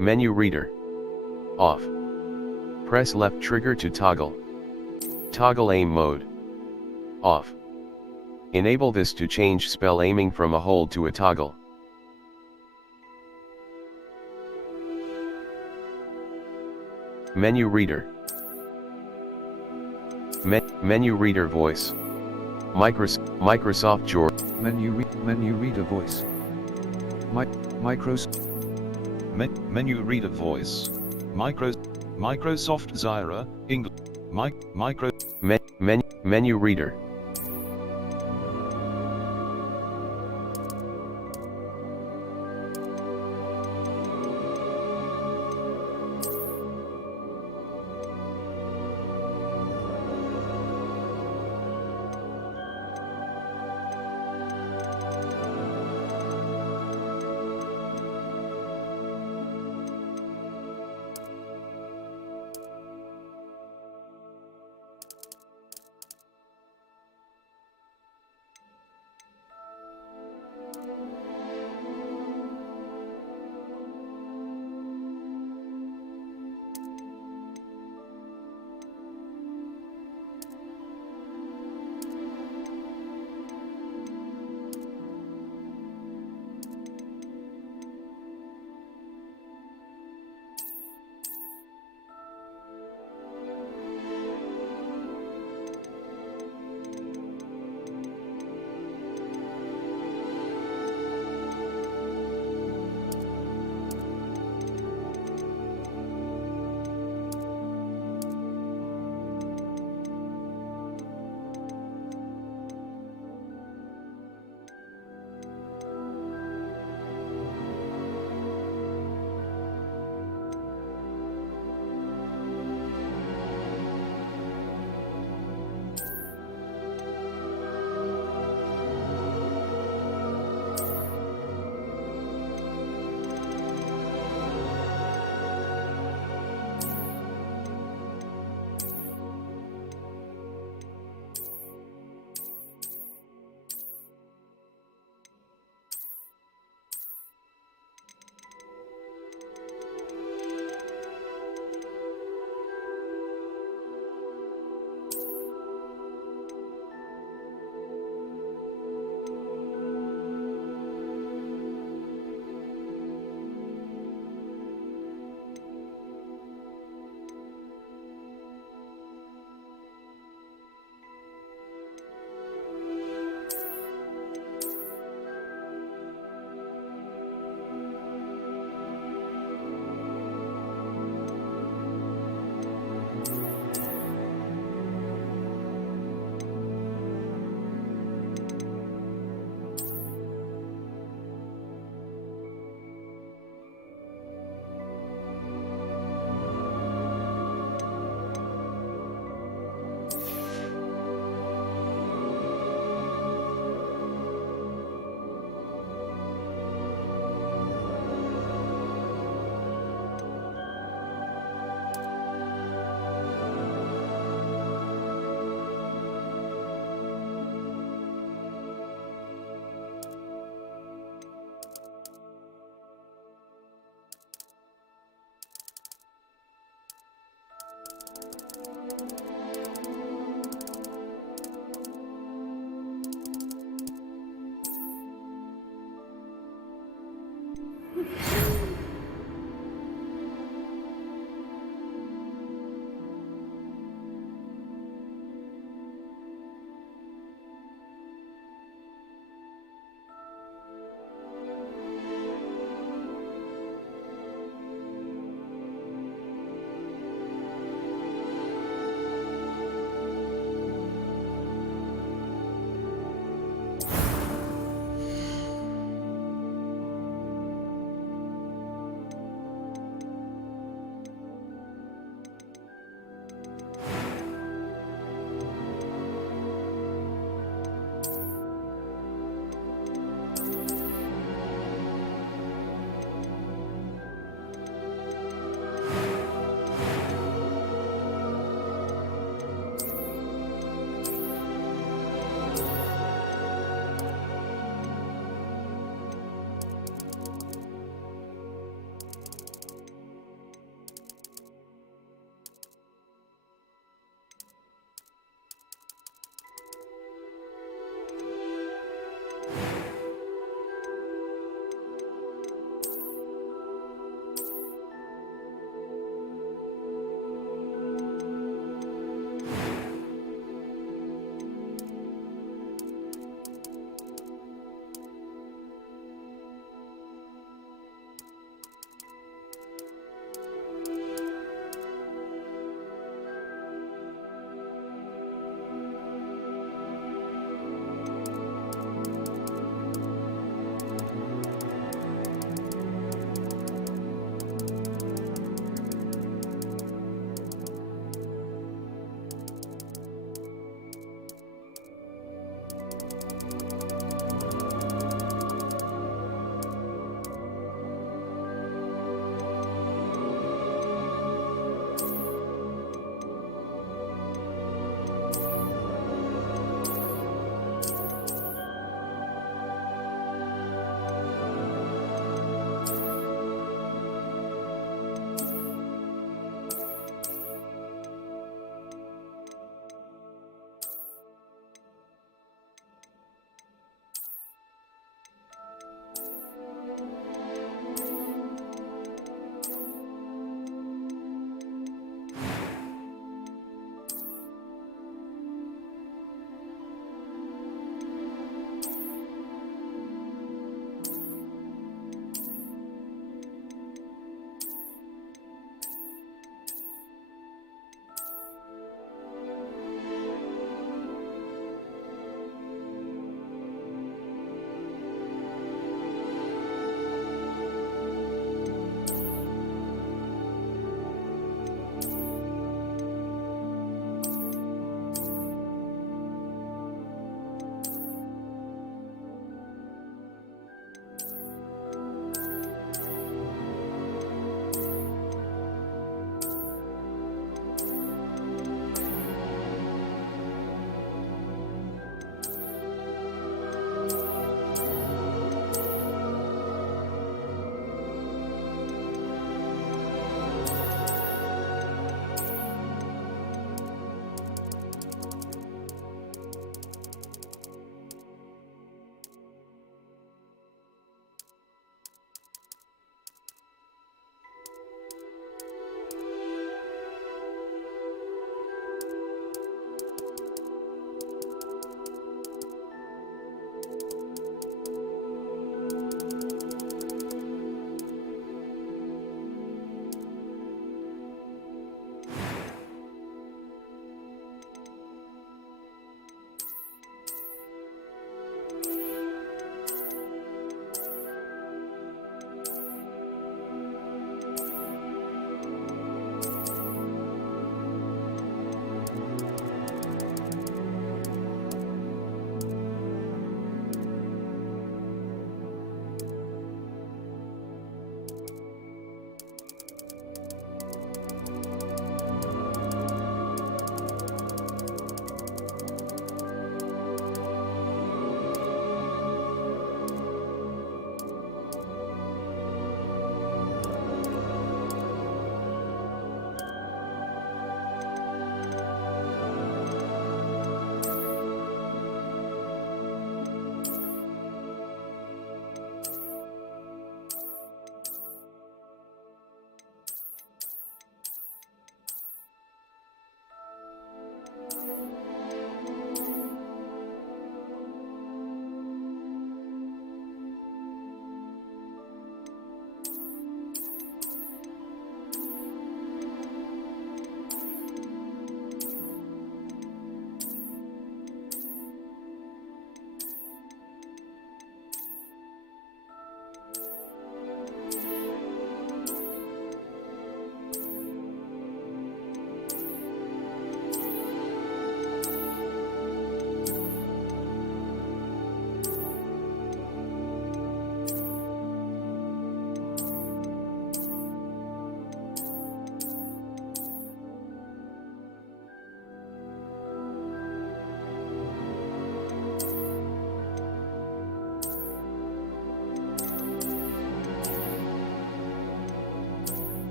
Menu reader. Off. Press left trigger to toggle. Toggle aim mode. Off. Enable this to change spell aiming from a hold to a toggle. Menu reader. Menu reader voice. Microsoft George. Menu reader voice. Microsoft. Menu reader voice. Microsoft Zyra, English. Menu reader.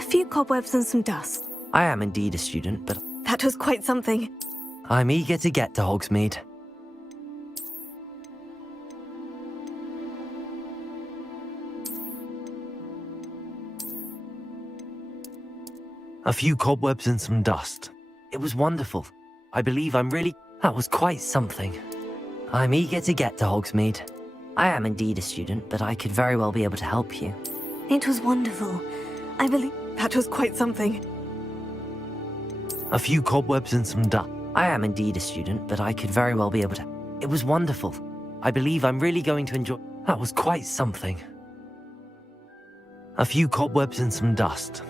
A few cobwebs and some dust. I am indeed a student, but That was quite something. I'm eager to get to Hogsmeade. A few cobwebs and some dust. It was wonderful. I believe I'm really... That was quite something. I'm eager to get to Hogsmeade. I am indeed a student, but I could very well be able to help you. It was wonderful. I believe that was quite something. A few cobwebs and some dust. I am indeed a student, but I could very well be able to... It was wonderful. I believe I'm really going to enjoy... That was quite something. A few cobwebs and some dust.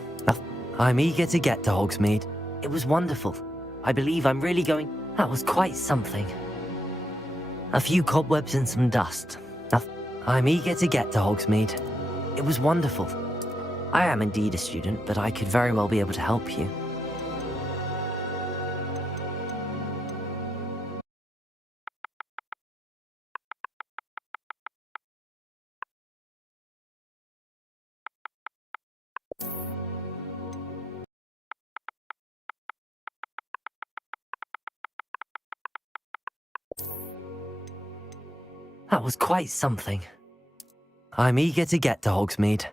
I'm eager to get to Hogsmeade. It was wonderful. I believe I'm really going... That was quite something. A few cobwebs and some dust. I'm eager to get to Hogsmeade. It was wonderful. I am indeed a student, but I could very well be able to help you. That was quite something. I'm eager to get to Hogsmeade.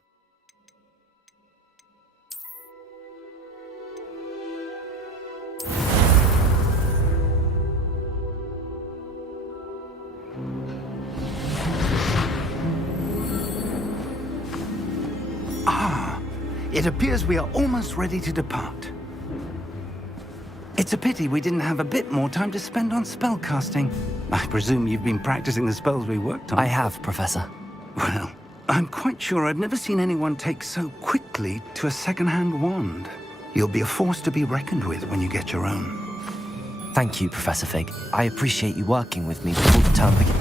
It appears we are almost ready to depart. It's a pity we didn't have a bit more time to spend on spellcasting. I presume you've been practicing the spells we worked on. I have, Professor. Well, I'm quite sure I've never seen anyone take so quickly to a second-hand wand. You'll be a force to be reckoned with when you get your own. Thank you, Professor Fig. I appreciate you working with me before the term begins.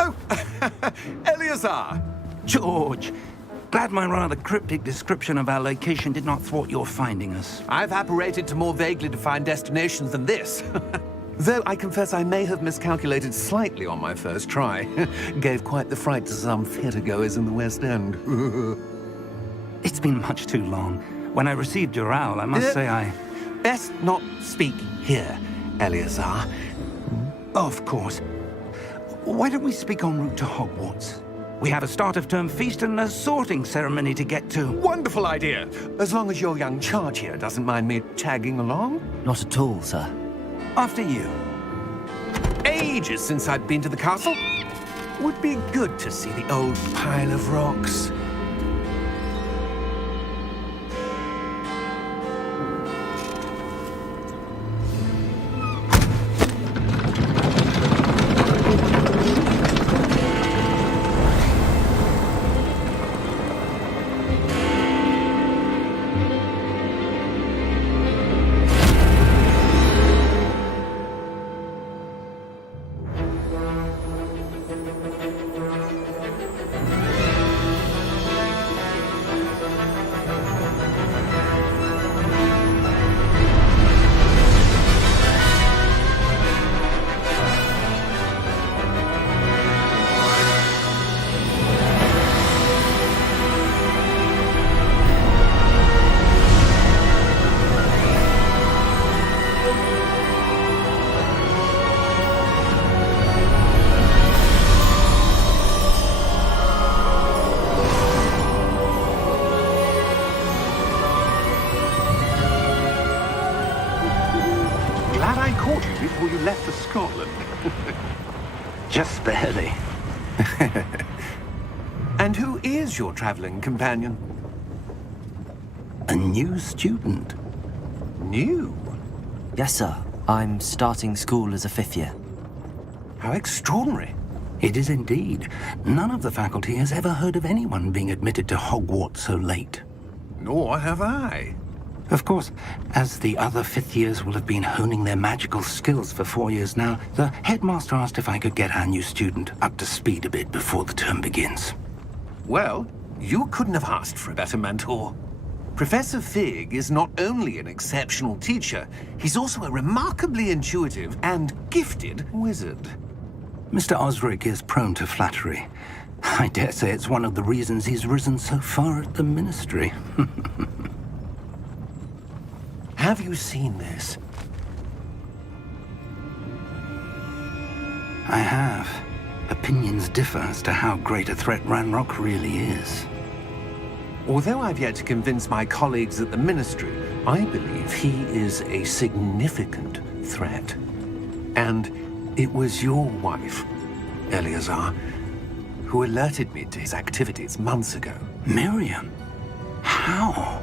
Oh, Eleazar! George! Glad my rather cryptic description of our location did not thwart your finding us. I've apparated to more vaguely defined destinations than this. Though I confess I may have miscalculated slightly on my first try. Gave quite the fright to some theatergoers in the West End. It's been much too long. When I received your owl, I must say I... Best not speak here, Eleazar. Of course. Why don't we speak en route to Hogwarts? We have a start-of-term feast and a sorting ceremony to get to. Wonderful idea! As long as your young charge here doesn't mind me tagging along. Not at all, sir. After you. Ages since I'd been to the castle. Would be good to see the old pile of rocks. Before you left for Scotland. Just barely. And who is your traveling companion? A new student. New? Yes, sir. I'm starting school as a 5th year. How extraordinary. It is indeed. None of the faculty has ever heard of anyone being admitted to Hogwarts so late. Nor have I. Of course, as the other 5th years will have been honing their magical skills for 4 years now, the headmaster asked if I could get our new student up to speed a bit before the term begins. Well, you couldn't have asked for a better mentor. Professor Fig is not only an exceptional teacher, he's also a remarkably intuitive and gifted wizard. Mr. Osric is prone to flattery, I dare say it's one of the reasons he's risen so far at the Ministry. Have you seen this? I have. Opinions differ as to how great a threat Ranrock really is. Although I've yet to convince my colleagues at the Ministry, I believe he is a significant threat. And it was your wife, Eleazar, who alerted me to his activities months ago. Miriam? How?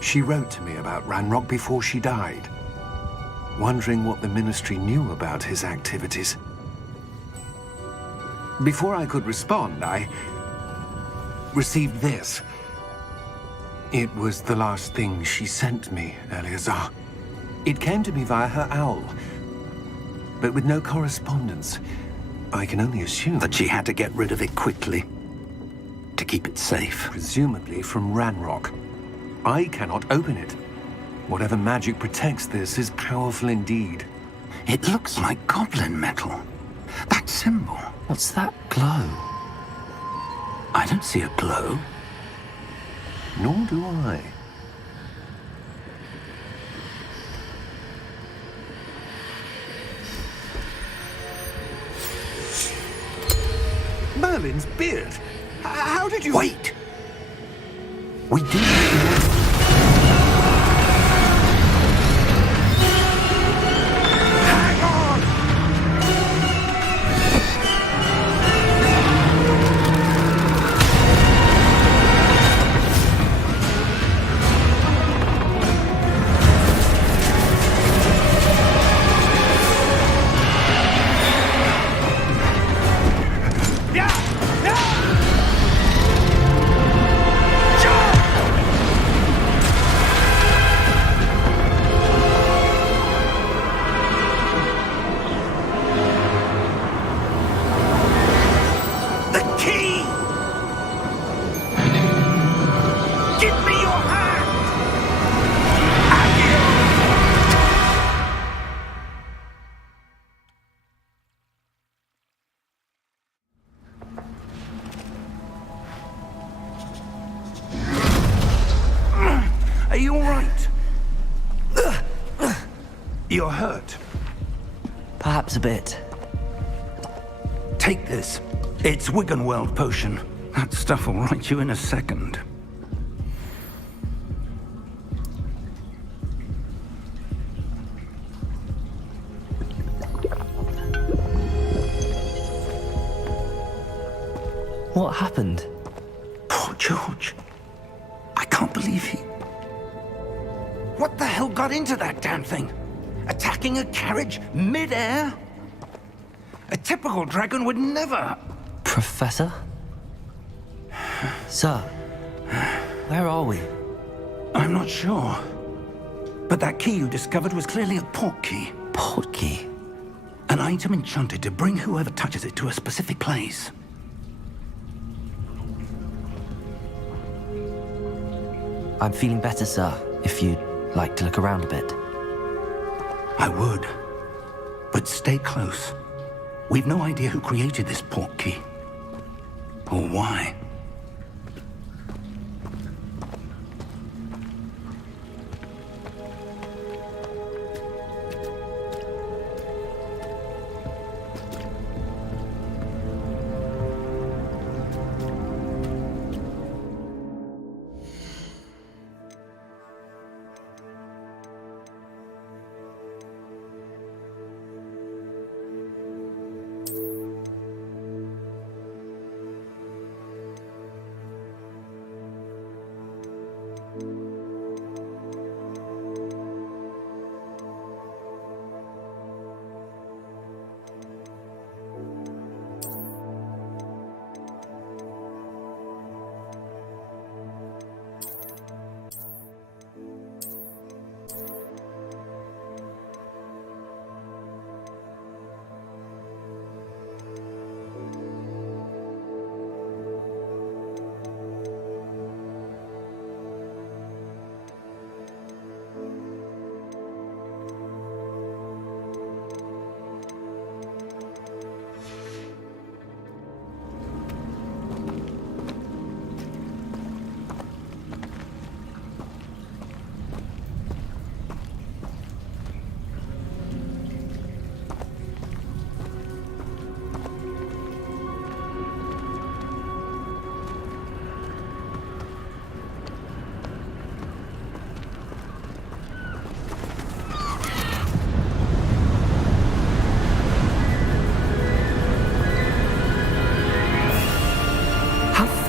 She wrote to me about Ranrock before she died, wondering what the Ministry knew about his activities. Before I could respond, I received this. It was the last thing she sent me, Eleazar. It came to me via her owl, but with no correspondence. I can only assume That she had to get rid of it quickly. To keep it safe. presumably from Ranrock. I cannot open it. Whatever magic protects this is powerful indeed. It looks like goblin metal. That symbol. What's that glow? I don't see a glow. Nor do I. Merlin's beard. How did you... Wait! We do. Hang on! The key! Give me your hand! Are you all right? You're hurt. Perhaps a bit. Take this. It's Wiggenweld potion. That stuff will right you in a second. What happened? Poor George. I can't believe he... What the hell got into that damn thing? Attacking a carriage mid-air? A typical dragon would never... Professor? Sir, where are we? I'm not sure. But that key you discovered was clearly a port key. Port key? An item enchanted to bring whoever touches it to a specific place. I'm feeling better, sir, if you'd like to look around a bit. I would. But stay close. We've no idea who created this port key. Or why.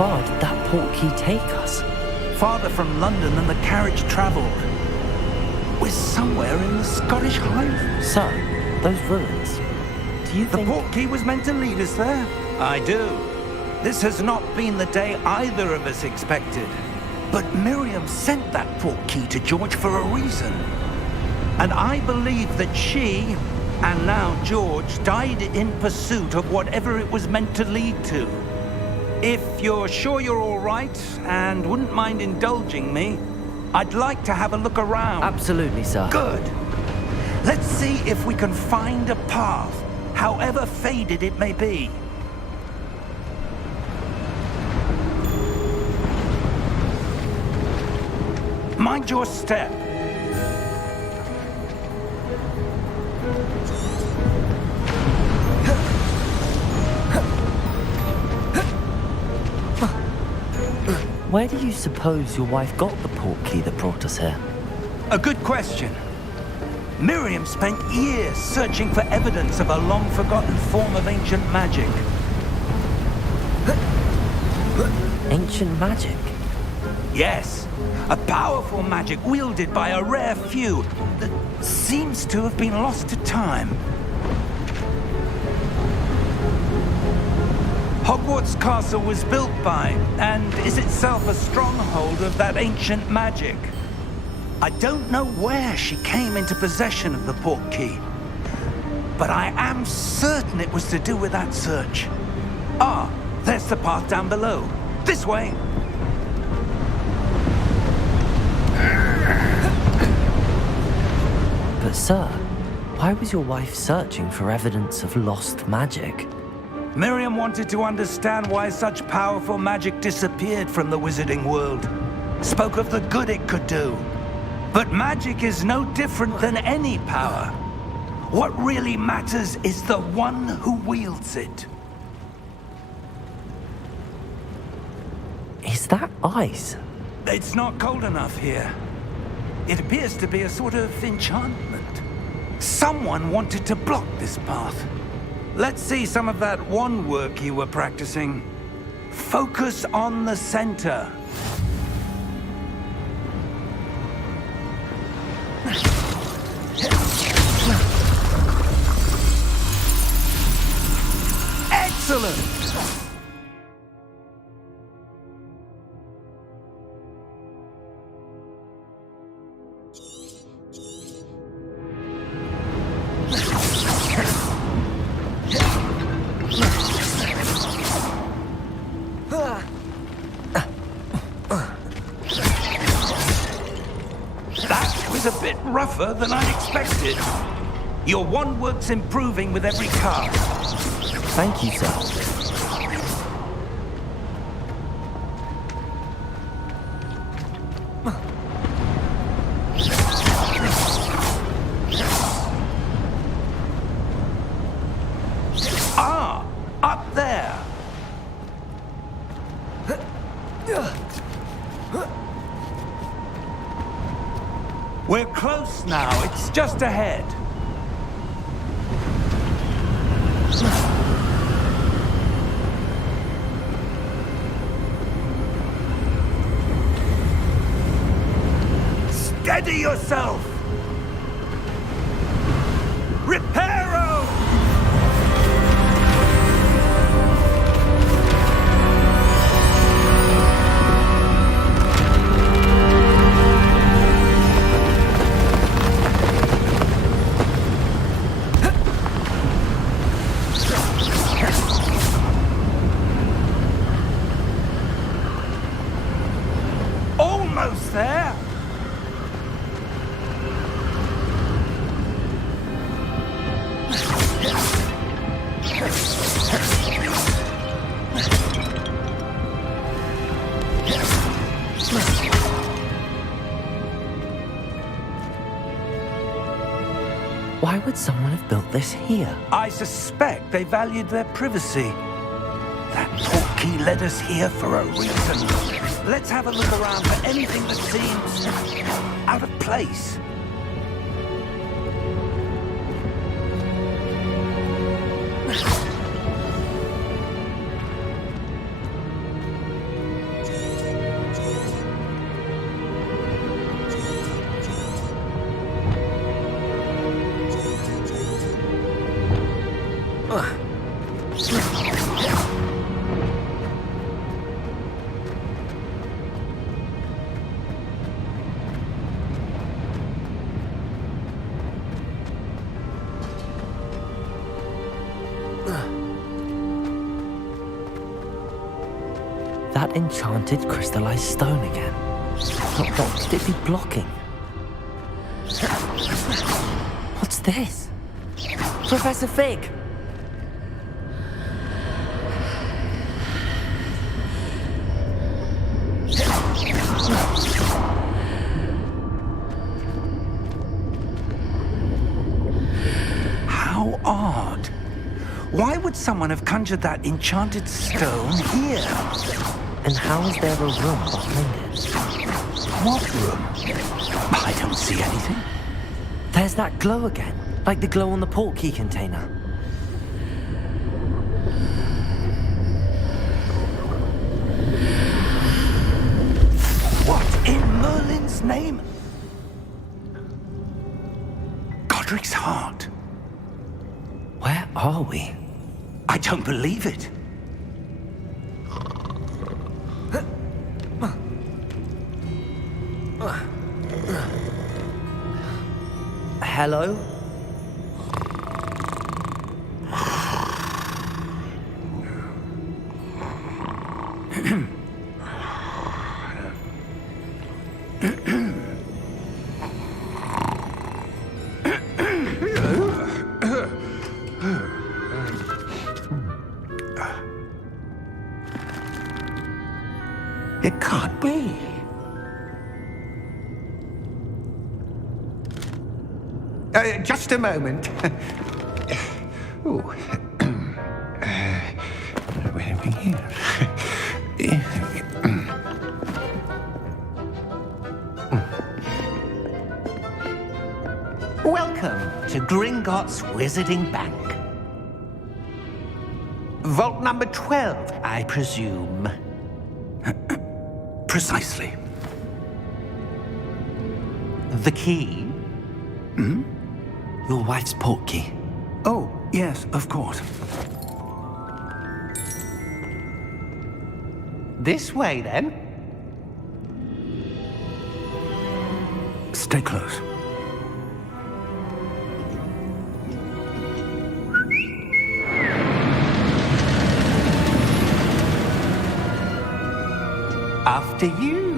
far did that portkey take us? Farther from London than the carriage travelled. We're somewhere in the Scottish Highlands. Sir, those ruins. Do you The think... portkey was meant to lead us there? I do. This has not been the day either of us expected. But Miriam sent that portkey to George for a reason. And I believe that she, and now George, died in pursuit of whatever it was meant to lead to. If you're sure you're all right and wouldn't mind indulging me, I'd like to have a look around. Absolutely, sir. Good. Let's see if we can find a path, however faded it may be. Mind your step. Where do you suppose your wife got the portkey that brought us here? A good question. Miriam spent years searching for evidence of a long-forgotten form of ancient magic. Ancient magic? Yes, a powerful magic wielded by a rare few that seems to have been lost to time. Hogwarts Castle was built by, and is itself a stronghold of that ancient magic. I don't know where she came into possession of the portkey, but I am certain it was to do with that search. Ah, there's the path down below. This way. But sir, why was your wife searching for evidence of lost magic? Miriam wanted to understand why such powerful magic disappeared from the wizarding world. Spoke of the good it could do. But magic is no different than any power. What really matters is the one who wields it. Is that ice? It's not cold enough here. It appears to be a sort of enchantment. Someone wanted to block this path. Let's see some of that wand work you were practicing. Focus on the center. Excellent! That was a bit rougher than I'd expected. Your wand work's improving with every cast. Thank you, sir. Ah, up there. We're close now. It's just ahead. Steady yourself! Reparo! Almost there! Why would someone have built this here? I suspect they valued their privacy. That portkey led us here for a reason. Let's have a look around for anything that seems out of place. That enchanted crystallized stone again. What could it be blocking? What's this? Professor Fig! How odd. Why would someone have conjured that enchanted stone here? And how is there a room behind it? What room? I don't see anything. There's that glow again, like the glow on the portkey container. What in Merlin's name? Godric's heart. Where are we? I don't believe it. Hello? It can't be. Just a moment. Ooh. Where are we here? Welcome to Gringotts Wizarding Bank. Vault number 12, I presume. Precisely. The key? Your wife's portkey. Oh, yes, of course. This way, then. Stay close. After you.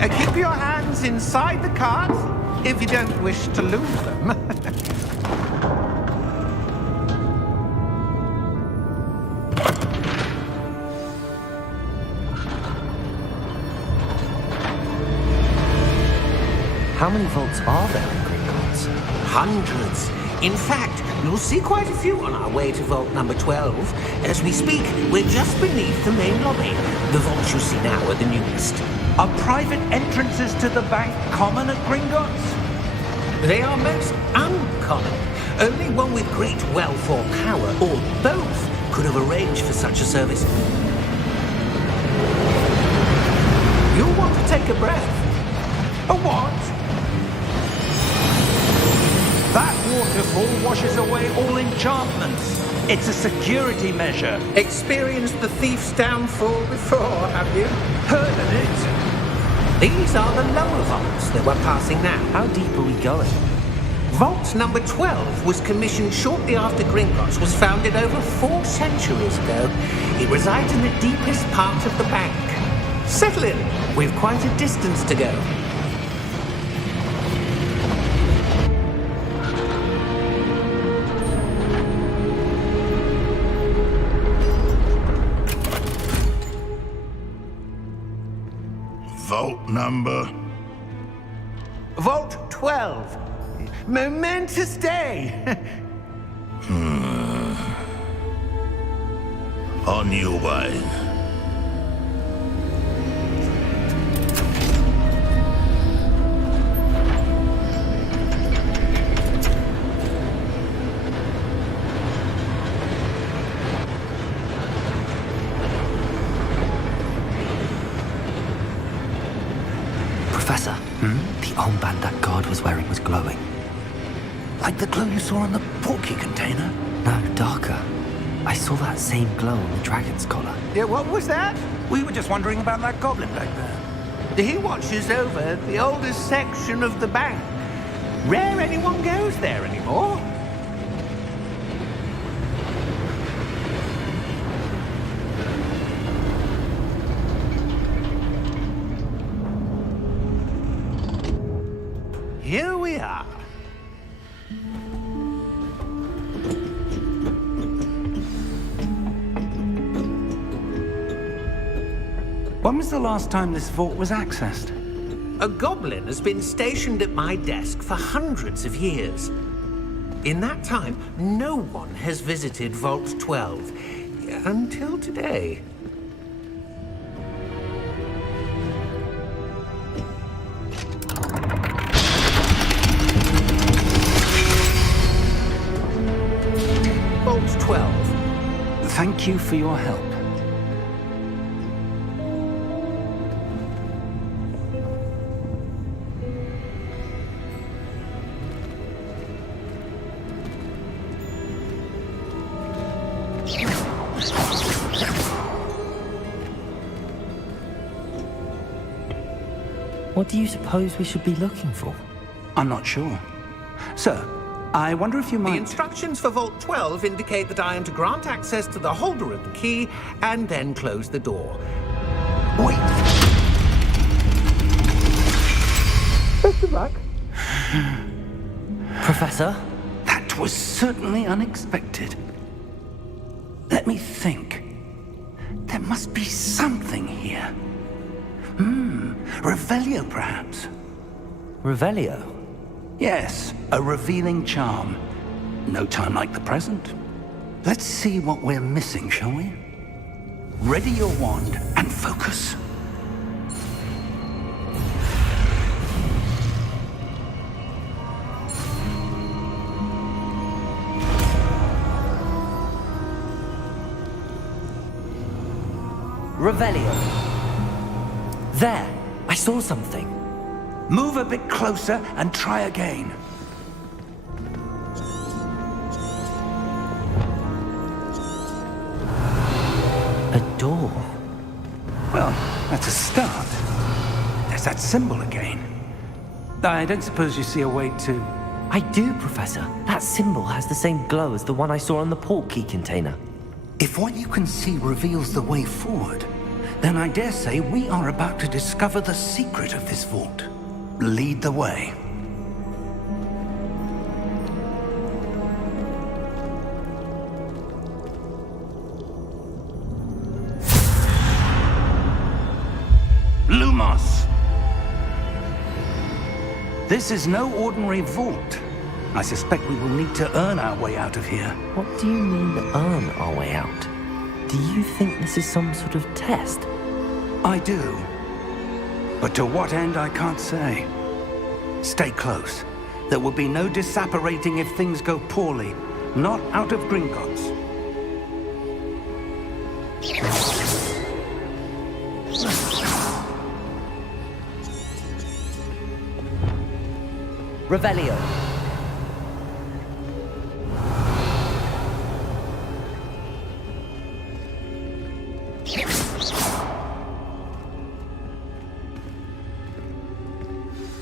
Keep your hands inside the cart if you don't wish to lose them. How many vaults are there in Gringotts? Hundreds. In fact, you'll see quite a few on our way to vault number 12. As we speak, we're just beneath the main lobby. The vaults you see now are the newest. Are private entrances to the bank common at Gringotts? They are most uncommon. Only one with great wealth or power, or both, could have arranged for such a service. You'll want to take a breath. A what? That waterfall washes away all enchantments. It's a security measure. Experienced the thief's downfall before, have you? Heard of it? These are the lower vaults that we're passing now. How deep are we going? Vault number 12 was commissioned shortly after Gringotts was founded over 4 centuries ago. It resides in the deepest part of the bank. Settle in. We've quite a distance to go. Vault number? Vault 12. Momentous day. On your way. Professor, the armband that guard was wearing was glowing. Like the glow you saw on the portkey container? No, darker. I saw that same glow on the dragon's collar. Yeah, what was that? We were just wondering about that goblin back there. He watches over the oldest section of the bank. Rare anyone goes goes there anymore. Here we are. When was the last time this vault was accessed? A goblin has been stationed at my desk for hundreds of years. In that time, no one has visited Vault 12. Until today. Vault 12. Thank you for your help. What do you suppose we should be looking for? I'm not sure. Sir, I wonder if you The might... instructions for Vault 12 indicate that I am to grant access to the holder of the key and then close the door. Wait! Best of luck. Professor? That was certainly unexpected. Let me think. There must be something here. Revelio, perhaps? Revelio? Yes, a revealing charm. No time like the present. Let's see what we're missing, shall we? Ready your wand and focus. Revelio. There! I saw something. Move a bit closer and try again. A door. Well, that's a start. There's that symbol again. I don't suppose you see a way to... I do, Professor. That symbol has the same glow as the one I saw on the port key container. If what you can see reveals the way forward, then I dare say we are about to discover the secret of this vault. Lead the way. Lumos! This is no ordinary vault. I suspect we will need to earn our way out of here. What do you mean, earn our way out? Do you think this is some sort of test? I do. But to what end, I can't say. Stay close. There will be no disapparating if things go poorly. Not out of Gringotts. Revelio.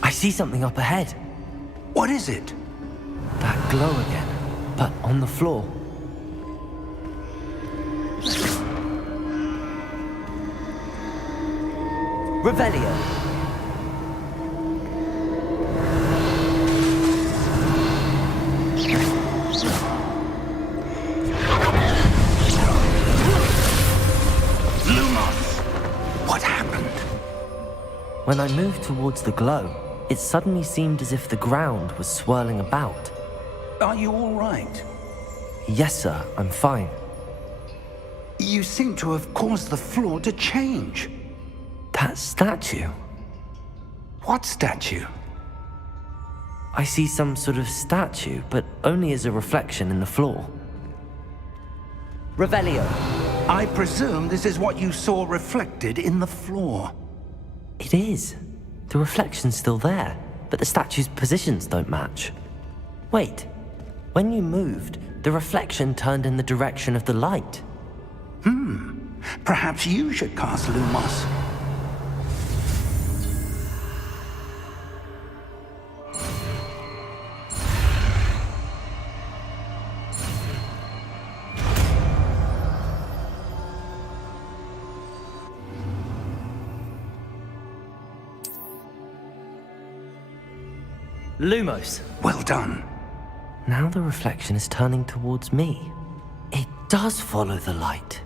I see something up ahead. What is it? That glow again, but on the floor. Revelio. When I moved towards the glow, it suddenly seemed as if the ground was swirling about. Are you all right? Yes, sir, I'm fine. You seem to have caused the floor to change. That statue? What statue? I see some sort of statue, but only as a reflection in the floor. Revelio. I presume this is what you saw reflected in the floor. It is. The reflection's still there, but the statue's positions don't match. Wait. When you moved, the reflection turned in the direction of the light. Perhaps you should cast Lumos. Lumos. Well done. Now the reflection is turning towards me. It does follow the light.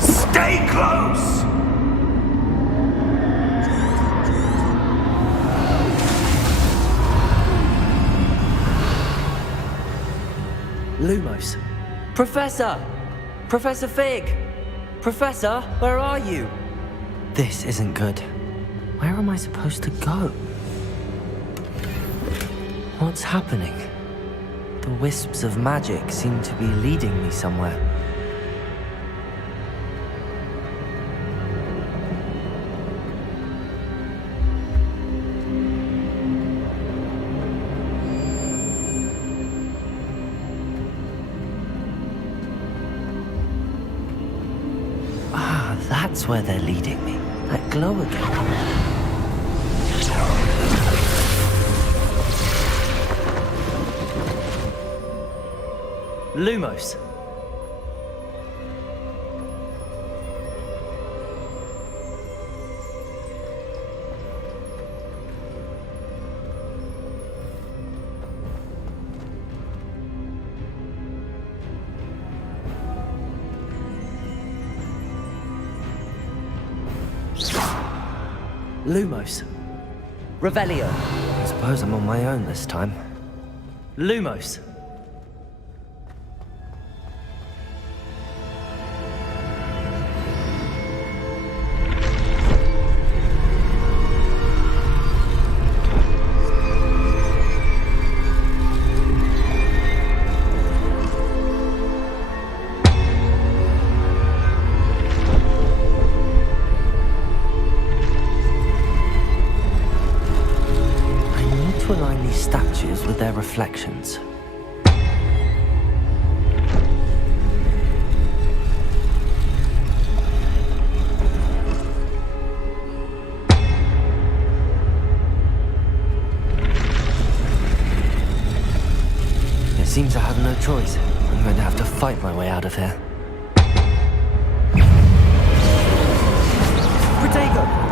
Stay close! Lumos. Professor! Professor Fig! Professor, where are you? This isn't good. Where am I supposed to go? What's happening? The wisps of magic seem to be leading me somewhere. Ah, that's where they're leading me. That glow again. Lumos. Lumos. Revelio. I suppose I'm on my own this time. Lumos. Align these statues with their reflections. It seems I have no choice. I'm going to have to fight my way out of here. Protego!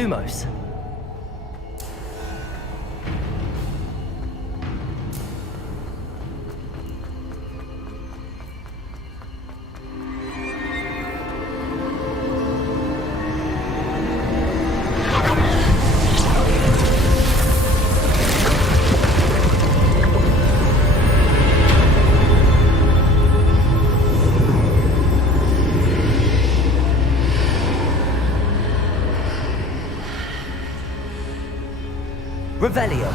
Lumos. Revelio.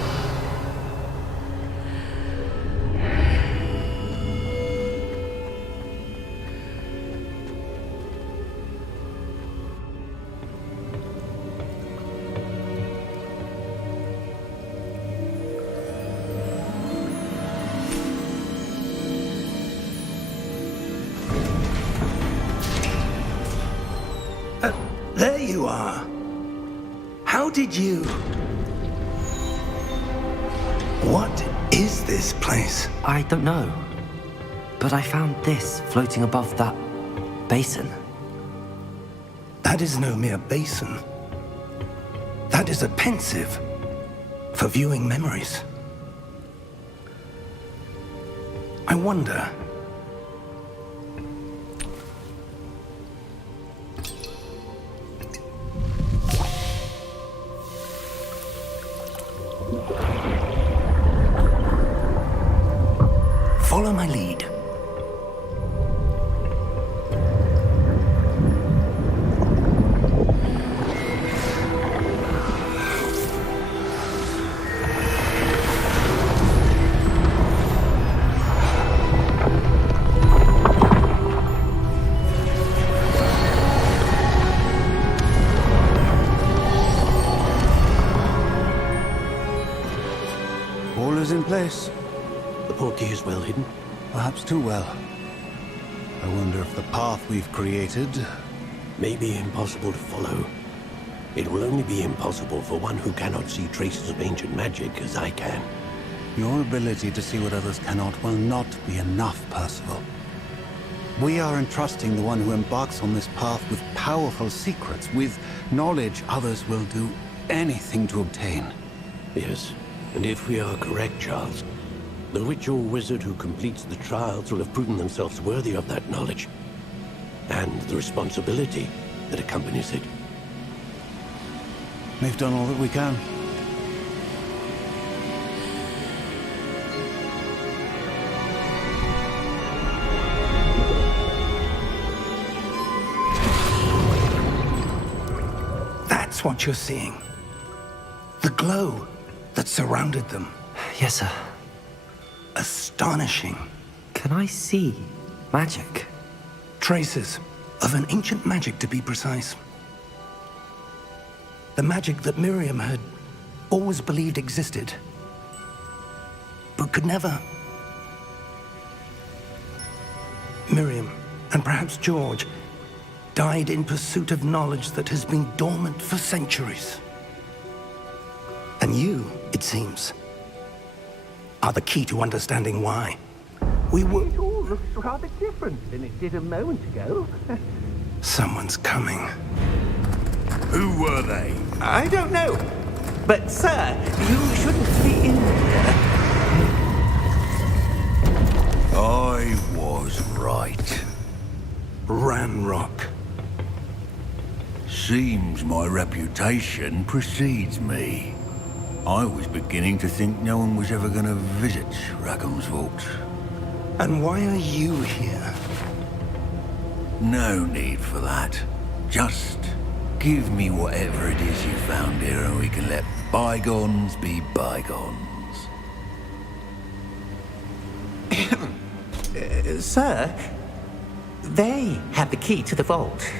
There you are. How did you... What is this place? I don't know. But I found this floating above that basin. That is no mere basin. That is a pensive for viewing memories. I wonder... Follow my lead. All is in place. The portkey is well hidden. Perhaps too well. I wonder if the path we've created... May be impossible to follow. It will only be impossible for one who cannot see traces of ancient magic as I can. Your ability to see what others cannot will not be enough, Percival. We are entrusting the one who embarks on this path with powerful secrets, with knowledge others will do anything to obtain. Yes, and if we are correct, Charles, the witch or wizard who completes the trials will have proven themselves worthy of that knowledge, and the responsibility that accompanies it. We've done all that we can. That's what you're seeing. The glow that surrounded them. Yes, sir. Astonishing. Can I see magic? Traces of an ancient magic, to be precise. The magic that Miriam had always believed existed, but could never. Miriam, and perhaps George, died in pursuit of knowledge that has been dormant for centuries. And you, it seems, are the key to understanding why. It all looks rather different than it did a moment ago. Someone's coming. Who were they? I don't know. But, sir, you shouldn't be in here. I was right. Ranrock. Seems my reputation precedes me. I was beginning to think no one was ever going to visit Rackham's vault. And why are you here? No need for that. Just give me whatever it is you found here and we can let bygones be bygones. Sir, they have the key to the vault.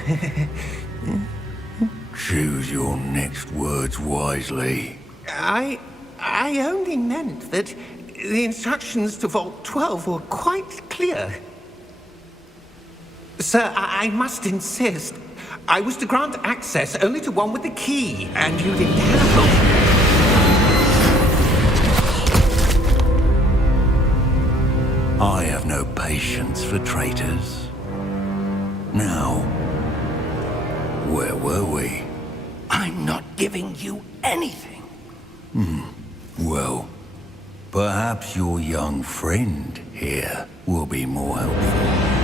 Choose your next words wisely. I only meant that the instructions to Vault 12 were quite clear. Sir, I must insist. I was to grant access only to one with the key, and you didn't have them. I have no patience for traitors. Now, where were we? I I'm not giving you anything. Well, perhaps your young friend here will be more helpful.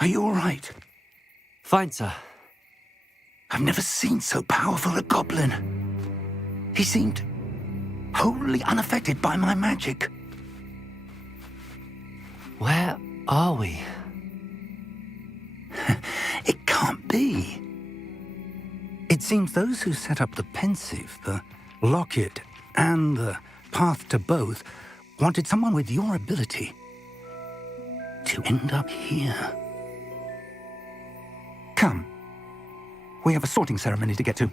Are you all right? Fine, sir. I've never seen so powerful a goblin. He seemed wholly unaffected by my magic. Where are we? It can't be. It seems those who set up the pensive, the locket, and the path to both wanted someone with your ability to end up here. Come. We have a sorting ceremony to get to.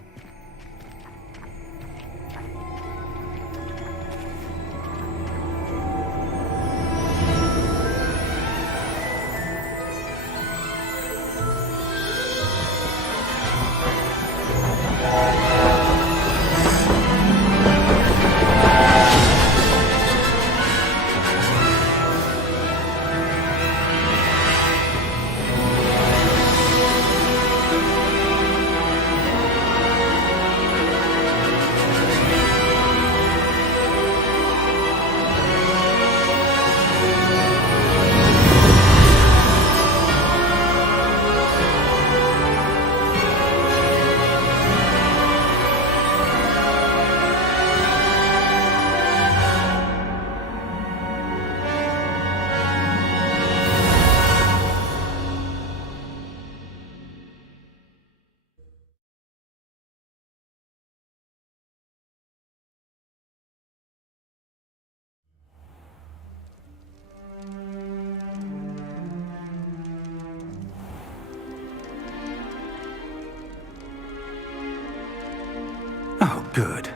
Oh, good.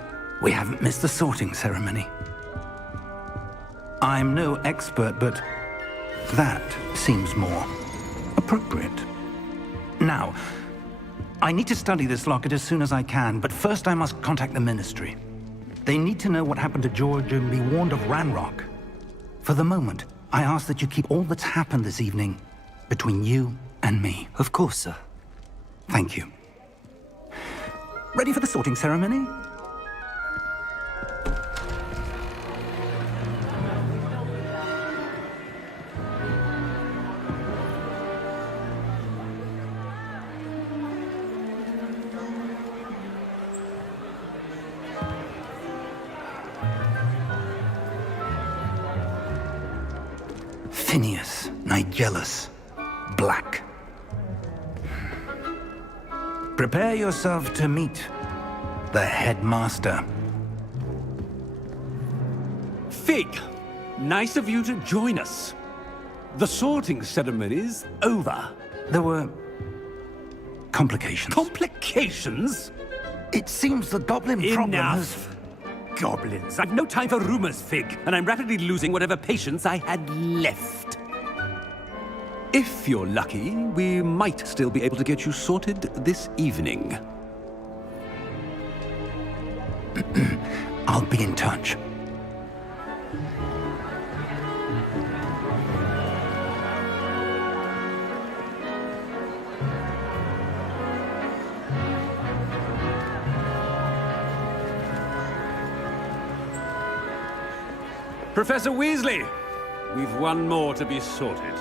We haven't missed the sorting ceremony. I'm no expert, but that seems more appropriate. Now, I need to study this locket as soon as I can, but first I must contact the Ministry. They need to know what happened to George and be warned of Ranrock. For the moment, I ask that you keep all that's happened this evening between you and me. Of course, sir. Thank you. Ready for the sorting ceremony? Phineas Nigellus Black. Prepare yourself to meet the headmaster. Fig, nice of you to join us. The sorting ceremony's over. There were complications. Complications? It seems the goblin problem has... Enough. Goblins. I've no time for rumors, Fig, and I'm rapidly losing whatever patience I had left. If you're lucky, we might still be able to get you sorted this evening. I'll be in touch. Professor Weasley, we've one more to be sorted.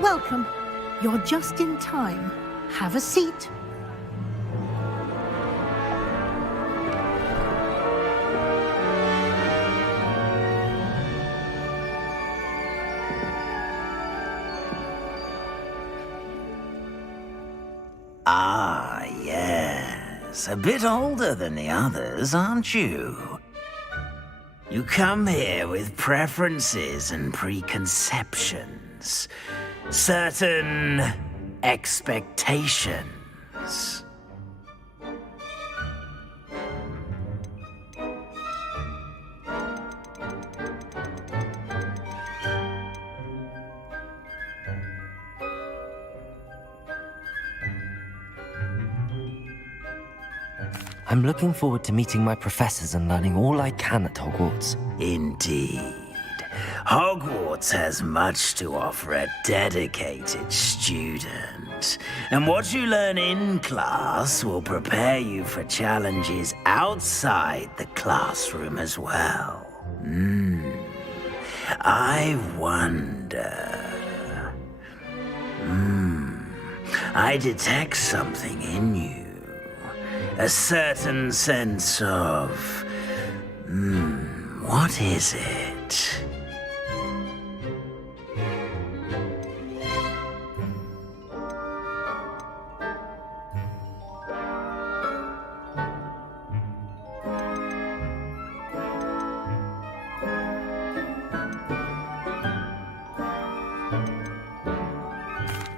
Welcome. You're just in time. Have a seat. Ah, yes. A bit older than the others, aren't you? You come here with preferences and preconceptions. Certain expectations. I'm looking forward to meeting my professors and learning all I can at Hogwarts. Indeed. Hogwarts has much to offer a dedicated student. And what you learn in class will prepare you for challenges outside the classroom as well. I wonder... I detect something in you. A certain sense of... what is it?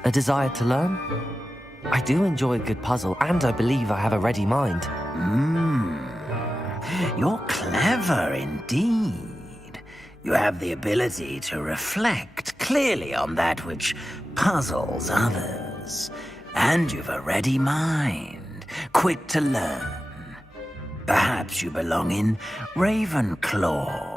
A desire to learn? I do enjoy a good puzzle, and I believe I have a ready mind. You're clever indeed. You have the ability to reflect clearly on that which puzzles others. And you've a ready mind, quick to learn. Perhaps you belong in Ravenclaw.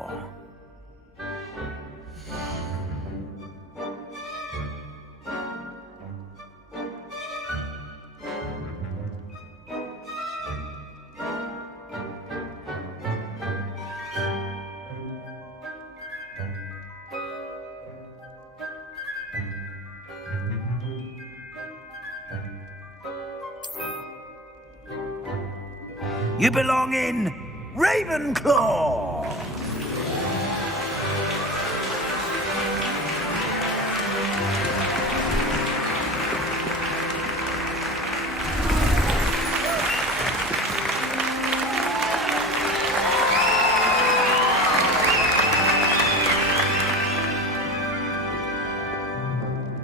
You belong in Ravenclaw!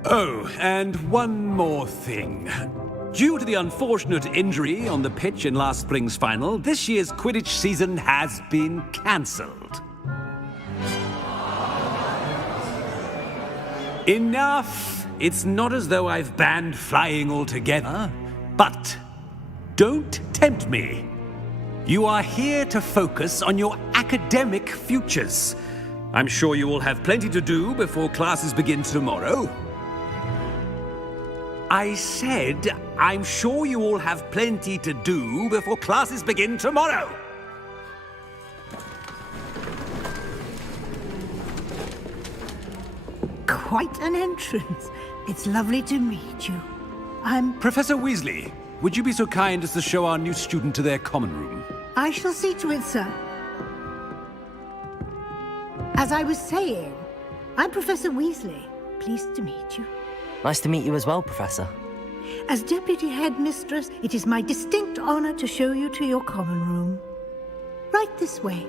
Oh, and one more thing. Due to the unfortunate injury on the pitch in last spring's final, this year's Quidditch season has been cancelled. Enough! It's not as though I've banned flying altogether, but don't tempt me. You are here to focus on your academic futures. I'm sure you will have plenty to do before classes begin tomorrow. I said, I'm sure you all have plenty to do before classes begin tomorrow. Quite an entrance. It's lovely to meet you. I'm... Professor Weasley, would you be so kind as to show our new student to their common room? I shall see to it, sir. As I was saying, I'm Professor Weasley. Pleased to meet you. Nice to meet you as well, Professor. As Deputy Headmistress, it is my distinct honor to show you to your common room. Right this way.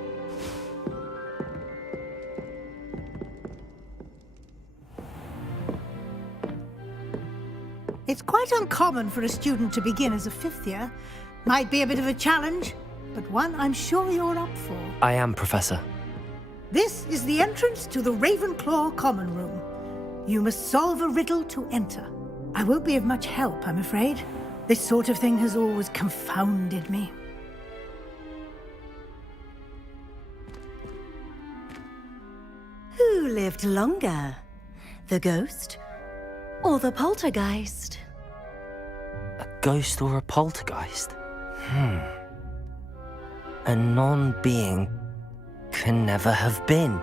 It's quite uncommon for a student to begin as a fifth year. Might be a bit of a challenge, but one I'm sure you're up for. I am, Professor. This is the entrance to the Ravenclaw common room. You must solve a riddle to enter. I won't be of much help, I'm afraid. This sort of thing has always confounded me. Who lived longer? The ghost or the poltergeist? A ghost or a poltergeist? A non-being can never have been.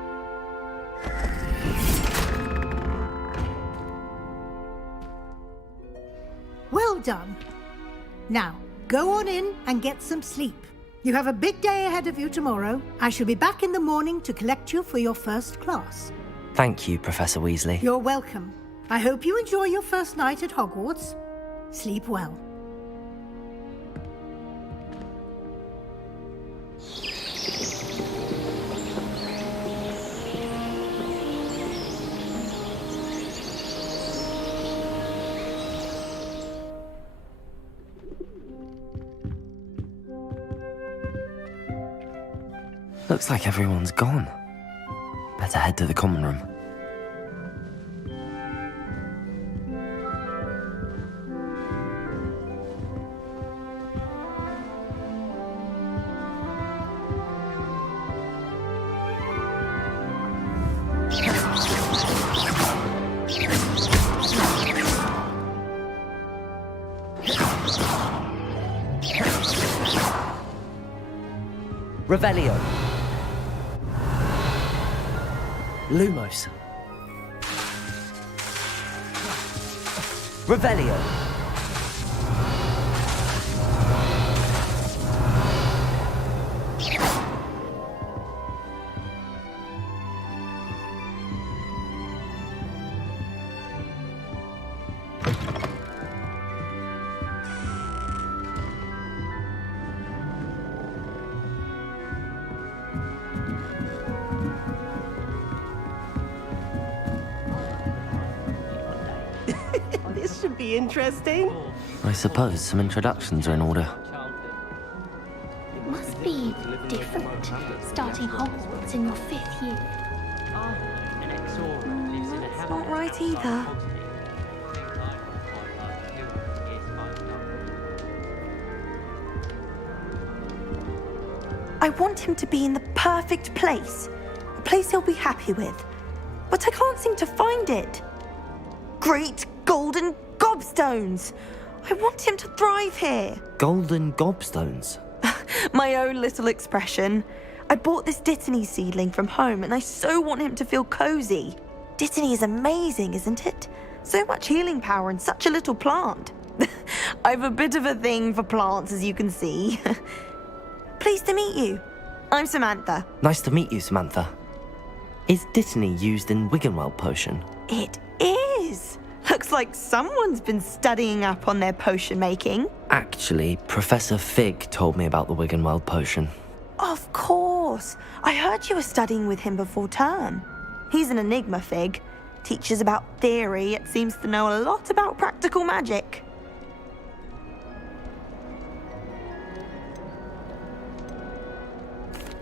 done. Now, go on in and get some sleep. You have a big day ahead of you tomorrow. I shall be back in the morning to collect you for your first class. Thank you, Professor Weasley. You're welcome. I hope you enjoy your first night at Hogwarts. Sleep well. Looks like everyone's gone. Better head to the common room. Revelio. Lumos. Revelio. This should be interesting. I suppose some introductions are in order. It must be different, starting Hogwarts in your 5th year. That's not right either. I want him to be in the perfect place. A place he'll be happy with. But I can't seem to find it. Great golden gobstones! I want him to thrive here. Golden gobstones? My own little expression. I bought this Dittany seedling from home and I so want him to feel cozy. Dittany is amazing, isn't it? So much healing power in such a little plant. I've a bit of a thing for plants, as you can see. Pleased to meet you. I'm Samantha. Nice to meet you, Samantha. Is Dittany used in Wiggenweld potion? It is. Looks like someone's been studying up on their potion making. Actually, Professor Fig told me about the Wiggenweld potion. Of course. I heard you were studying with him before term. He's an enigma, Fig. Teaches about theory, yet seems to know a lot about practical magic.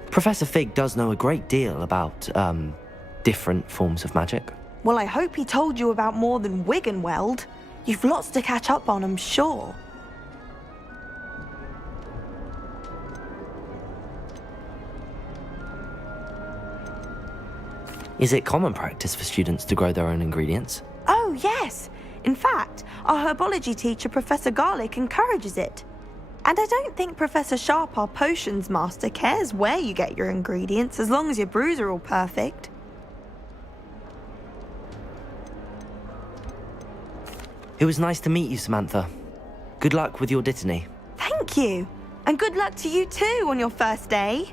Professor Fig does know a great deal about, different forms of magic. Well, I hope he told you about more than Wiggenweld. You've lots to catch up on, I'm sure. Is it common practice for students to grow their own ingredients? Oh, yes. In fact, our herbology teacher, Professor Garlick, encourages it. And I don't think Professor Sharp, our potions master, cares where you get your ingredients, as long as your brews are all perfect. It was nice to meet you, Samantha. Good luck with your Dittany. Thank you. And good luck to you too on your first day.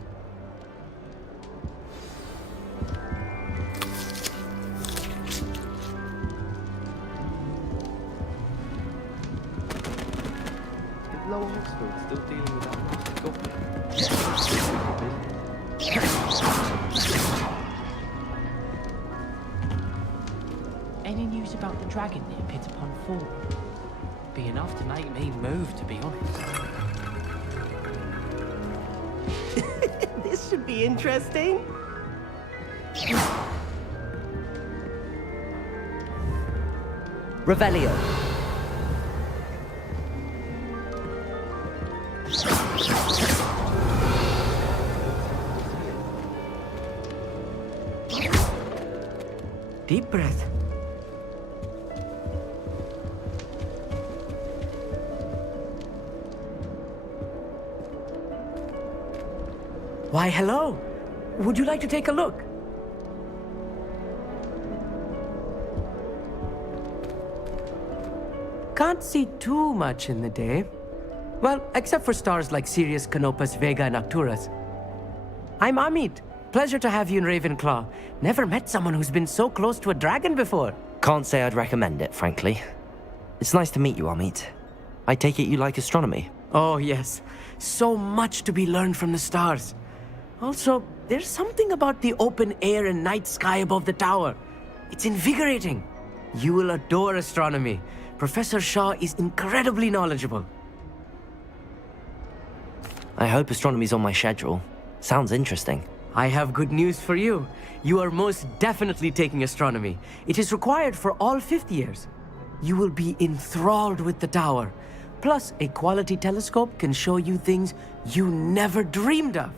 Any news about the dragon near Pit Upon Fall? Be enough to make me move, to be honest. This should be interesting. Revelio. Deep breath. Why, hello. Would you like to take a look? Can't see too much in the day. Well, except for stars like Sirius, Canopus, Vega, and Arcturus. I'm Amit. Pleasure to have you in Ravenclaw. Never met someone who's been so close to a dragon before. Can't say I'd recommend it, frankly. It's nice to meet you, Amit. I take it you like astronomy? Oh, yes. So much to be learned from the stars. Also, there's something about the open air and night sky above the tower. It's invigorating. You will adore astronomy. Professor Shaw is incredibly knowledgeable. I hope astronomy's on my schedule. Sounds interesting. I have good news for you. You are most definitely taking astronomy. It is required for all fifth years. You will be enthralled with the tower. Plus, a quality telescope can show you things you never dreamed of.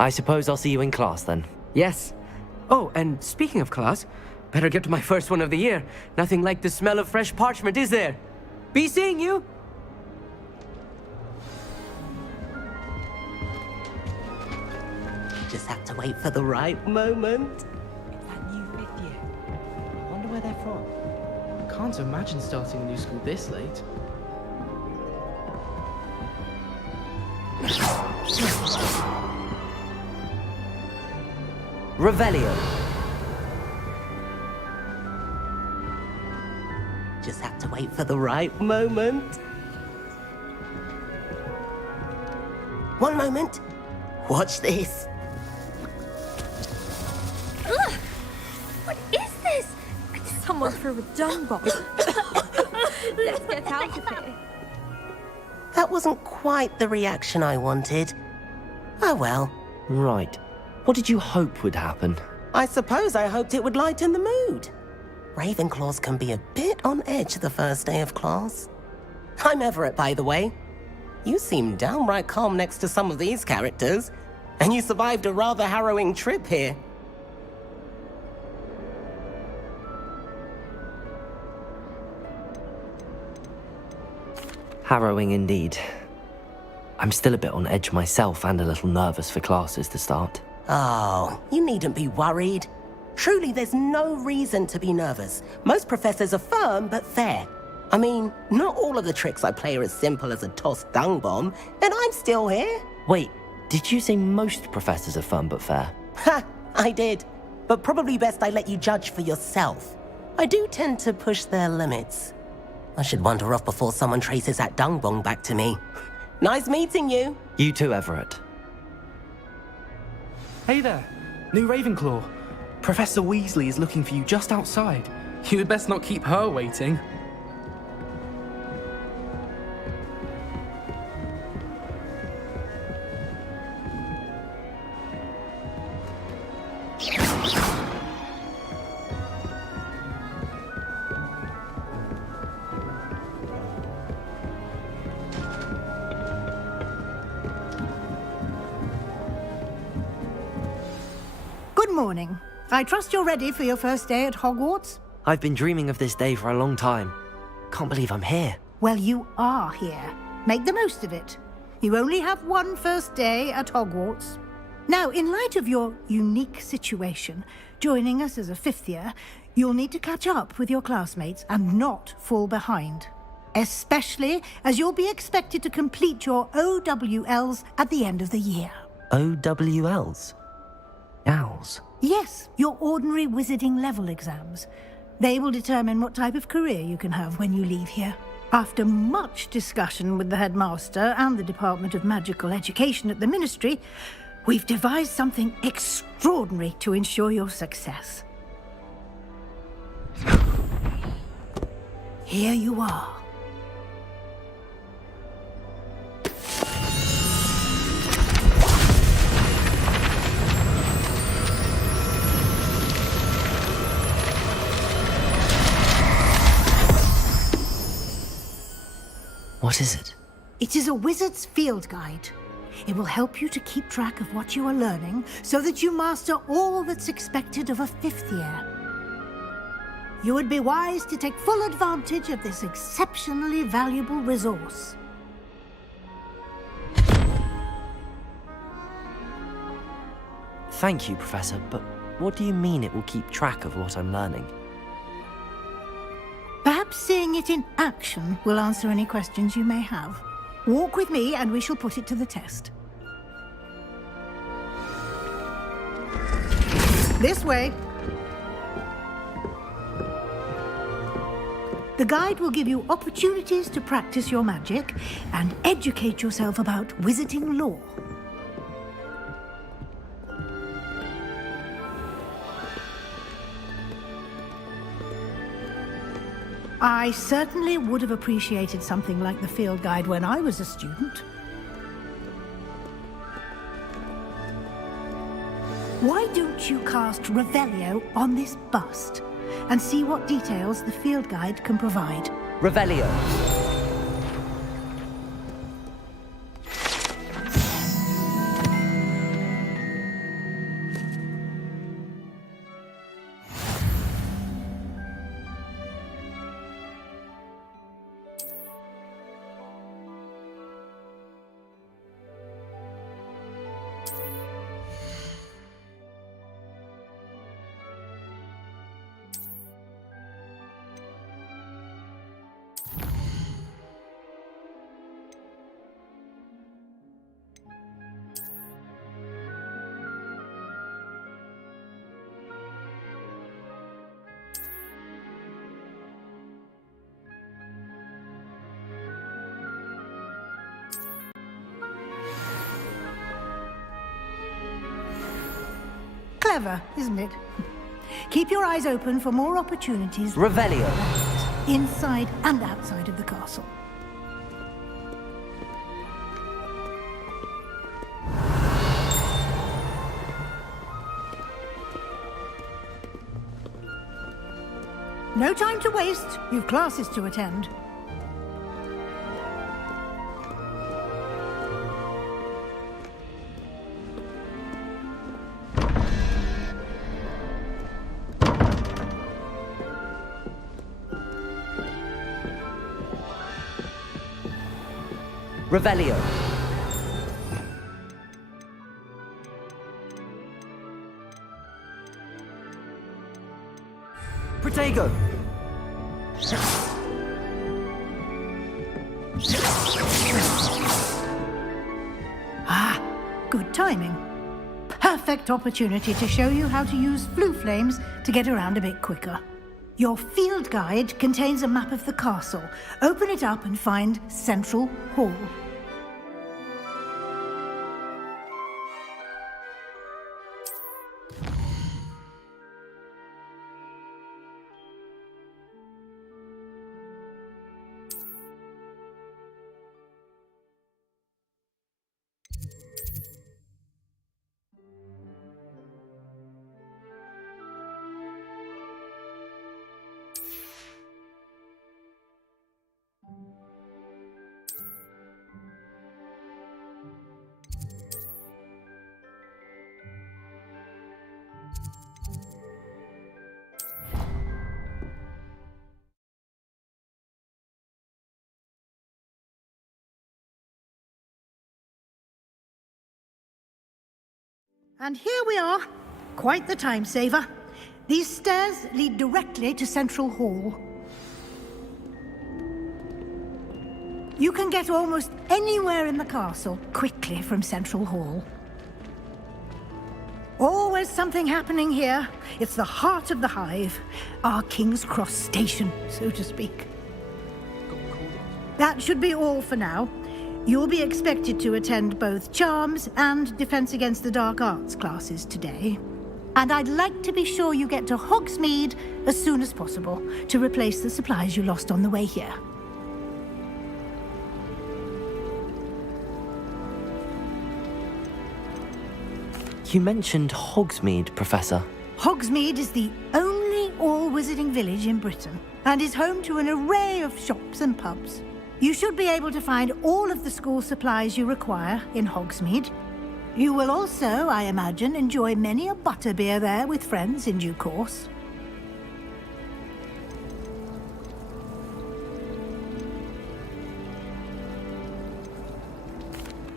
I suppose I'll see you in class then. Yes. Oh, and speaking of class, better get to my first one of the year. Nothing like the smell of fresh parchment, is there? Be seeing you! Just have to wait for the right moment. It's that new fifth year. I wonder where they're from. Can't imagine starting a new school this late. Revelio. Just have to wait for the right moment. One moment. Watch this. Ugh! What is this? Someone threw a dung bomb. Let's get out of here. That wasn't quite the reaction I wanted. Oh well. Right. What did you hope would happen? I suppose I hoped it would lighten the mood. Ravenclaws can be a bit on edge the first day of class. I'm Everett, by the way. You seem downright calm next to some of these characters, and you survived a rather harrowing trip here. Harrowing indeed. I'm still a bit on edge myself and a little nervous for classes to start. Oh, you needn't be worried. Truly, there's no reason to be nervous. Most professors are firm but fair. I mean, not all of the tricks I play are as simple as a tossed dung bomb, and I'm still here. Wait, did you say most professors are firm but fair? Ha, I did. But probably best I let you judge for yourself. I do tend to push their limits. I should wander off before someone traces that dung bomb back to me. Nice meeting you. You too, Everett. Hey there, new Ravenclaw. Professor Weasley is looking for you just outside. You had best not keep her waiting. Good morning. I trust you're ready for your first day at Hogwarts? I've been dreaming of this day for a long time. Can't believe I'm here. Well, you are here. Make the most of it. You only have one first day at Hogwarts. Now, in light of your unique situation, joining us as a fifth year, you'll need to catch up with your classmates and not fall behind. Especially as you'll be expected to complete your OWLs at the end of the year. OWLs? Owls? Yes, your ordinary wizarding level exams. They will determine what type of career you can have when you leave here. After much discussion with the headmaster and the Department of Magical Education at the Ministry, we've devised something extraordinary to ensure your success. Here you are. What is it? It is a wizard's field guide. It will help you to keep track of what you are learning so that you master all that's expected of a fifth year. You would be wise to take full advantage of this exceptionally valuable resource. Thank you, Professor, but what do you mean it will keep track of what I'm learning? Perhaps Perhaps seeing it in action will answer any questions you may have. Walk with me and we shall put it to the test. This way. The guide will give you opportunities to practice your magic and educate yourself about wizarding lore. I certainly would have appreciated something like the field guide when I was a student. Why don't you cast Revelio on this bust and see what details the field guide can provide? Revelio. Clever, isn't it? Keep your eyes open for more opportunities. Revelio. Inside and outside of the castle. No time to waste. You've classes to attend. Revelio. Protego. Ah, good timing. Perfect opportunity to show you how to use flue flames to get around a bit quicker. Your field guide contains a map of the castle. Open it up and find Central Hall. And here we are. Quite the time saver. These stairs lead directly to Central Hall. You can get almost anywhere in the castle quickly from Central Hall. Always something happening here. It's the heart of the hive. Our King's Cross station, so to speak. That should be all for now. You'll be expected to attend both Charms and Defense Against the Dark Arts classes today. And I'd like to be sure you get to Hogsmeade as soon as possible to replace the supplies you lost on the way here. You mentioned Hogsmeade, Professor. Hogsmeade is the only all-wizarding village in Britain and is home to an array of shops and pubs. You should be able to find all of the school supplies you require in Hogsmeade. You will also, I imagine, enjoy many a butterbeer there with friends in due course.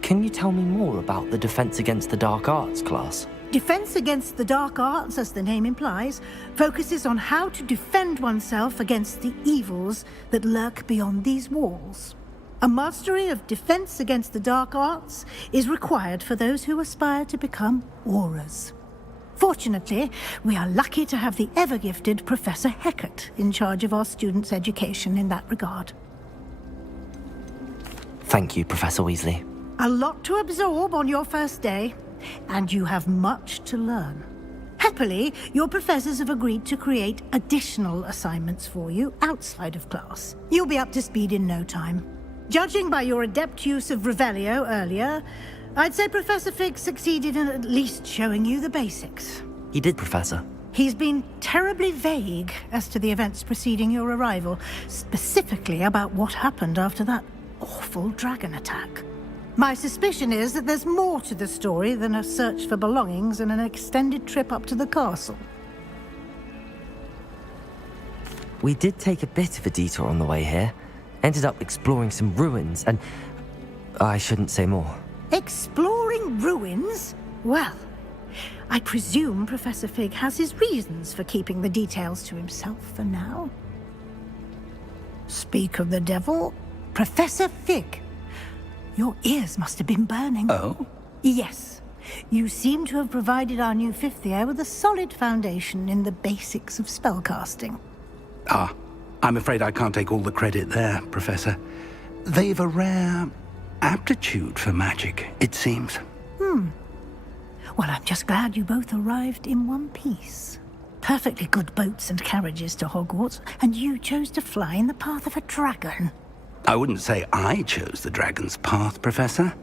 Can you tell me more about the Defense Against the Dark Arts class? Defense against the dark arts, as the name implies, focuses on how to defend oneself against the evils that lurk beyond these walls. A mastery of defense against the dark arts is required for those who aspire to become Aurors. Fortunately, we are lucky to have the ever-gifted Professor Hecat in charge of our students' education in that regard. Thank you, Professor Weasley. A lot to absorb on your first day, and you have much to learn. Happily, your professors have agreed to create additional assignments for you outside of class. You'll be up to speed in no time. Judging by your adept use of Revelio earlier, I'd say Professor Fig succeeded in at least showing you the basics. He did, Professor. He's been terribly vague as to the events preceding your arrival, specifically about what happened after that awful dragon attack. My suspicion is that there's more to the story than a search for belongings and an extended trip up to the castle. We did take a bit of a detour on the way here. Ended up exploring some ruins and... I shouldn't say more. Exploring ruins? Well, I presume Professor Fig has his reasons for keeping the details to himself for now. Speak of the devil, Professor Fig. Your ears must have been burning. Oh? Yes. You seem to have provided our new fifth year with a solid foundation in the basics of spellcasting. Ah, I'm afraid I can't take all the credit there, Professor. They've a rare aptitude for magic, it seems. Well, I'm just glad you both arrived in one piece. Perfectly good boats and carriages to Hogwarts, and you chose to fly in the path of a dragon. I wouldn't say I chose the dragon's path, Professor.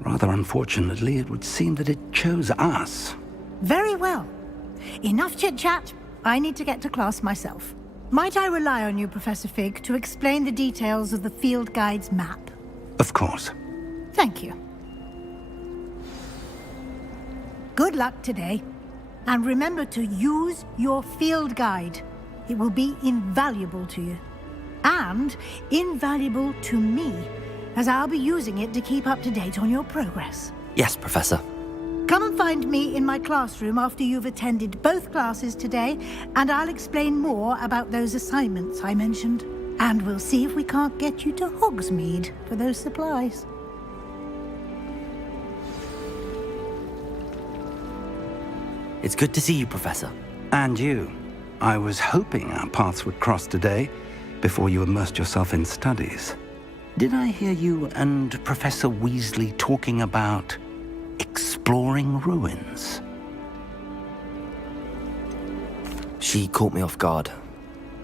Rather unfortunately, it would seem that it chose us. Very well. Enough chit-chat. I need to get to class myself. Might I rely on you, Professor Fig, to explain the details of the field guide's map? Of course. Thank you. Good luck today. And remember to use your field guide. It will be invaluable to you. And invaluable to me, as I'll be using it to keep up to date on your progress. Yes, Professor. Come and find me in my classroom after you've attended both classes today, and I'll explain more about those assignments I mentioned. And we'll see if we can't get you to Hogsmeade for those supplies. It's good to see you, Professor. And you. I was hoping our paths would cross today, before you immersed yourself in studies. Did I hear you and Professor Weasley talking about exploring ruins? She caught me off guard.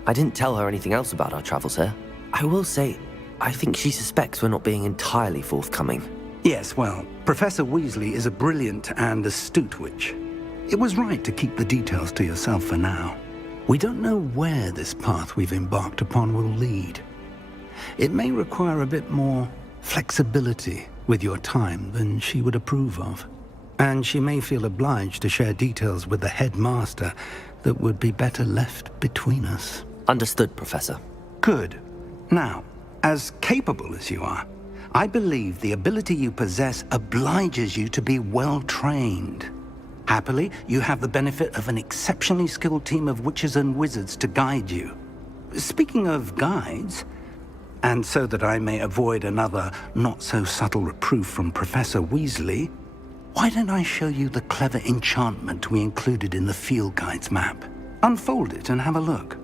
I didn't tell her anything else about our travels here. I will say, I think she suspects we're not being entirely forthcoming. Yes, well, Professor Weasley is a brilliant and astute witch. It was right to keep the details to yourself for now. We don't know where this path we've embarked upon will lead. It may require a bit more flexibility with your time than she would approve of. And she may feel obliged to share details with the headmaster that would be better left between us. Understood, Professor. Good. Now, as capable as you are, I believe the ability you possess obliges you to be well-trained. Happily, you have the benefit of an exceptionally skilled team of witches and wizards to guide you. Speaking of guides, and so that I may avoid another not-so-subtle reproof from Professor Weasley, why don't I show you the clever enchantment we included in the field guide's map? Unfold it and have a look.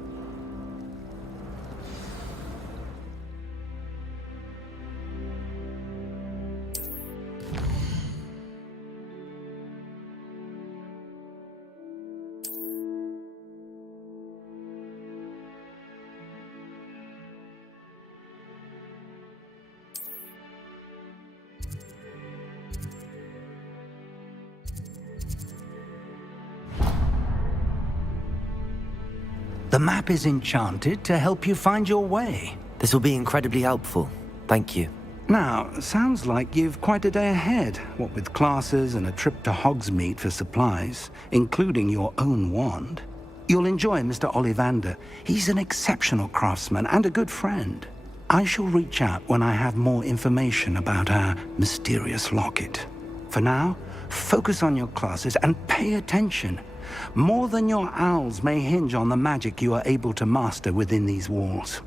The map is enchanted to help you find your way. This will be incredibly helpful. Thank you. Now, sounds like you've quite a day ahead, what with classes and a trip to Hogsmeade for supplies, including your own wand. You'll enjoy Mr. Ollivander. He's an exceptional craftsman and a good friend. I shall reach out when I have more information about our mysterious locket. For now, Focus on your classes and pay attention. More than your owls may hinge on the magic you are able to master within these walls.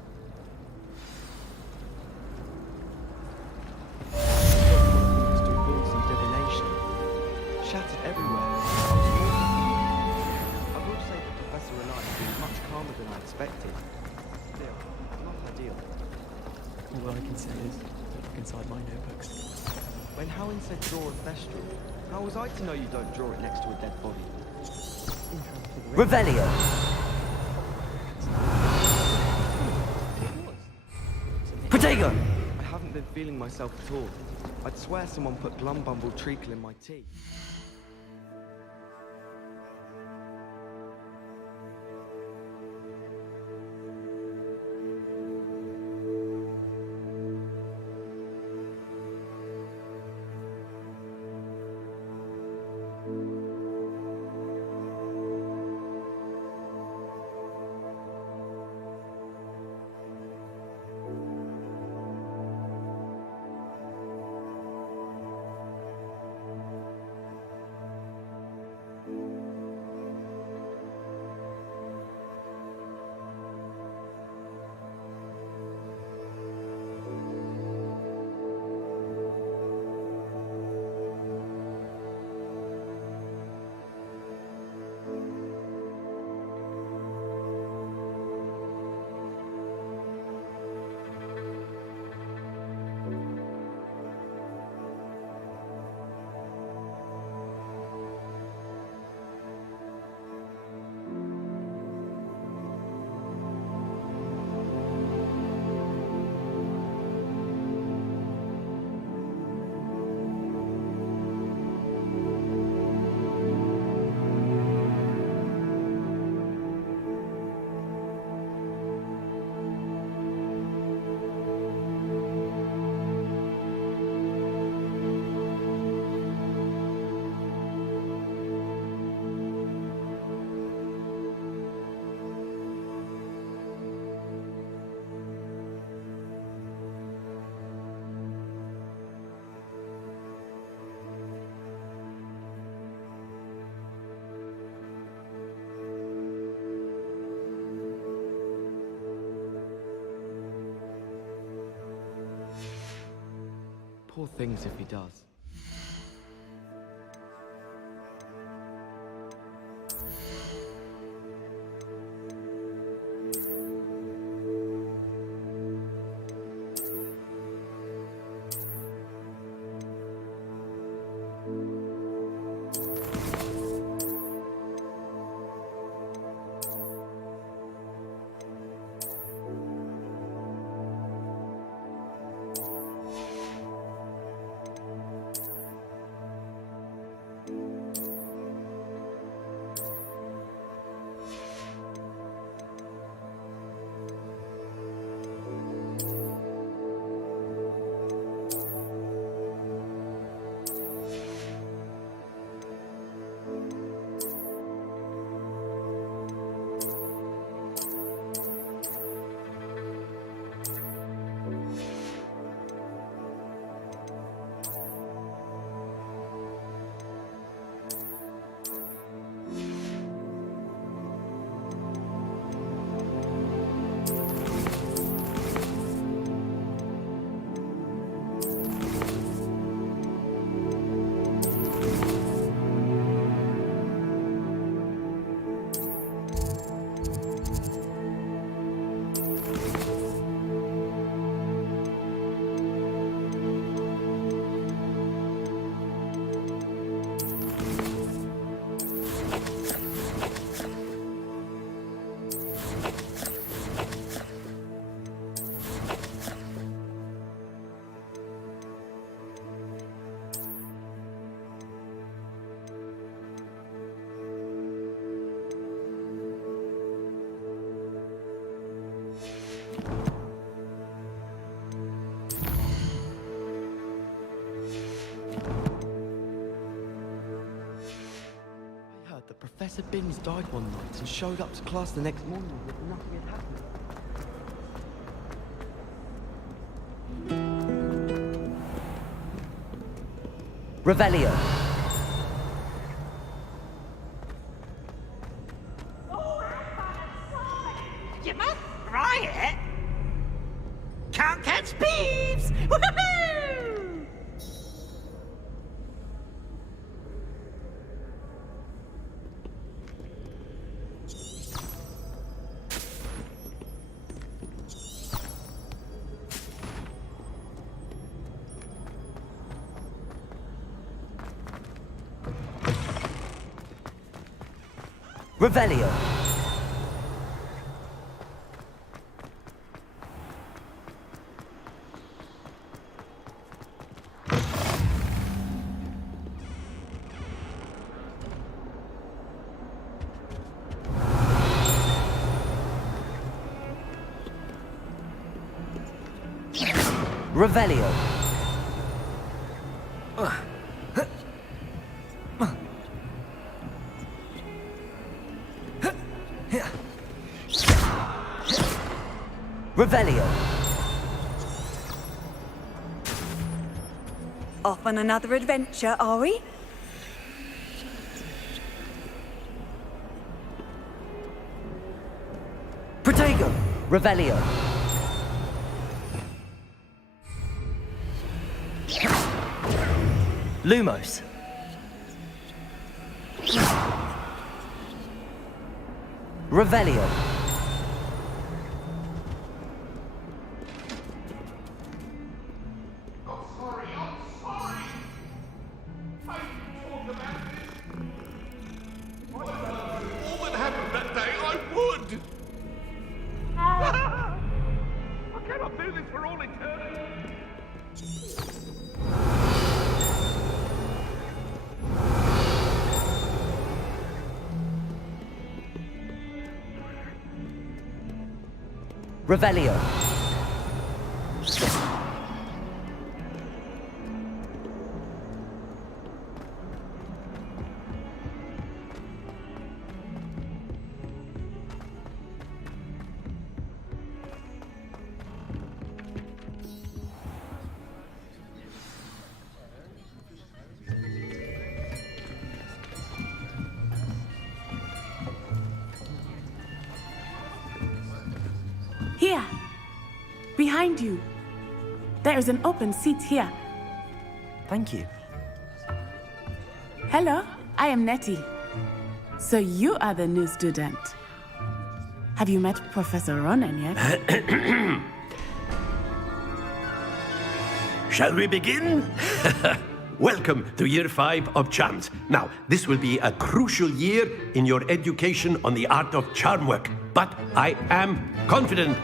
Shattered everywhere. I will say that Professor Reliance is much calmer than I expected. Still, not ideal. All I can say is, look inside my notebooks. When Howin said draw a thestral, how was I to know you don't draw it next to a dead body? Revelio! Protego! I haven't been feeling myself at all. I'd swear someone put Glumbumble treacle in my tea. Poor things if he does. Professor Binns died one night and showed up to class the next morning as if nothing had happened. Revelio. Revelio. Revelio. Revelio. Off on another adventure, are we? Protego. Revelio. Lumos. Revelio. All that happened that day, I would! I cannot do this for all eternity! Revelio. Here. Behind you. There is an open seat here. Thank you. Hello, I am Nettie. So you are the new student. Have you met Professor Ronan yet? Shall we begin? Welcome to Year 5 of Charms. Now, this will be a crucial year in your education on the art of charm work. But I am confident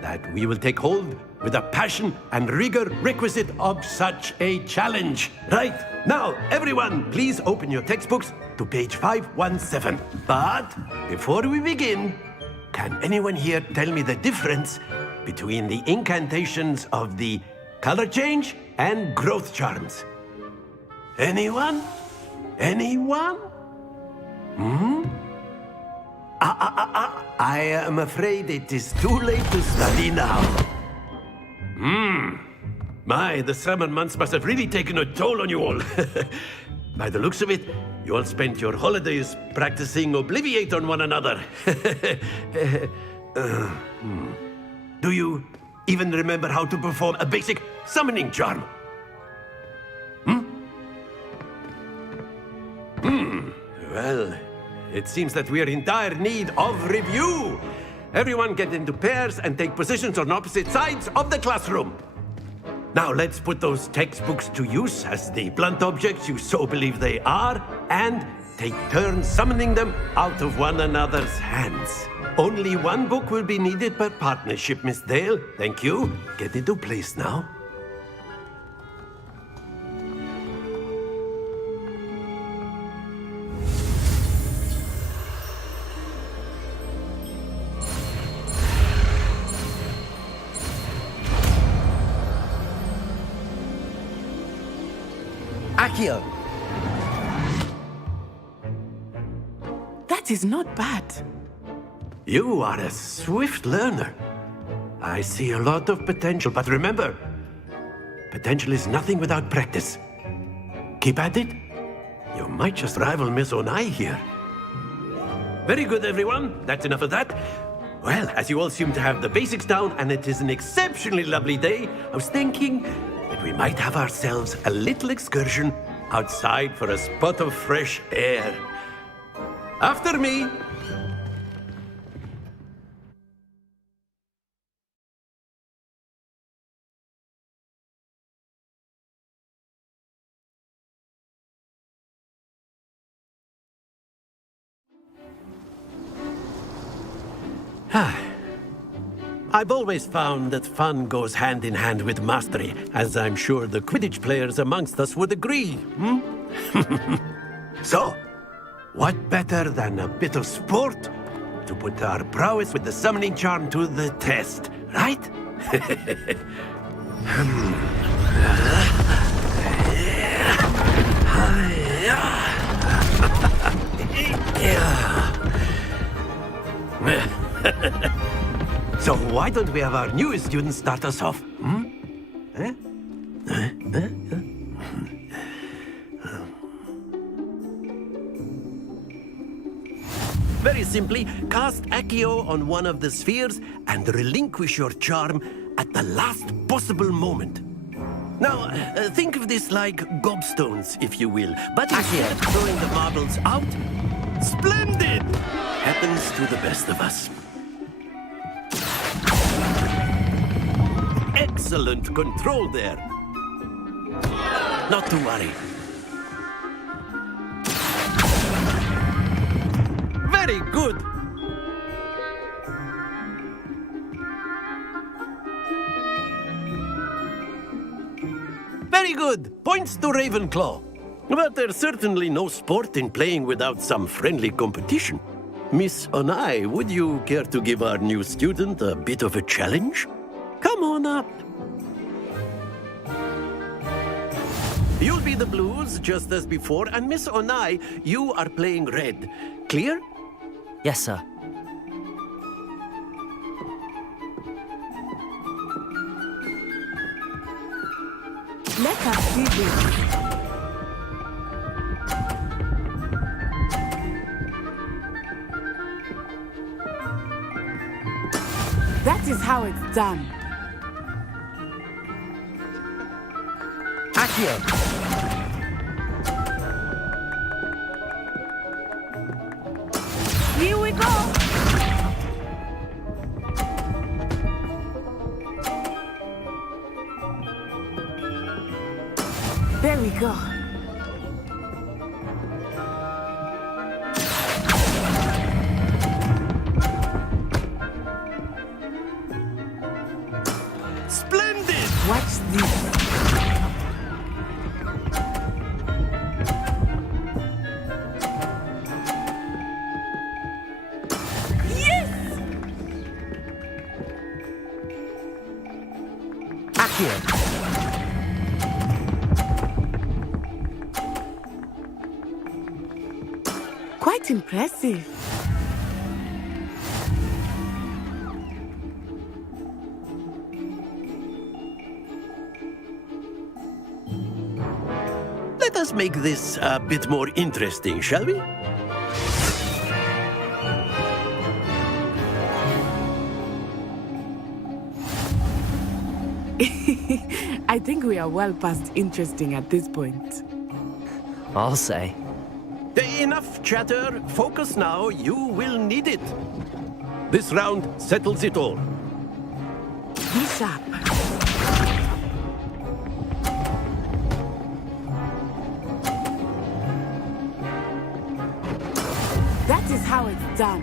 that we will take hold with the passion and rigor requisite of such a challenge. Right, now, everyone, please open your textbooks to page 517. But before we begin, can anyone here tell me the difference between the incantations of the color change and growth charms? Anyone? Anyone? I am afraid it is too late to study now. My, the summer months must have really taken a toll on you all. By the looks of it, you all spent your holidays practicing Obliviate on one another. Do you even remember how to perform a basic summoning charm? Well, it seems that we are in dire need of review. Everyone get into pairs and take positions on opposite sides of the classroom. Now let's put those textbooks to use as the blunt objects you so believe they are, and take turns summoning them out of one another's hands. Only one book will be needed per partnership, Miss Dale. Thank you. Get into place now. Accio. That is not bad. You are a swift learner. I see a lot of potential, but remember, potential is nothing without practice. Keep at it. You might just rival Miss Onai here. Very good, everyone. That's enough of that. Well, as you all seem to have the basics down, and it is an exceptionally lovely day, I was thinking that we might have ourselves a little excursion outside for a spot of fresh air. After me. I've always found that fun goes hand in hand with mastery, as I'm sure the Quidditch players amongst us would agree, So, what better than a bit of sport to put our prowess with the summoning charm to the test, right? So why don't we have our newest student start us off? Very simply, cast Accio on one of the spheres and relinquish your charm at the last possible moment. Now, think of this like gobstones, if you will. But instead of throwing the marbles out, splendid! Happens to the best of us. Excellent control there. Not to worry. Very good. Very good. Points to Ravenclaw. But there's certainly no sport in playing without some friendly competition. Miss Onai, would you care to give our new student a bit of a challenge? Come on up. You'll be the blues, just as before, and Miss Onai, you are playing red. Clear? Yes, sir. Let us see this. That is how it's done. Accio! Here we go! There we go. Splendid! Watch this. Quite impressive. Let us make this a bit more interesting, shall we? I think we are well past interesting at this point. I'll say. Enough chatter. Focus now. You will need it. This round settles it all. Be sharp. That is how it's done.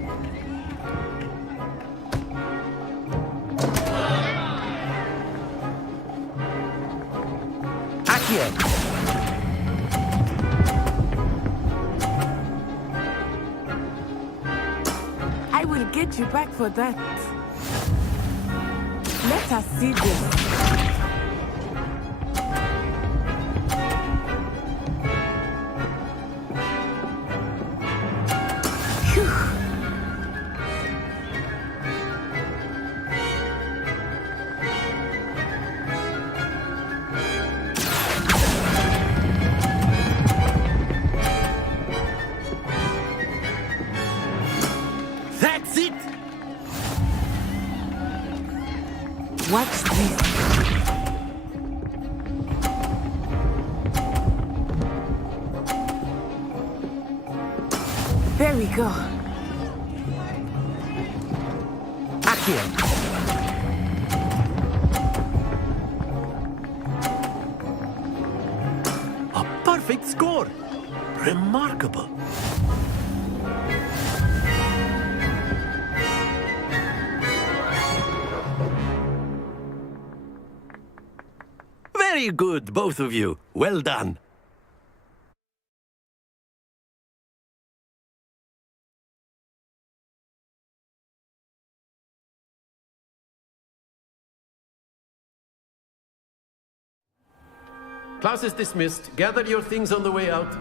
Accio! I will get you back for that. Let us see this. That's it! Watch this. There we go. Accio! A perfect score! Remarkable. Very good, both of you. Well done. Class is dismissed. Gather your things on the way out.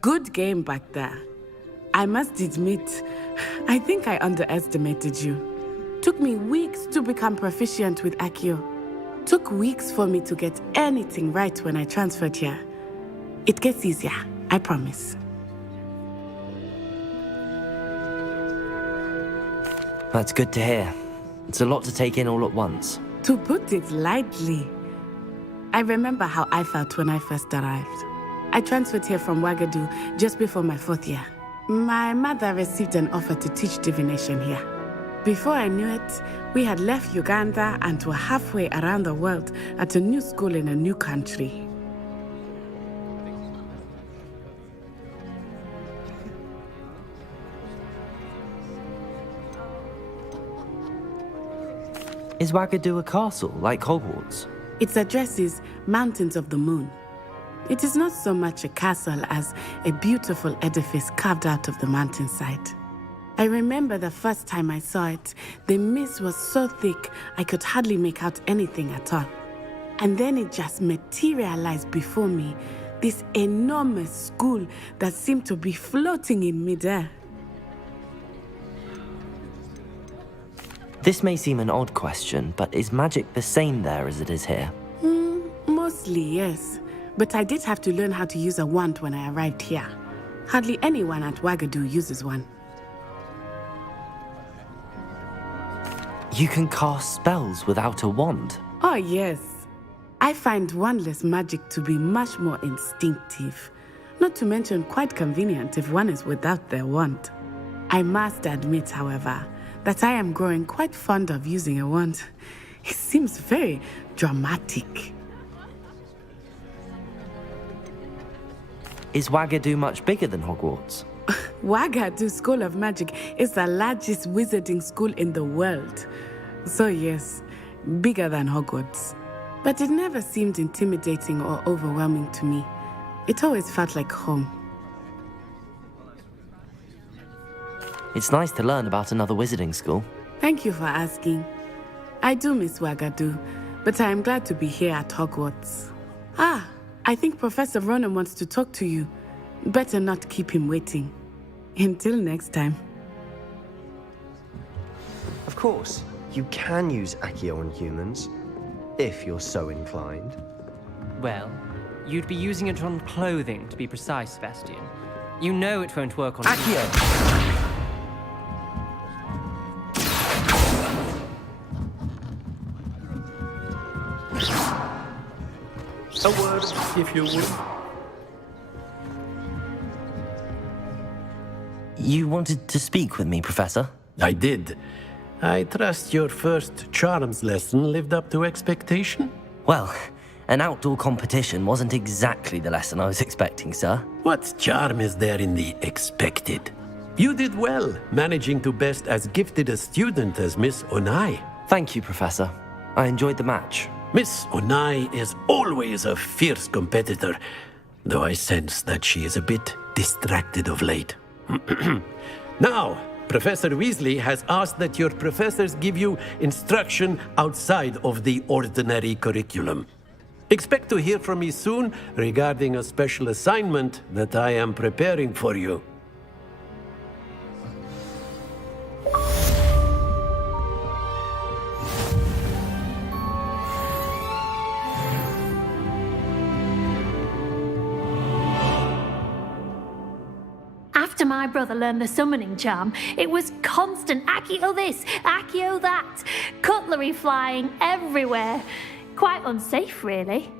Good game back there. I must admit, I think I underestimated you. Took me weeks to become proficient with Accio. Took weeks for me to get anything right when I transferred here. It gets easier, I promise. That's good to hear. It's a lot to take in all at once. To put it lightly, I remember how I felt when I first arrived. I transferred here from Ouagadougou just before my 4th year. My mother received an offer to teach divination here. Before I knew it, we had left Uganda and were halfway around the world at a new school in a new country. Is Ouagadougou a castle, like Hogwarts? Its address is Mountains of the Moon. It is not so much a castle as a beautiful edifice carved out of the mountainside. I remember the first time I saw it, the mist was so thick I could hardly make out anything at all. And then it just materialized before me, this enormous school that seemed to be floating in midair. This may seem an odd question, but is magic the same there as it is here? Mostly, yes. But I did have to learn how to use a wand when I arrived here. Hardly anyone at Ouagadougou uses one. You can cast spells without a wand? Oh, yes. I find wandless magic to be much more instinctive. Not to mention quite convenient if one is without their wand. I must admit, however, that I am growing quite fond of using a wand. It seems very dramatic. Is Ouagadougou much bigger than Hogwarts? Ouagadougou School of Magic is the largest wizarding school in the world. So yes, bigger than Hogwarts. But it never seemed intimidating or overwhelming to me. It always felt like home. It's nice to learn about another wizarding school. Thank you for asking. I do miss Ouagadougou, but I am glad to be here at Hogwarts. I think Professor Ronan wants to talk to you. Better not keep him waiting. Until next time. Of course, you can use Accio on humans, if you're so inclined. Well, you'd be using it on clothing, to be precise, Sebastian. You know it won't work on Accio! A word, if you would. You wanted to speak with me, Professor? I did. I trust your first charms lesson lived up to expectation? Well, an outdoor competition wasn't exactly the lesson I was expecting, sir. What charm is there in the expected? You did well, managing to best as gifted a student as Miss Onai. Thank you, Professor. I enjoyed the match. Miss Onai is always a fierce competitor, though I sense that she is a bit distracted of late. Now, Professor Weasley has asked that your professors give you instruction outside of the ordinary curriculum. Expect to hear from me soon regarding a special assignment that I am preparing for you. After my brother learned the summoning charm, it was constant Accio this, Accio that, cutlery flying everywhere. Quite unsafe, really.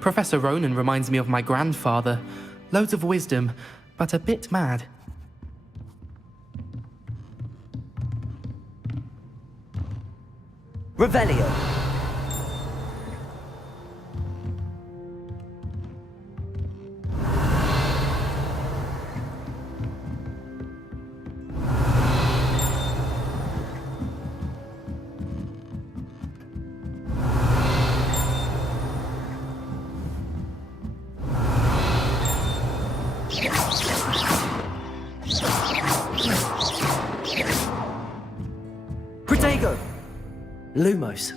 Professor Ronan reminds me of my grandfather. Loads of wisdom, but a bit mad. Revelio. Protego. Lumos.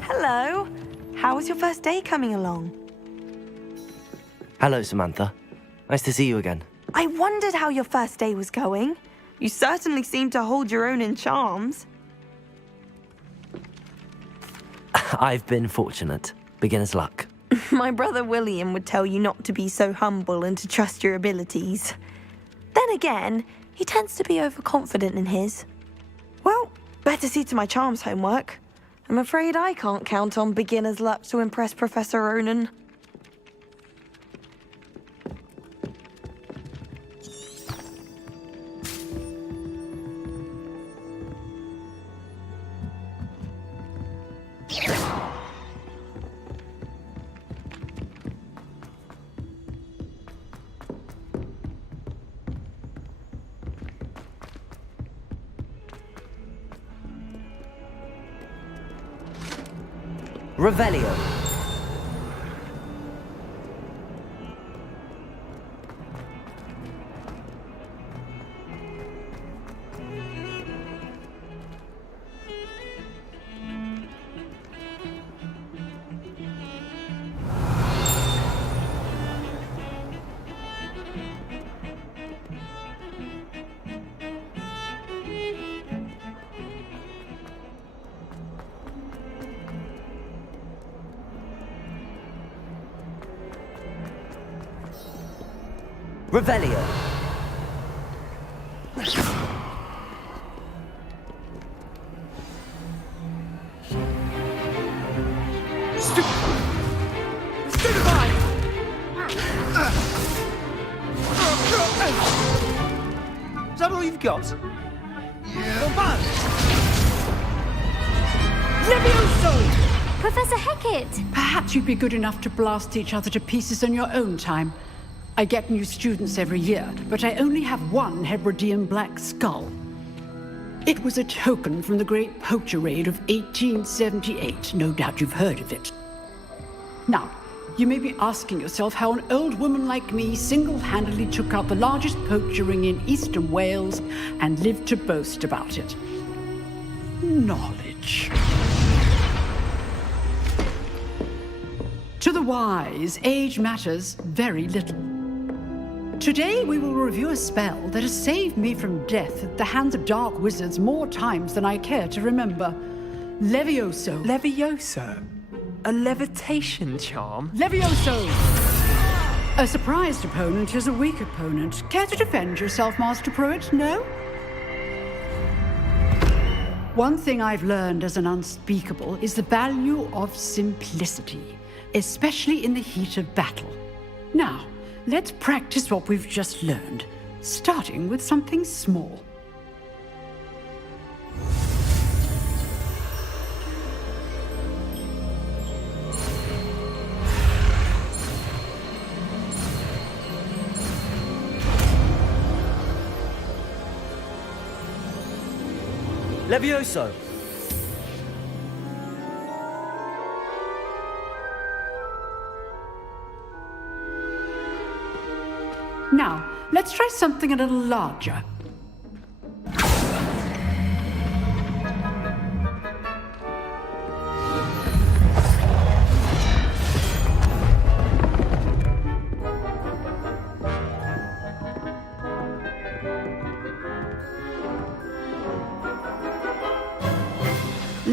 Hello. How was your first day coming along? Hello, Samantha. Nice to see you again. I wondered how your first day was going. You certainly seem to hold your own in charms. I've been fortunate. Beginner's luck. My brother William would tell you not to be so humble and to trust your abilities. Then again, he tends to be overconfident in his. Well, better see to my charms homework. I'm afraid I can't count on beginner's luck to impress Professor Ronan. Revelio. Revelio. Is that all you've got? Yeah. Levioso! Professor Hecat! Perhaps you'd be good enough to blast each other to pieces on your own time. I get new students every year, but I only have one Hebridean black skull. It was a token from the Great Poacher Raid of 1878. No doubt you've heard of it. Now, you may be asking yourself how an old woman like me single-handedly took out the largest poacher ring in eastern Wales and lived to boast about it. Knowledge. To the wise, age matters very little. Today we will review a spell that has saved me from death at the hands of dark wizards more times than I care to remember. Levioso. Levioso? A levitation charm? Levioso! A surprised opponent is a weak opponent. Care to defend yourself, Master Pruitt? No? One thing I've learned as an unspeakable is the value of simplicity, especially in the heat of battle. Now, let's practice what we've just learned, starting with something small. Levioso. Now, let's try something a little larger.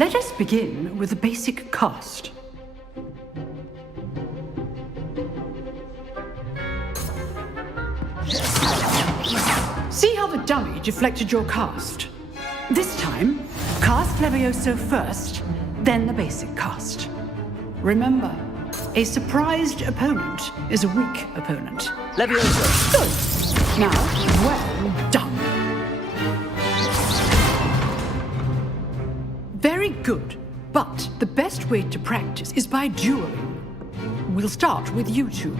Let us begin with the basic cast. See how the dummy deflected your cast? This time, cast Levioso first, then the basic cast. Remember, a surprised opponent is a weak opponent. Levioso! Good. Now, well done. Very good, but the best way to practice is by dueling. We'll start with you two.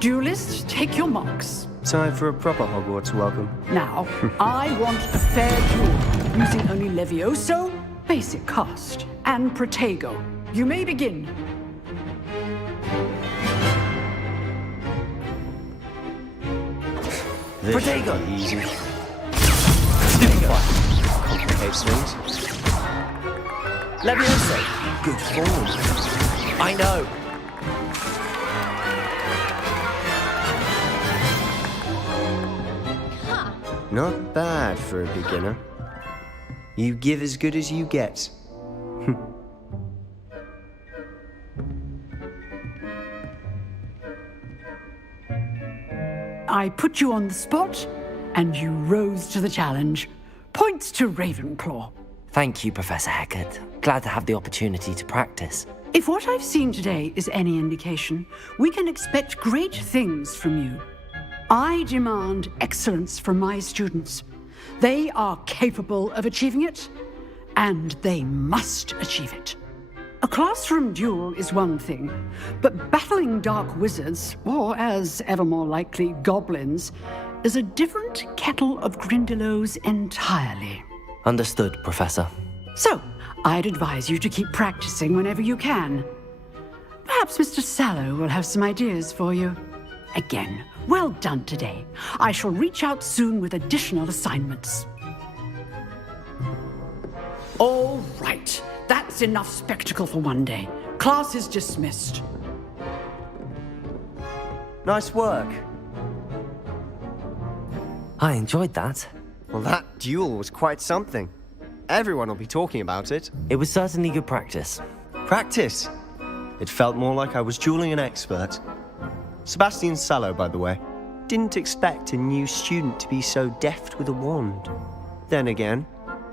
Duelists, take your marks. Time for a proper Hogwarts welcome. Now, I want a fair duel, using only Levioso, basic cast, and Protego. You may begin. This Protego! should be easy. Simplify. Complicates things. Levioso! Good form. I know. Not bad for a beginner. You give as good as you get. I put you on the spot, and you rose to the challenge. Points to Ravenclaw. Thank you, Professor Hecat. Glad to have the opportunity to practice. If what I've seen today is any indication, we can expect great things from you. I demand excellence from my students. They are capable of achieving it, and they must achieve it. A classroom duel is one thing, but battling dark wizards, or as ever more likely, goblins, is a different kettle of Grindylows entirely. Understood, Professor. So, I'd advise you to keep practicing whenever you can. Perhaps Mr. Sallow will have some ideas for you. Again, well done today. I shall reach out soon with additional assignments. All right. That's enough spectacle for one day. Class is dismissed. Nice work. I enjoyed that. Well, that duel was quite something. Everyone will be talking about it. It was certainly good practice. Practice? It felt more like I was dueling an expert. Sebastian Sallow, by the way. Didn't expect a new student to be so deft with a wand. Then again,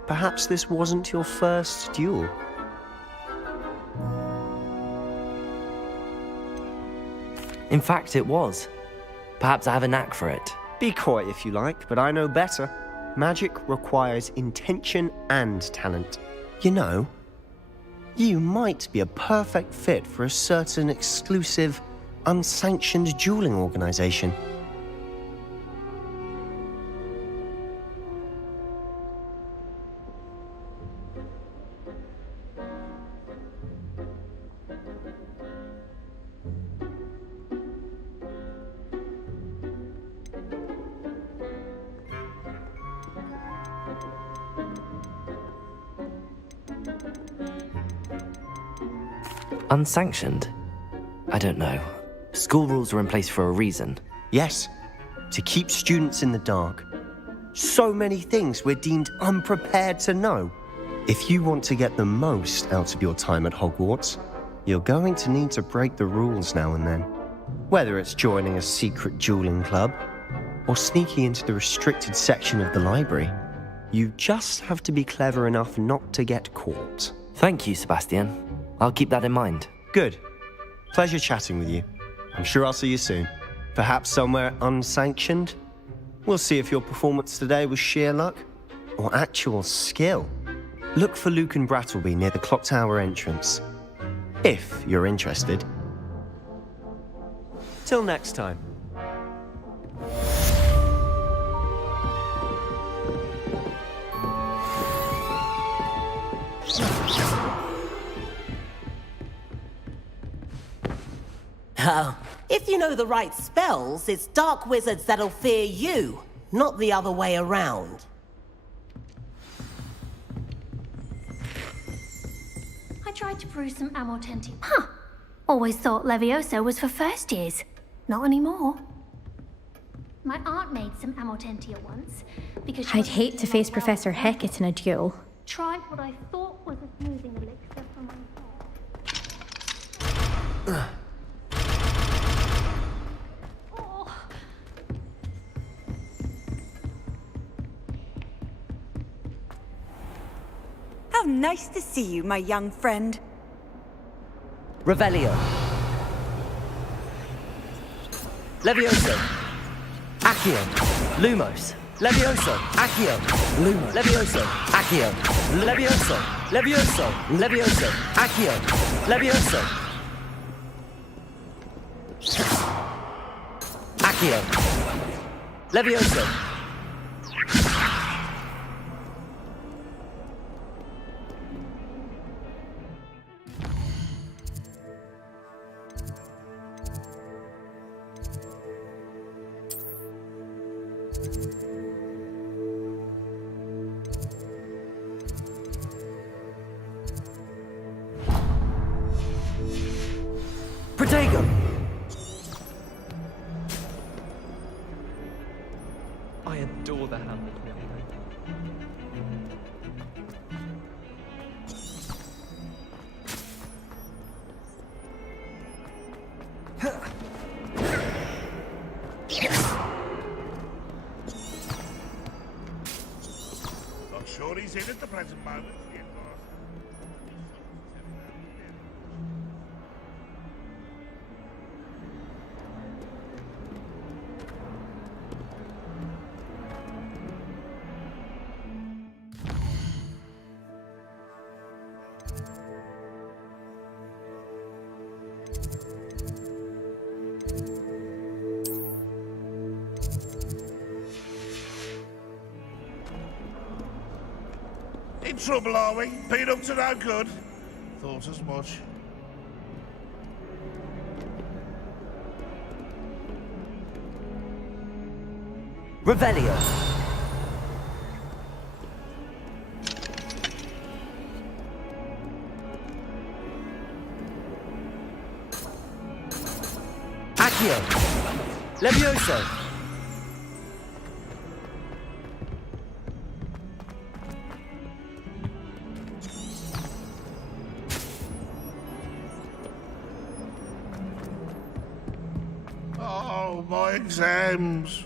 perhaps this wasn't your first duel. In fact, it was. Perhaps I have a knack for it. Be coy if you like, but I know better. Magic requires intention and talent. You know, you might be a perfect fit for a certain exclusive, unsanctioned dueling organization. Unsanctioned? I don't know. School rules are in place for a reason. Yes, to keep students in the dark. So many things we're deemed unprepared to know. If you want to get the most out of your time at Hogwarts, you're going to need to break the rules now and then. Whether it's joining a secret dueling club or sneaking into the restricted section of the library, you just have to be clever enough not to get caught. Thank you, Sebastian. I'll keep that in mind. Good. Pleasure chatting with you. I'm sure I'll see you soon. Perhaps somewhere unsanctioned? We'll see if your performance today was sheer luck or actual skill. Look for Luke and Brattleby near the clock tower entrance, if you're interested. Till next time. Oh, if you know the right spells, it's dark wizards that'll fear you, not the other way around. I tried to brew some Amortentia. Huh. Always thought Levioso was for first years. Not anymore. My aunt made some Amortentia once because I'd hate to face Professor Hecat in a duel. tried what I thought was a smoothing elixir for my hair. Oh. How nice to see you, my young friend. Revelio. Levioso. Accio. Lumos. Levioso. Accio. Lumos. Levioso. Accio. Levioso. Levioso. Levioso. Accio. Levioso. Accio. Levioso. Protego! I adore the hamlet. Not sure he's in at the present moment. In trouble, are we? Been up to no good? Thought as much. Revelio. Accio. Levioso. Oh, my exams.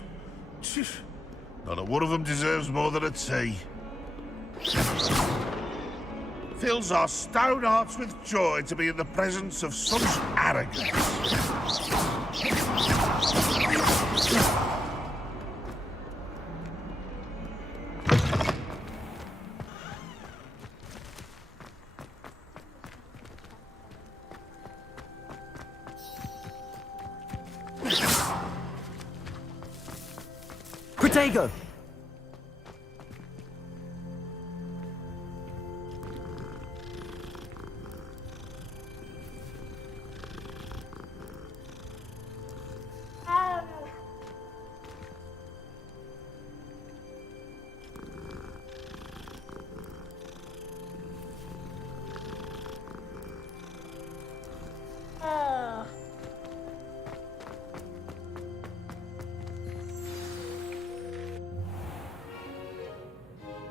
Not a one of them deserves more than a tea. Fills our stone hearts with joy to be in the presence of such arrogance. Protego!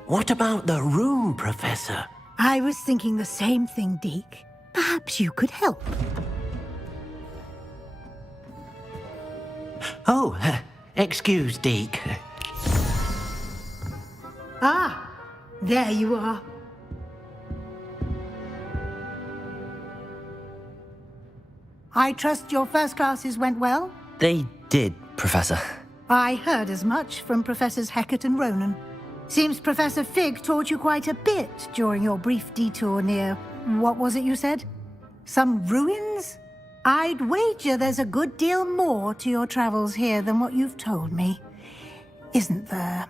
What about the room, Professor? I was thinking the same thing, Deke. Perhaps you could help. Oh, excuse, Deke. Ah, there you are. I trust your first classes went well? They did, Professor. I heard as much from Professors Hecat and Ronan. Seems Professor Fig taught you quite a bit during your brief detour near... what was it you said? Some ruins? I'd wager there's a good deal more to your travels here than what you've told me. Isn't there?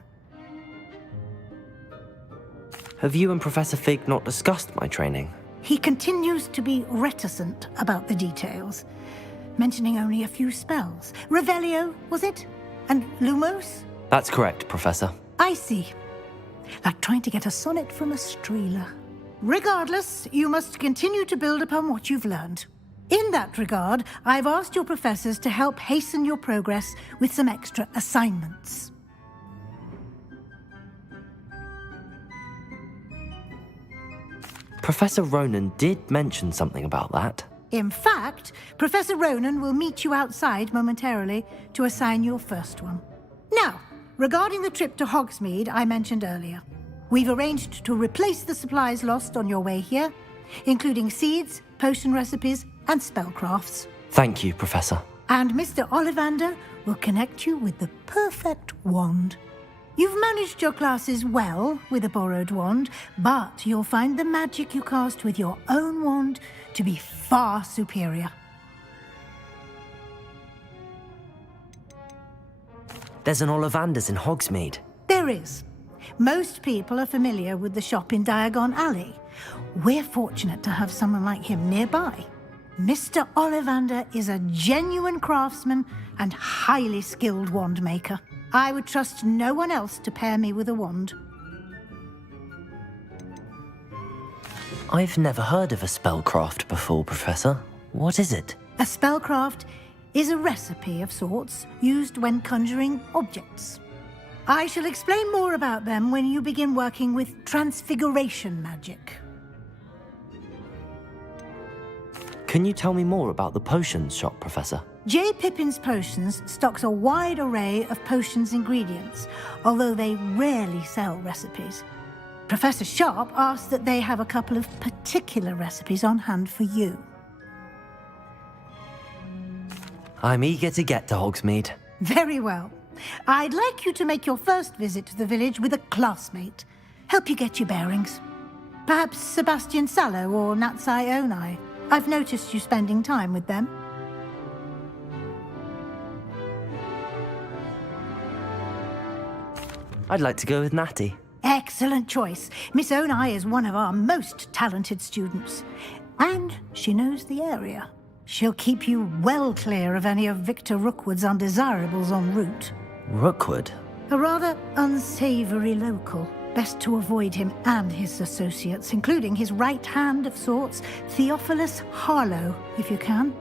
Have you and Professor Fig not discussed my training? He continues to be reticent about the details, mentioning only a few spells. Revelio, was it? And Lumos? That's correct, Professor. I see. Like trying to get a sonnet from a streeler. Regardless, you must continue to build upon what you've learned. In that regard, I've asked your professors to help hasten your progress with some extra assignments. Professor Ronan did mention something about that. In fact, Professor Ronan will meet you outside momentarily to assign your first one. Now, regarding the trip to Hogsmeade I mentioned earlier, we've arranged to replace the supplies lost on your way here, including seeds, potion recipes, and spellcrafts. Thank you, Professor. And Mr. Ollivander will connect you with the perfect wand. You've managed your classes well with a borrowed wand, but you'll find the magic you cast with your own wand to be far superior. There's an Ollivander's in Hogsmeade. There is. Most people are familiar with the shop in Diagon Alley. We're fortunate to have someone like him nearby. Mr. Ollivander is a genuine craftsman and highly skilled wand maker. I would trust no one else to pair me with a wand. I've never heard of a spellcraft before, Professor. What is it? A spellcraft is a recipe of sorts used when conjuring objects. I shall explain more about them when you begin working with transfiguration magic. Can you tell me more about the potions shop, Professor? J. Pippin's Potions stocks a wide array of potions ingredients, although they rarely sell recipes. Professor Sharp asks that they have a couple of particular recipes on hand for you. I'm eager to get to Hogsmeade. Very well. I'd like you to make your first visit to the village with a classmate. Help you get your bearings. Perhaps Sebastian Sallow or Natsai Onai. I've noticed you spending time with them. I'd like to go with Natty. Excellent choice. Miss Onai is one of our most talented students. And she knows the area. She'll keep you well clear of any of Victor Rookwood's undesirables en route. Rookwood? A rather unsavory local. Best to avoid him and his associates, including his right hand of sorts, Theophilus Harlow, if you can.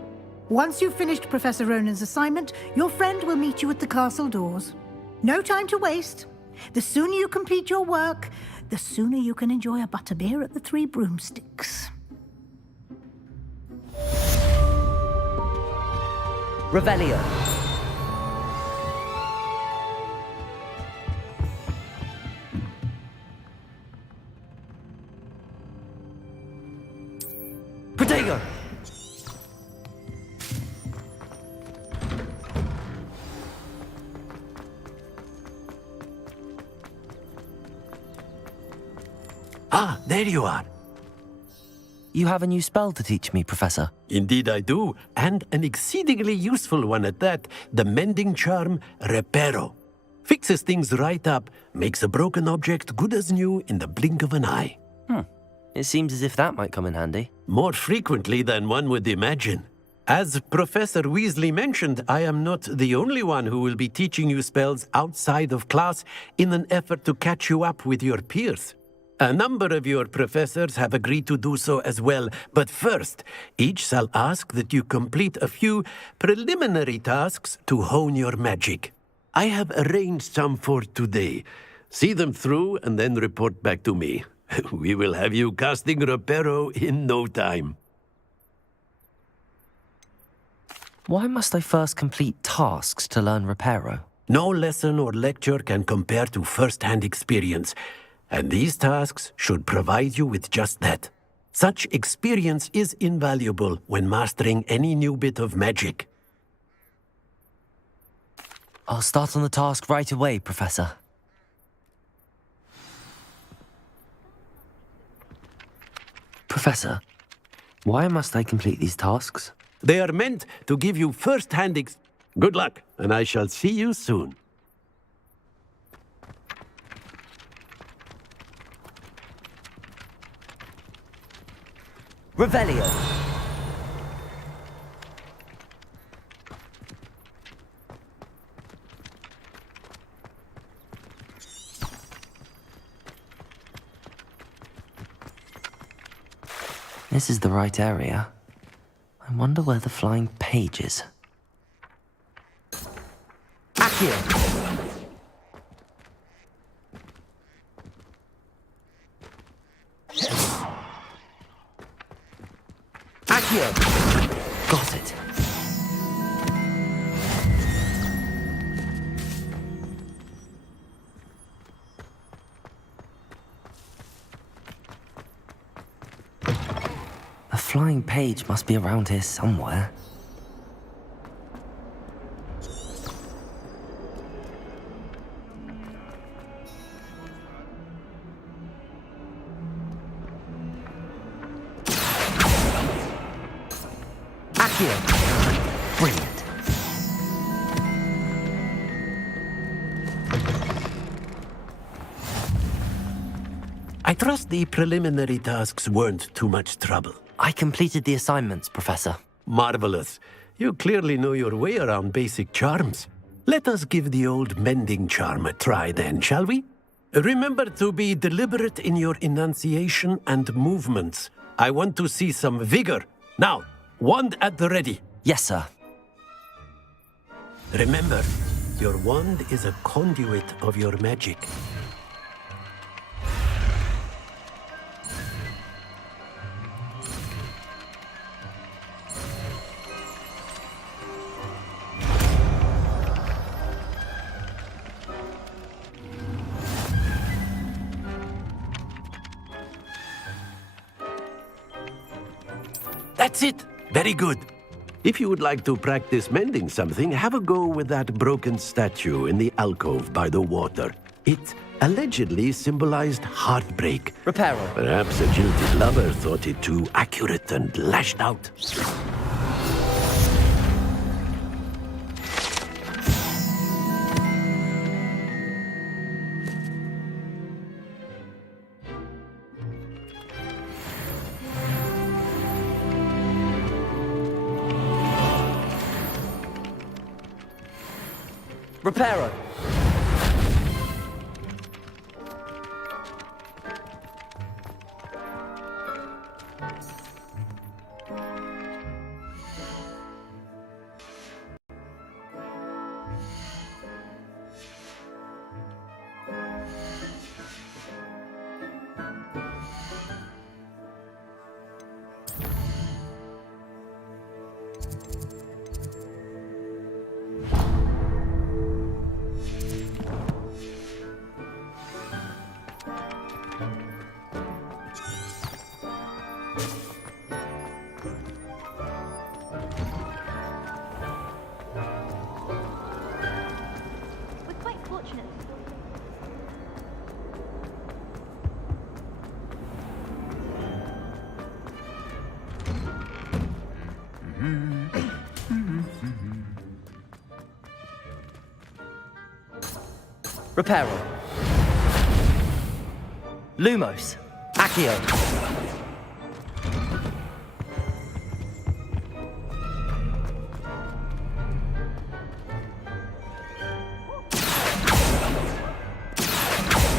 Once you've finished Professor Ronan's assignment, your friend will meet you at the castle doors. No time to waste. The sooner you complete your work, the sooner you can enjoy a butterbeer at the Three Broomsticks. Revelio. Protego! Ah, there you are. You have a new spell to teach me, Professor. Indeed I do, and an exceedingly useful one at that, the mending charm Reparo. Fixes things right up, makes a broken object good as new in the blink of an eye. It seems as if that might come in handy. More frequently than one would imagine. As Professor Weasley mentioned, I am not the only one who will be teaching you spells outside of class in an effort to catch you up with your peers. A number of your professors have agreed to do so as well, but first, each shall ask that you complete a few preliminary tasks to hone your magic. I have arranged some for today. See them through and then report back to me. We will have you casting Reparo in no time. Why must I first complete tasks to learn Reparo? No lesson or lecture can compare to first-hand experience, and these tasks should provide you with just that. Such experience is invaluable when mastering any new bit of magic. I'll start on the task right away, Professor. Professor, why must I complete these tasks? They are meant to give you first-hand Good luck, and I shall see you soon. Revelio. This is the right area. I wonder where the flying page is. Accio! Accio! Got it. A flying page must be around here somewhere. Accio! Brilliant. I trust the preliminary tasks weren't too much trouble. I completed the assignments, Professor. Marvelous. You clearly know your way around basic charms. Let us give the old mending charm a try then, shall we? Remember to be deliberate in your enunciation and movements. I want to see some vigor. Now, wand at the ready. Yes, sir. Remember, your wand is a conduit of your magic. That's it. Very good. If you would like to practice mending something, have a go with that broken statue in the alcove by the water. It allegedly symbolized heartbreak. Reparo. Perhaps a jilted lover thought it too accurate and lashed out. Reparo. We're quite fortunate. Reparo. Lumos. Accio.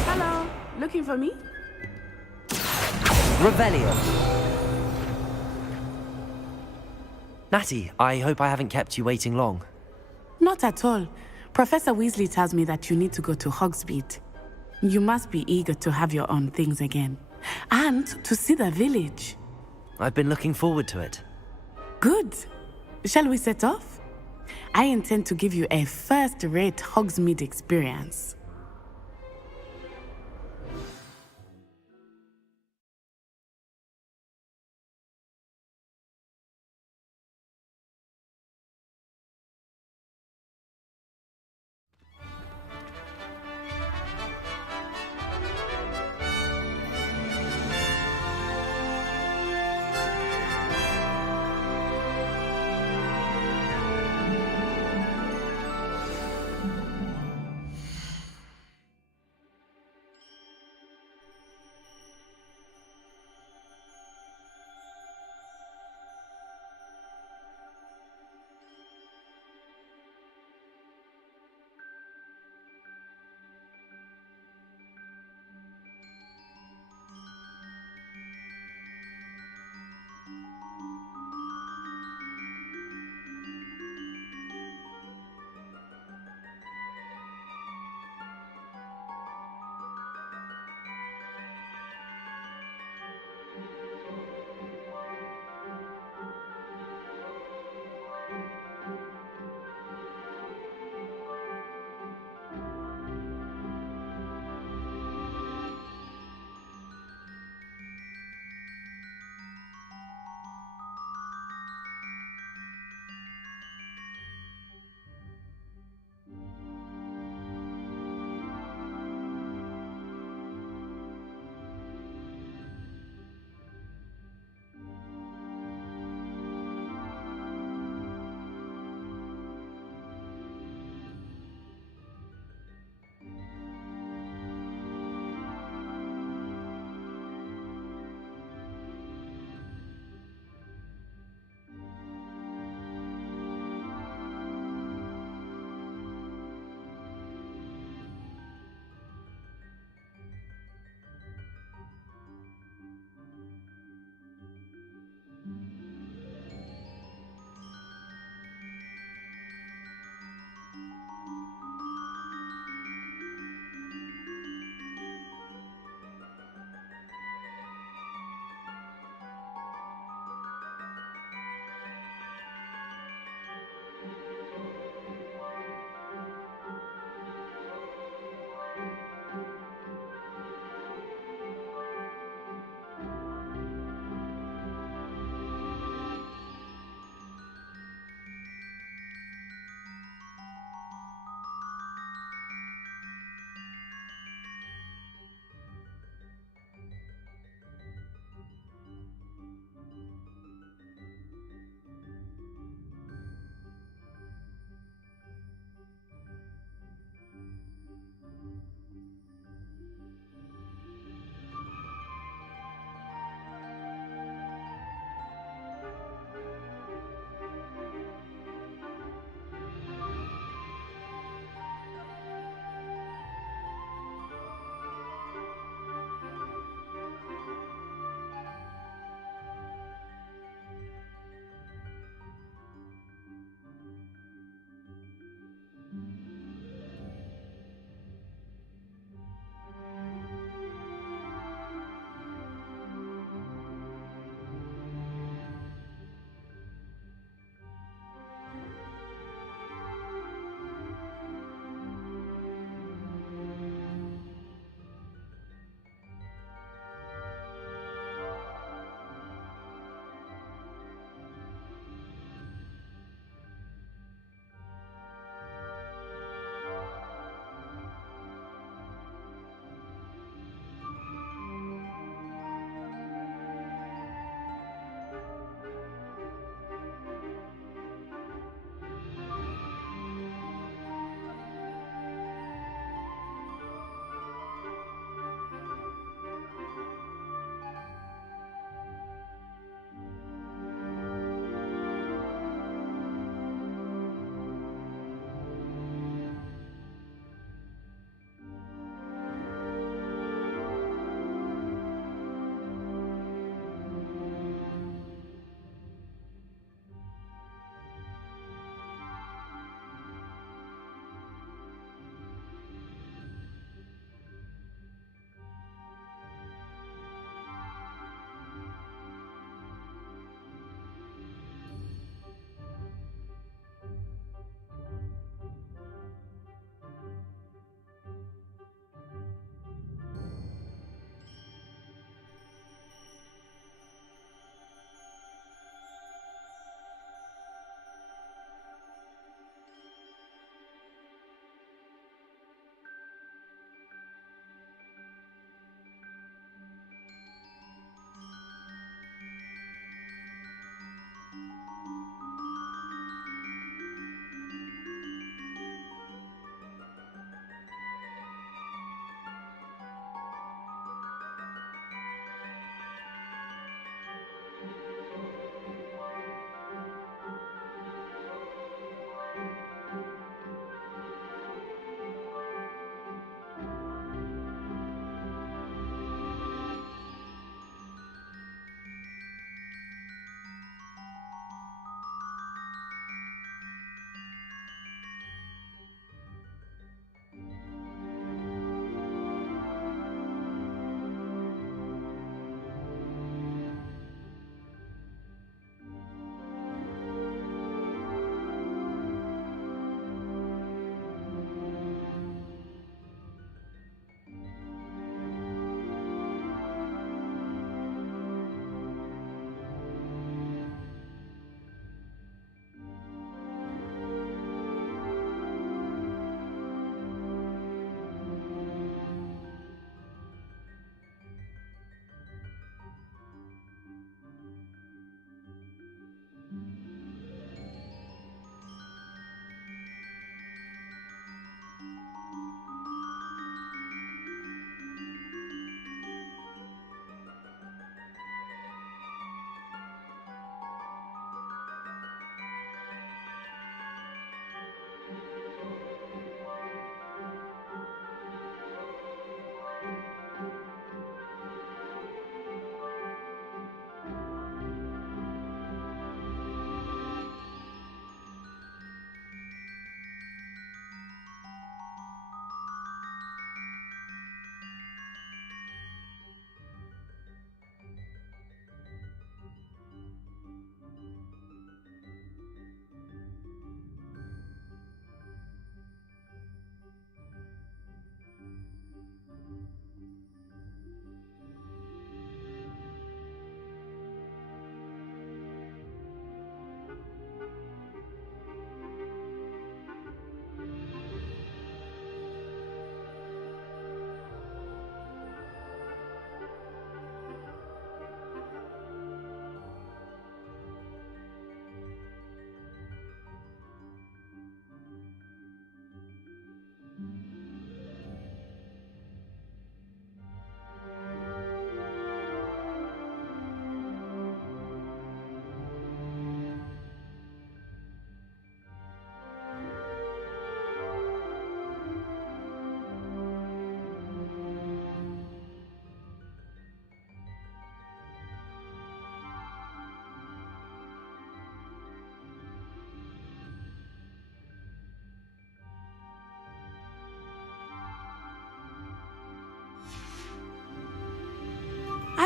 Hello. Looking for me? Revelio. Natty, I hope I haven't kept you waiting long. Not at all. Professor Weasley tells me that you need to go to Hogsmeade. You must be eager to have your own things again. And to see the village. I've been looking forward to it. Good. Shall we set off? I intend to give you a first-rate Hogsmeade experience.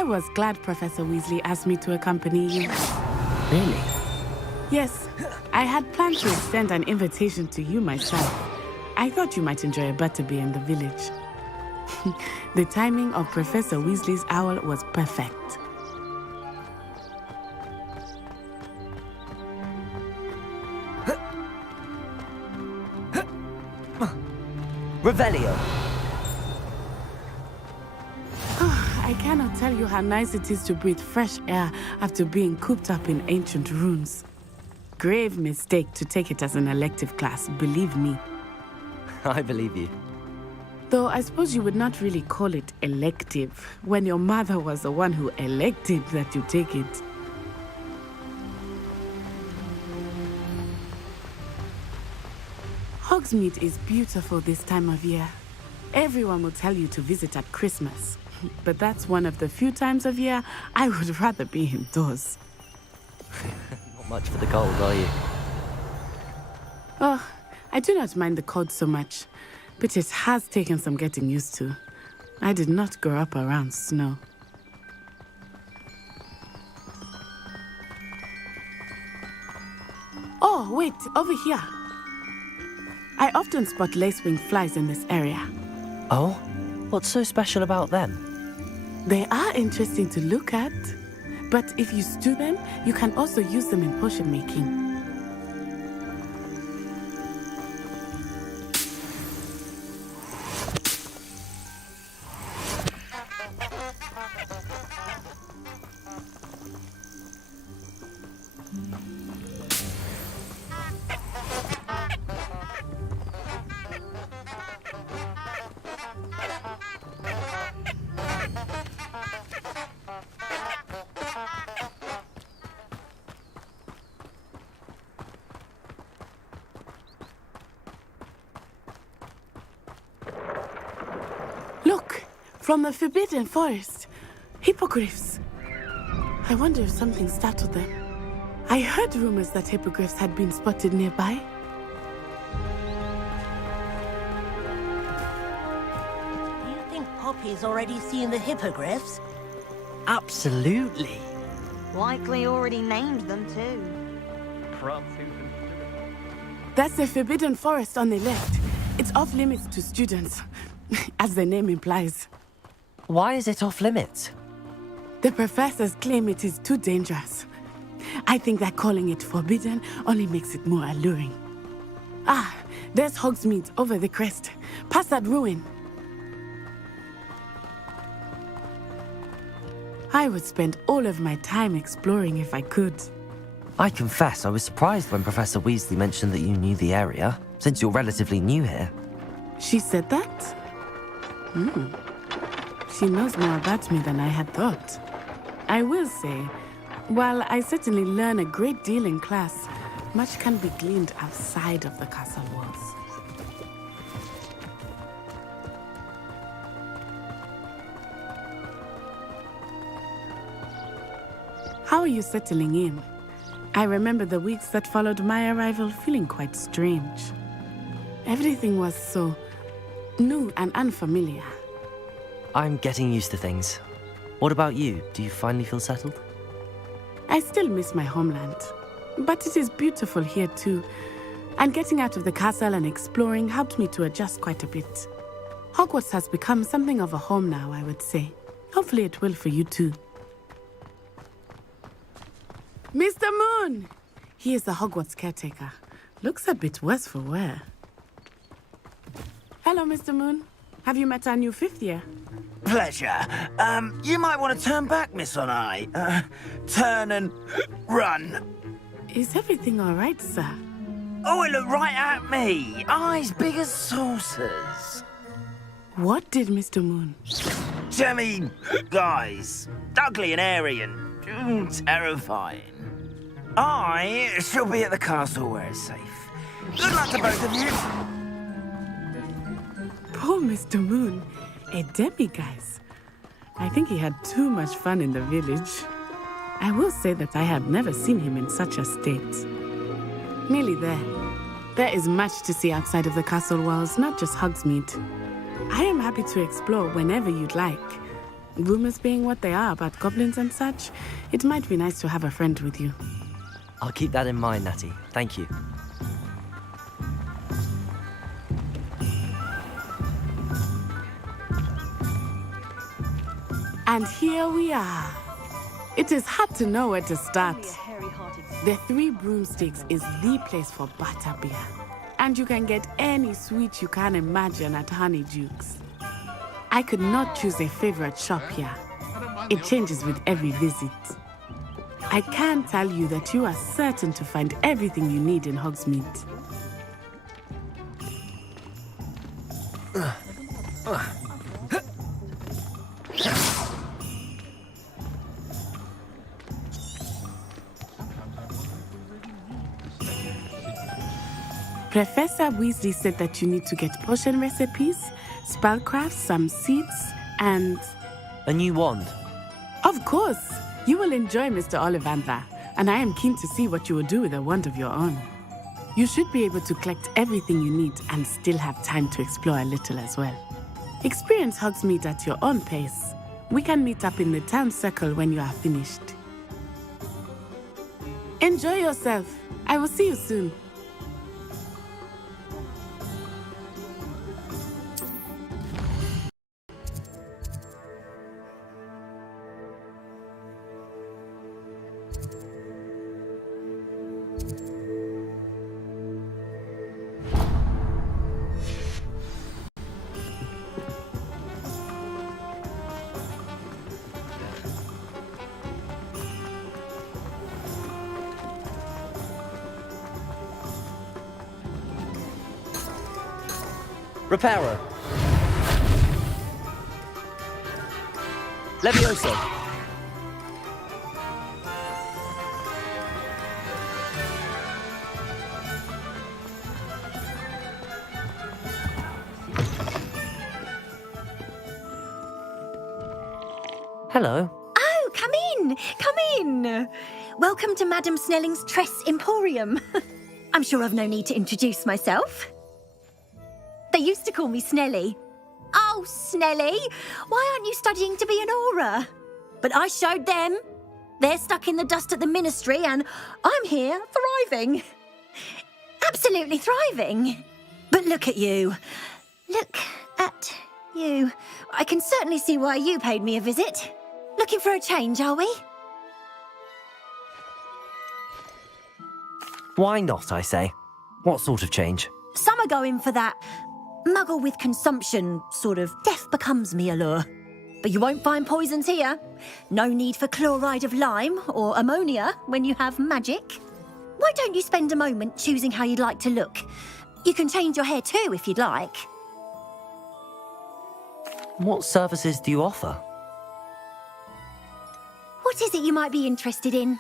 was glad Professor Weasley asked me to accompany you. Really? Yes, I had planned to extend an invitation to you myself. I thought you might enjoy a butterbeer in the village. The timing of Professor Weasley's owl was perfect. Revelio. I cannot tell you how nice it is to breathe fresh air after being cooped up in ancient runes. Grave mistake to take it as an elective class, believe me. I believe you. Though I suppose you would not really call it elective when your mother was the one who elected that you take it. Hogsmeade is beautiful this time of year. Everyone will tell you to visit at Christmas. But that's one of the few times of year I would rather be indoors. Not much for the cold, are you? Oh, I do not mind the cold so much, but it has taken some getting used to. I did not grow up around snow. Oh, wait, over here. I often spot lacewing flies in this area. Oh? What's so special about them? They are interesting to look at, but if you stew them, you can also use them in potion making. Look, from the Forbidden Forest. Hippogriffs. I wonder if something startled them. I heard rumors that hippogriffs had been spotted nearby. Do you think Poppy's already seen the hippogriffs? Absolutely. Likely already named them too. That's the Forbidden Forest on the left. It's off limits to students, as the name implies. Why is it off limits? The professors claim it is too dangerous. I think that calling it forbidden only makes it more alluring. Ah, there's Hogsmeade over the crest. Past that ruin. I would spend all of my time exploring if I could. I confess I was surprised when Professor Weasley mentioned that you knew the area, since you're relatively new here. She said that? She knows more about me than I had thought. I will say, while I certainly learn a great deal in class, much can be gleaned outside of the castle walls. How are you settling in? I remember the weeks that followed my arrival feeling quite strange. Everything was so new and unfamiliar. I'm getting used to things. What about you? Do you finally feel settled? I still miss my homeland, but it is beautiful here too. And getting out of the castle and exploring helped me to adjust quite a bit. Hogwarts has become something of a home now, I would say. Hopefully it will for you too. Mr. Moon! He is the Hogwarts caretaker. Looks a bit worse for wear. Hello, Mr. Moon. Have you met our new fifth year? Pleasure. You might want to turn back, Miss On-Eye. Turn and run. Is everything all right, sir? Oh, it looked right at me. Eyes big as saucers. What did Mr. Moon? Jemmy, guys. Ugly and airy and terrifying. I shall be at the castle where it's safe. Good luck to both of you. Poor Mr. Moon. A demiguise. I think he had too much fun in the village. I will say that I have never seen him in such a state. Nearly there. There is much to see outside of the castle walls, not just Hogsmeade. I am happy to explore whenever you'd like. Rumors being what they are about goblins and such, it might be nice to have a friend with you. I'll keep that in mind, Natty. Thank you. And here we are. It is hard to know where to start. The Three Broomsticks is the place for butterbeer. And you can get any sweet you can imagine at Honeyjuke's. I could not choose a favorite shop here. It changes with every visit. I can tell you that you are certain to find everything you need in Hogsmeade. Professor Weasley said that you need to get potion recipes, spellcraft, some seeds, and... A new wand? Of course! You will enjoy Mr. Ollivander, and I am keen to see what you will do with a wand of your own. You should be able to collect everything you need and still have time to explore a little as well. Experience Hogsmeade at your own pace. We can meet up in the town circle when you are finished. Enjoy yourself. I will see you soon. Reparo. Levioso. Hello. Oh, come in! Come in! Welcome to Madame Snelling's Tress Emporium. I'm sure I've no need to introduce myself. They used to call me Snelly. Oh, Snelly, why aren't you studying to be an aura? But I showed them. They're stuck in the dust at the ministry and I'm here thriving. Absolutely thriving. But look at you. Look at you. I can certainly see why you paid me a visit. Looking for a change, are we? Why not, I say? What sort of change? Some are going for that muggle with consumption, sort of death becomes me allure. But you won't find poisons here. No need for chloride of lime or ammonia when you have magic. Why don't you spend a moment choosing how you'd like to look? You can change your hair too if you'd like. What services do you offer? What is it you might be interested in?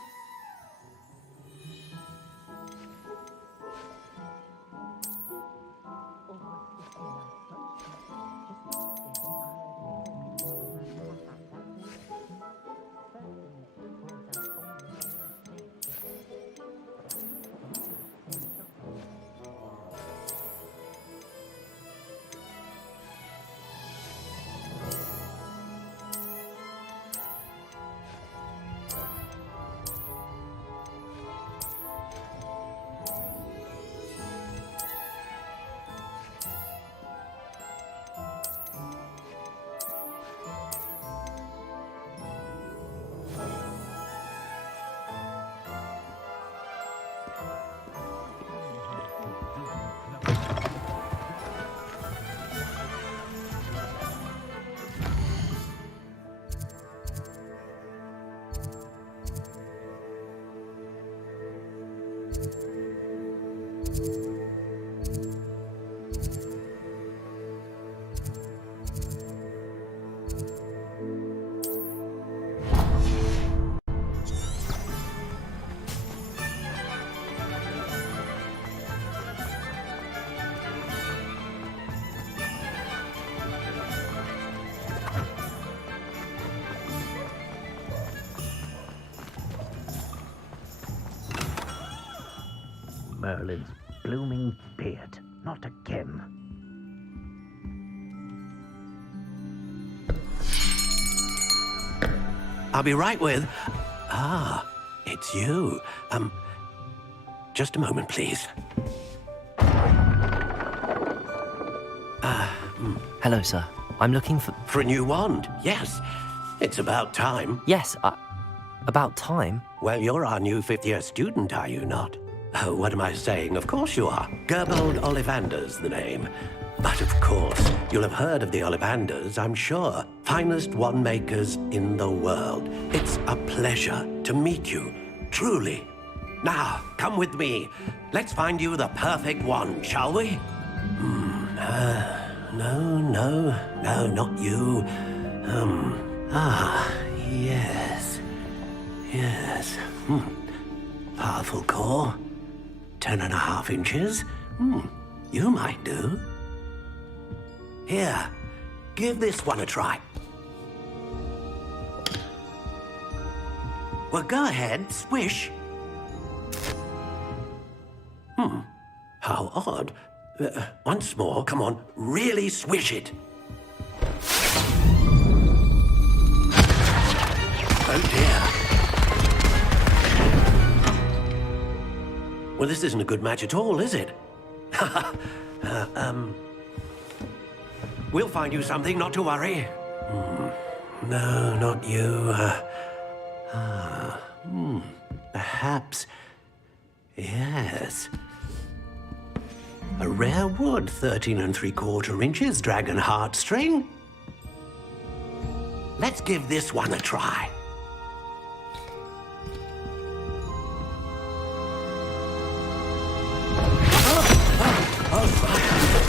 Merlin's blooming beard. Not again. I'll be right with... Ah, it's you. Just a moment, please. Hello, sir. I'm looking for... For a new wand, yes. It's about time. Yes, about time? Well, you're our new fifth-year student, are you not? Oh, what am I saying? Of course you are. Gerbold Ollivander's the name. But of course, you'll have heard of the Ollivanders, I'm sure. Finest wand makers in the world. It's a pleasure to meet you, truly. Now, come with me. Let's find you the perfect wand, shall we? No, not you. Yes. Powerful core. 10.5 inches. You might do. Here, give this one a try. Well, go ahead, swish. How odd. Once more, come on, really swish it. Oh dear. Well, this isn't a good match at all, is it? We'll find you something, not to worry. No, not you. Perhaps... Yes. A rare wood, 13 3/4 inches, dragon heartstring. Let's give this one a try.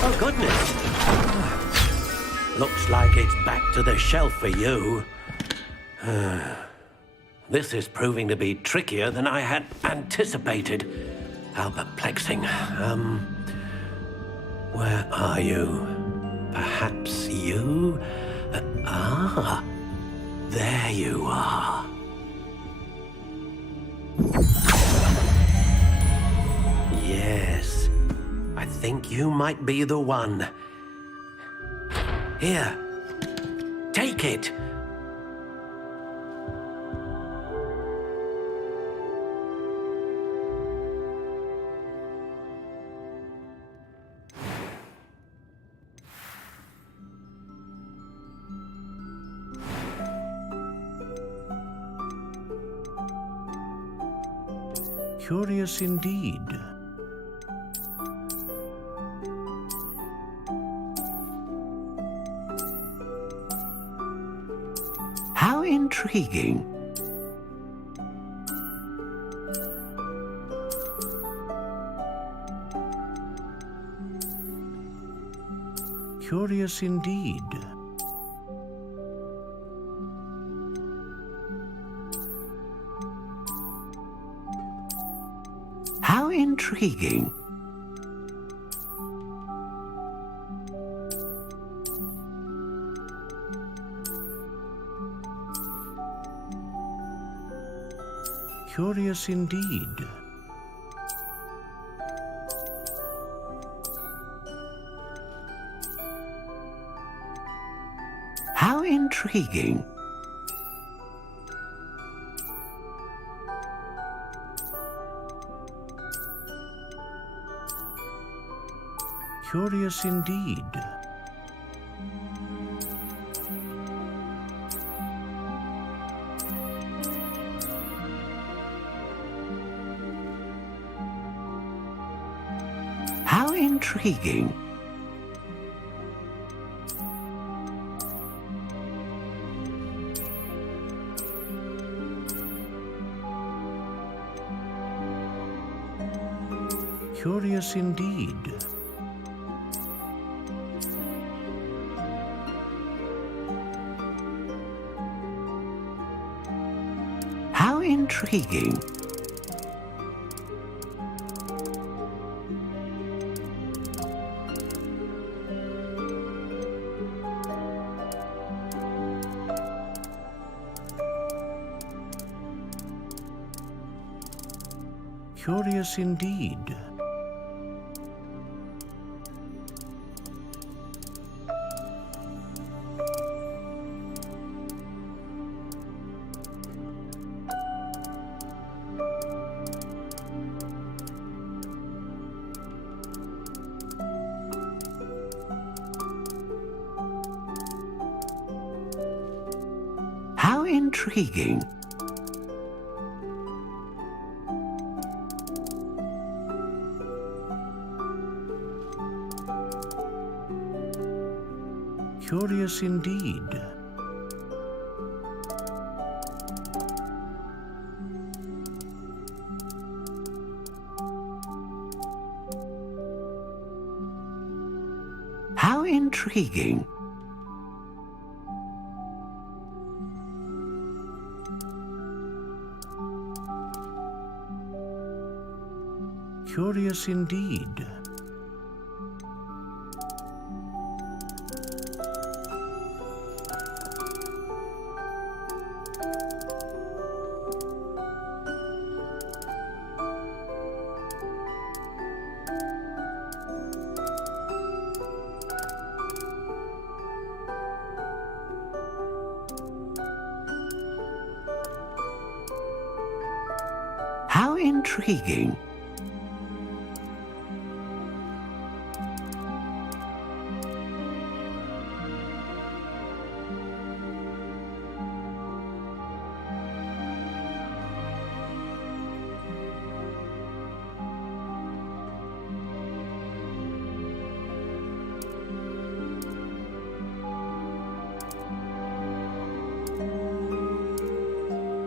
Oh, goodness. Looks like it's back to the shelf for you. This is proving to be trickier than I had anticipated. How perplexing. Where are you? Perhaps you? There you are. Yes, I think you might be the one. Here, take it. Curious indeed. How intriguing. Curious indeed. How intriguing. Curious indeed. How intriguing. Curious indeed. How intriguing. Curious indeed. How intriguing. Curious indeed. intriguing. Curious indeed. How intriguing. Curious indeed. How intriguing.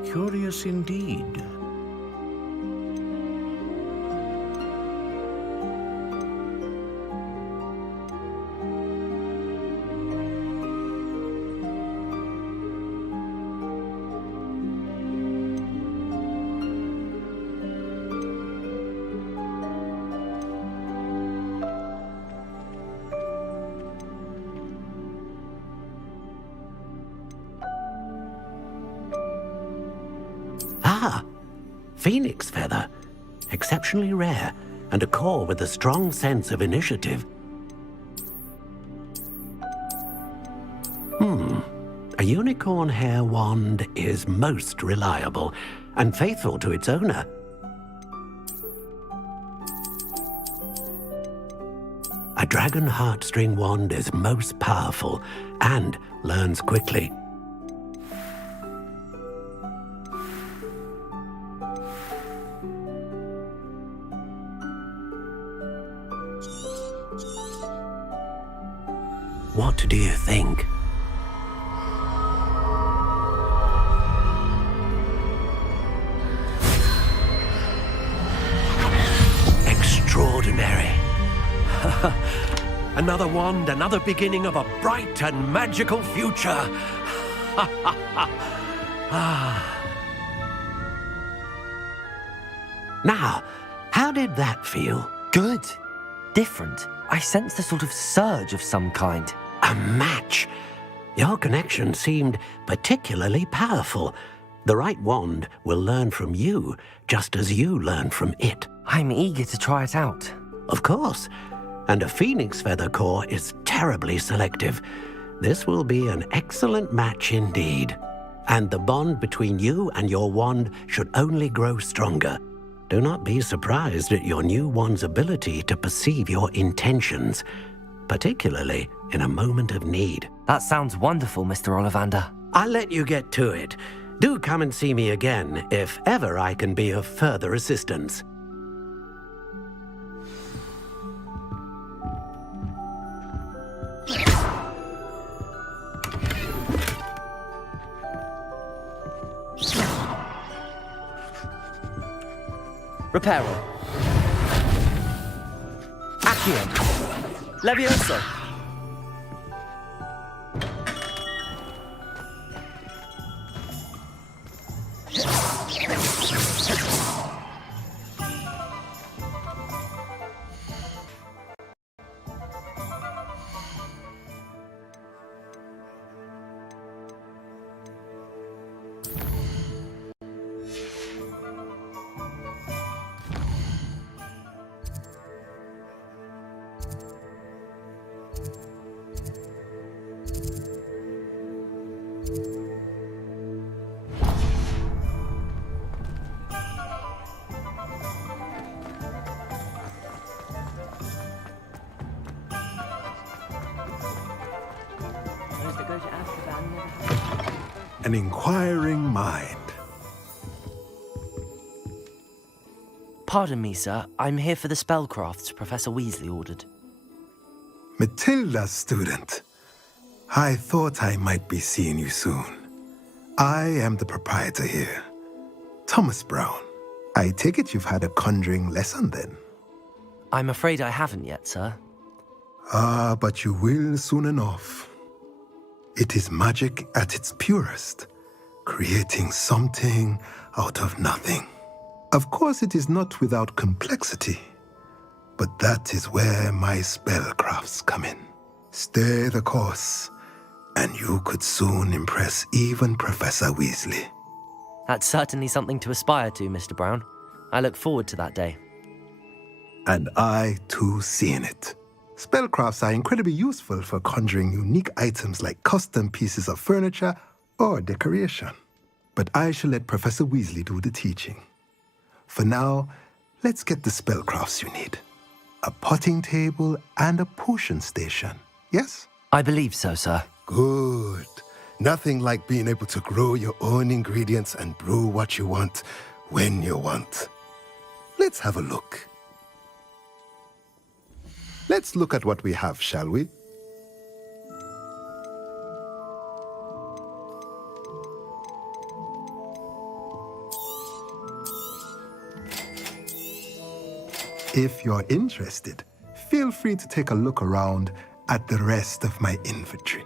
Curious indeed. Ah, phoenix feather. Exceptionally rare, and a core with a strong sense of initiative. A unicorn hair wand is most reliable and faithful to its owner. A dragon heartstring wand is most powerful and learns quickly. What do you think? Extraordinary. Another wand, another beginning of a bright and magical future. Now, how did that feel? Good. Different. I sensed a sort of surge of some kind. A match. Your connection seemed particularly powerful. The right wand will learn from you, just as you learn from it. I'm eager to try it out. Of course. And a phoenix feather core is terribly selective. This will be an excellent match indeed. And the bond between you and your wand should only grow stronger. Do not be surprised at your new wand's ability to perceive your intentions, particularly in a moment of need. That sounds wonderful, Mr. Ollivander. I'll let you get to it. Do come and see me again if ever I can be of further assistance. Reparo. Accio. Levioso. an inquiring mind. Pardon me, sir. I'm here for the spellcrafts Professor Weasley ordered. Matilda, student. I thought I might be seeing you soon. I am the proprietor here, Thomas Brown. I take it you've had a conjuring lesson then? I'm afraid I haven't yet, sir. Ah, but you will soon enough. It is magic at its purest, creating something out of nothing. Of course, it is not without complexity, but that is where my spellcrafts come in. Stay the course, and you could soon impress even Professor Weasley. That's certainly something to aspire to, Mr. Brown. I look forward to that day. And I, too, seeing it. Spellcrafts are incredibly useful for conjuring unique items like custom pieces of furniture or decoration. But I shall let Professor Weasley do the teaching. For now, let's get the spellcrafts you need. A potting table and a potion station, yes? I believe so, sir. Good. Nothing like being able to grow your own ingredients and brew what you want when you want. Let's have a look. Let's look at what we have, shall we? If you're interested, feel free to take a look around at the rest of my inventory.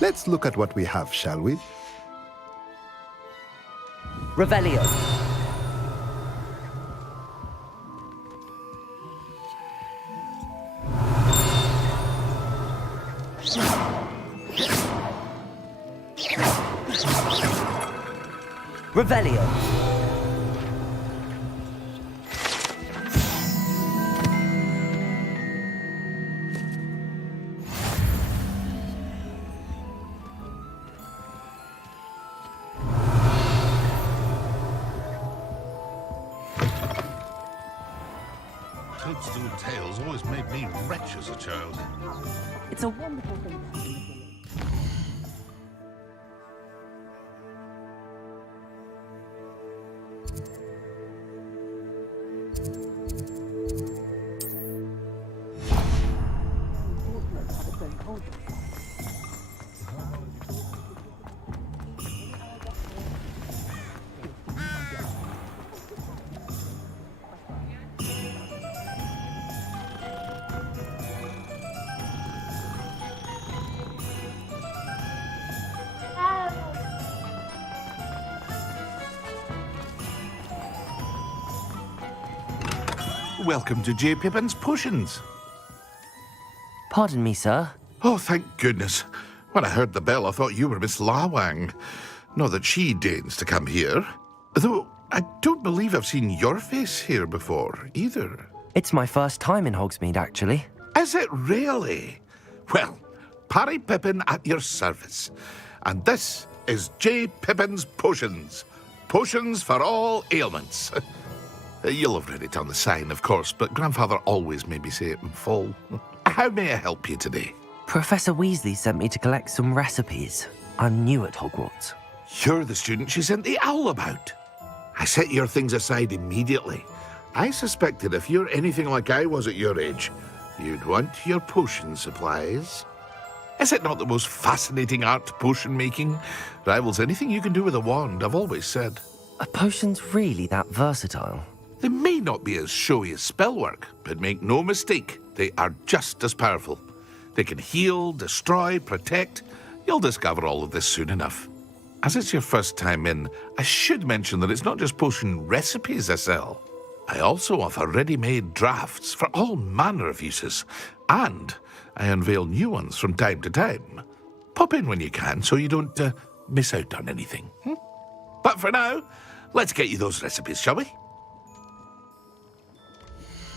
Let's look at what we have, shall we? Revelio. Revelio. Toadstool tales always made me wretch as a child. It's a wonderful thing. Welcome to J. Pippin's Potions. Pardon me, sir. Oh, thank goodness. When I heard the bell, I thought you were Miss Lawang. Not that she deigns to come here. Though I don't believe I've seen your face here before, either. It's my first time in Hogsmeade, actually. Is it really? Well, Parry Pippin at your service. And this is J. Pippin's Potions. Potions for all ailments. You'll have read it on the sign, of course, but Grandfather always made me say it in full. How may I help you today? Professor Weasley sent me to collect some recipes. I'm new at Hogwarts. You're the student she sent the owl about. I set your things aside immediately. I suspected if you're anything like I was at your age, you'd want your potion supplies. Is it not the most fascinating art, potion making? Rivals anything you can do with a wand, I've always said. Are potions really that versatile? They may not be as showy as spellwork, but make no mistake, they are just as powerful. They can heal, destroy, protect. You'll discover all of this soon enough. As it's your first time in, I should mention that it's not just potion recipes I sell. I also offer ready-made drafts for all manner of uses, and I unveil new ones from time to time. Pop in when you can so you don't miss out on anything. But for now, let's get you those recipes, shall we?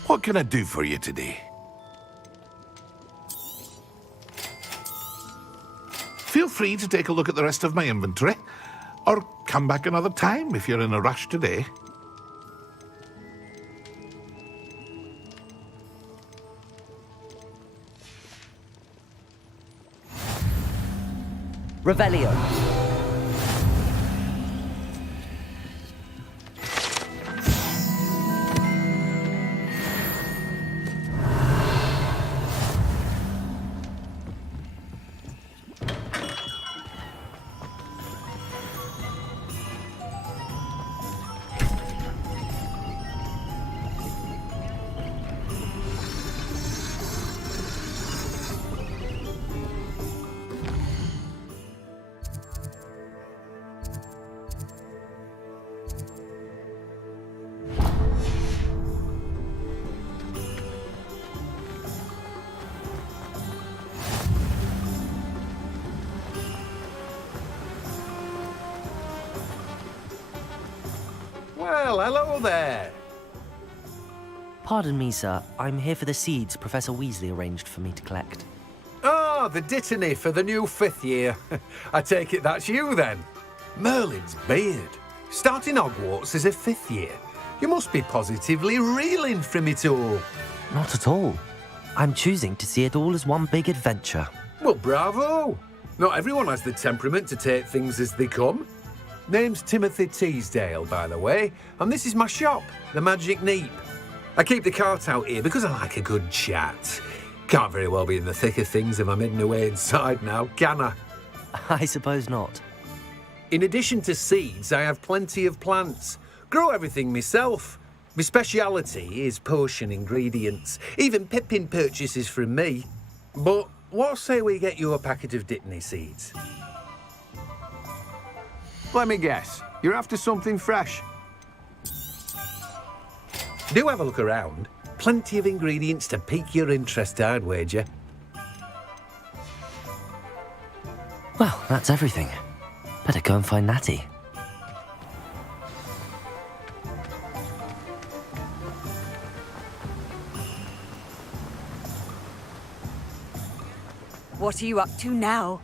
What can I do for you today? Feel free to take a look at the rest of my inventory, or come back another time if you're in a rush today. Revelio. Well, hello there. Pardon me, sir. I'm here for the seeds Professor Weasley arranged for me to collect. Ah, the dittany for the new 5th year. I take it that's you, then. Merlin's beard. Starting Hogwarts as a 5th year. You must be positively reeling from it all. Not at all. I'm choosing to see it all as one big adventure. Well, bravo. Not everyone has the temperament to take things as they come. Name's Timothy Teasdale, by the way, and this is my shop, the Magic Neep. I keep the cart out here because I like a good chat. Can't very well be in the thick of things if I'm hidden away inside now, can I? I suppose not. In addition to seeds, I have plenty of plants. Grow everything myself. My speciality is potion ingredients. Even Pippin purchases from me. But what say we get you a packet of dittany seeds? Let me guess. You're after something fresh. Do have a look around. Plenty of ingredients to pique your interest, I'd wager. Well, that's everything. Better go and find Natty. What are you up to now?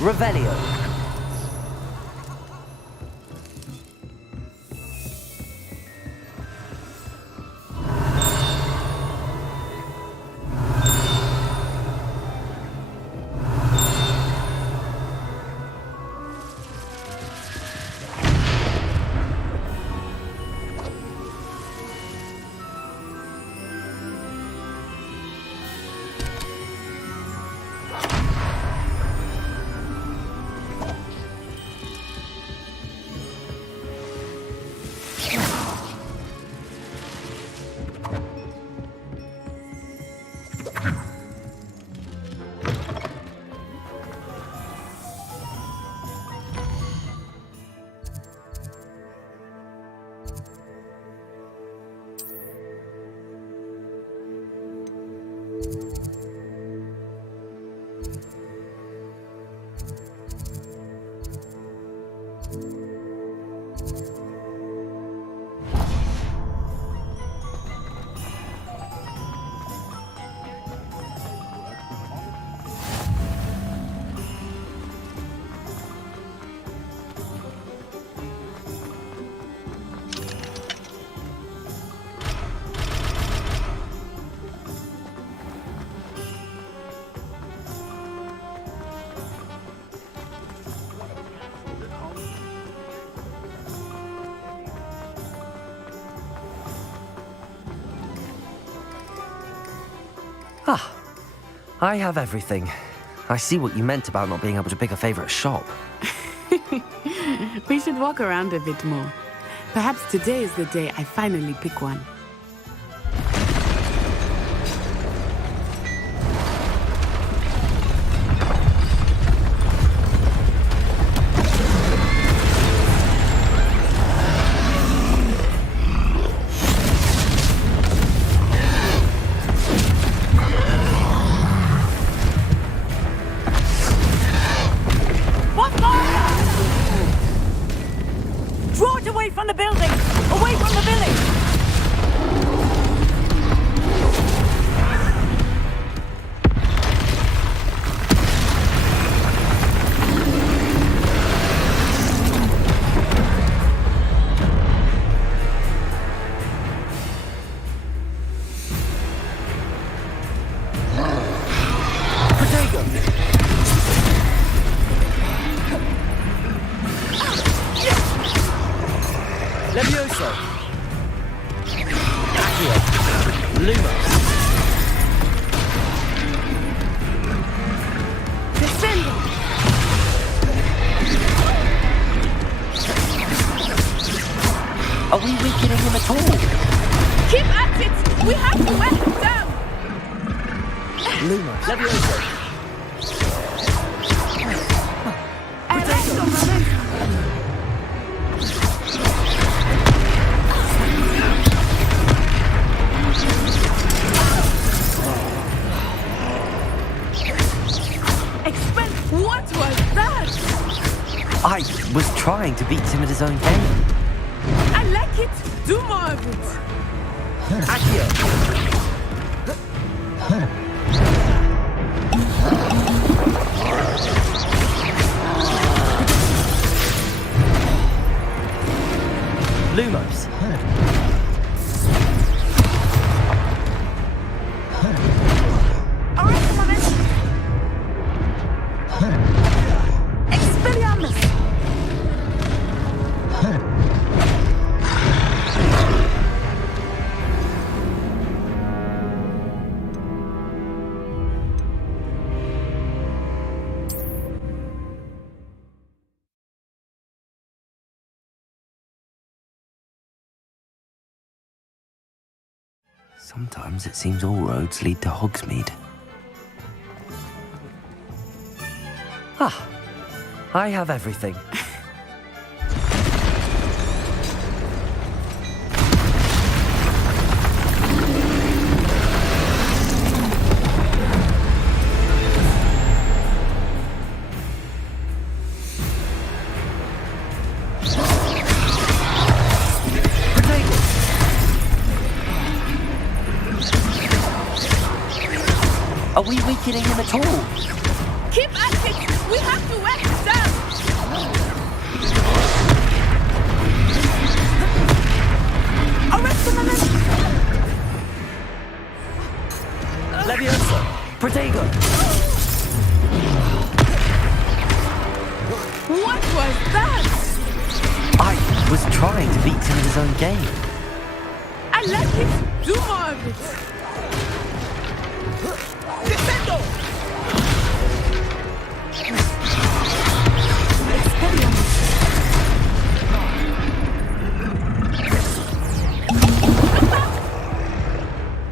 Revelio. Ah, I have everything. I see what you meant about not being able to pick a favourite shop. We should walk around a bit more. Perhaps today is the day I finally pick one. Away from the building! Away from the village! Levioso! Accio! Lumos! Descendo! Are we weakening him at all? Keep at it! We have to wear him down! Lumos! Levioso! What was that? I was trying to beat him at his own game. I like it. Do more of it. Accio! Lumos! Sometimes it seems all roads lead to Hogsmeade. Ah, I have everything. Are we weakening him at all? Keep at it! We have to wear him down! Arrest him, Levioso! Protego! What was that? I was trying to beat him at his own game. I like it. Do more of it. Descendo!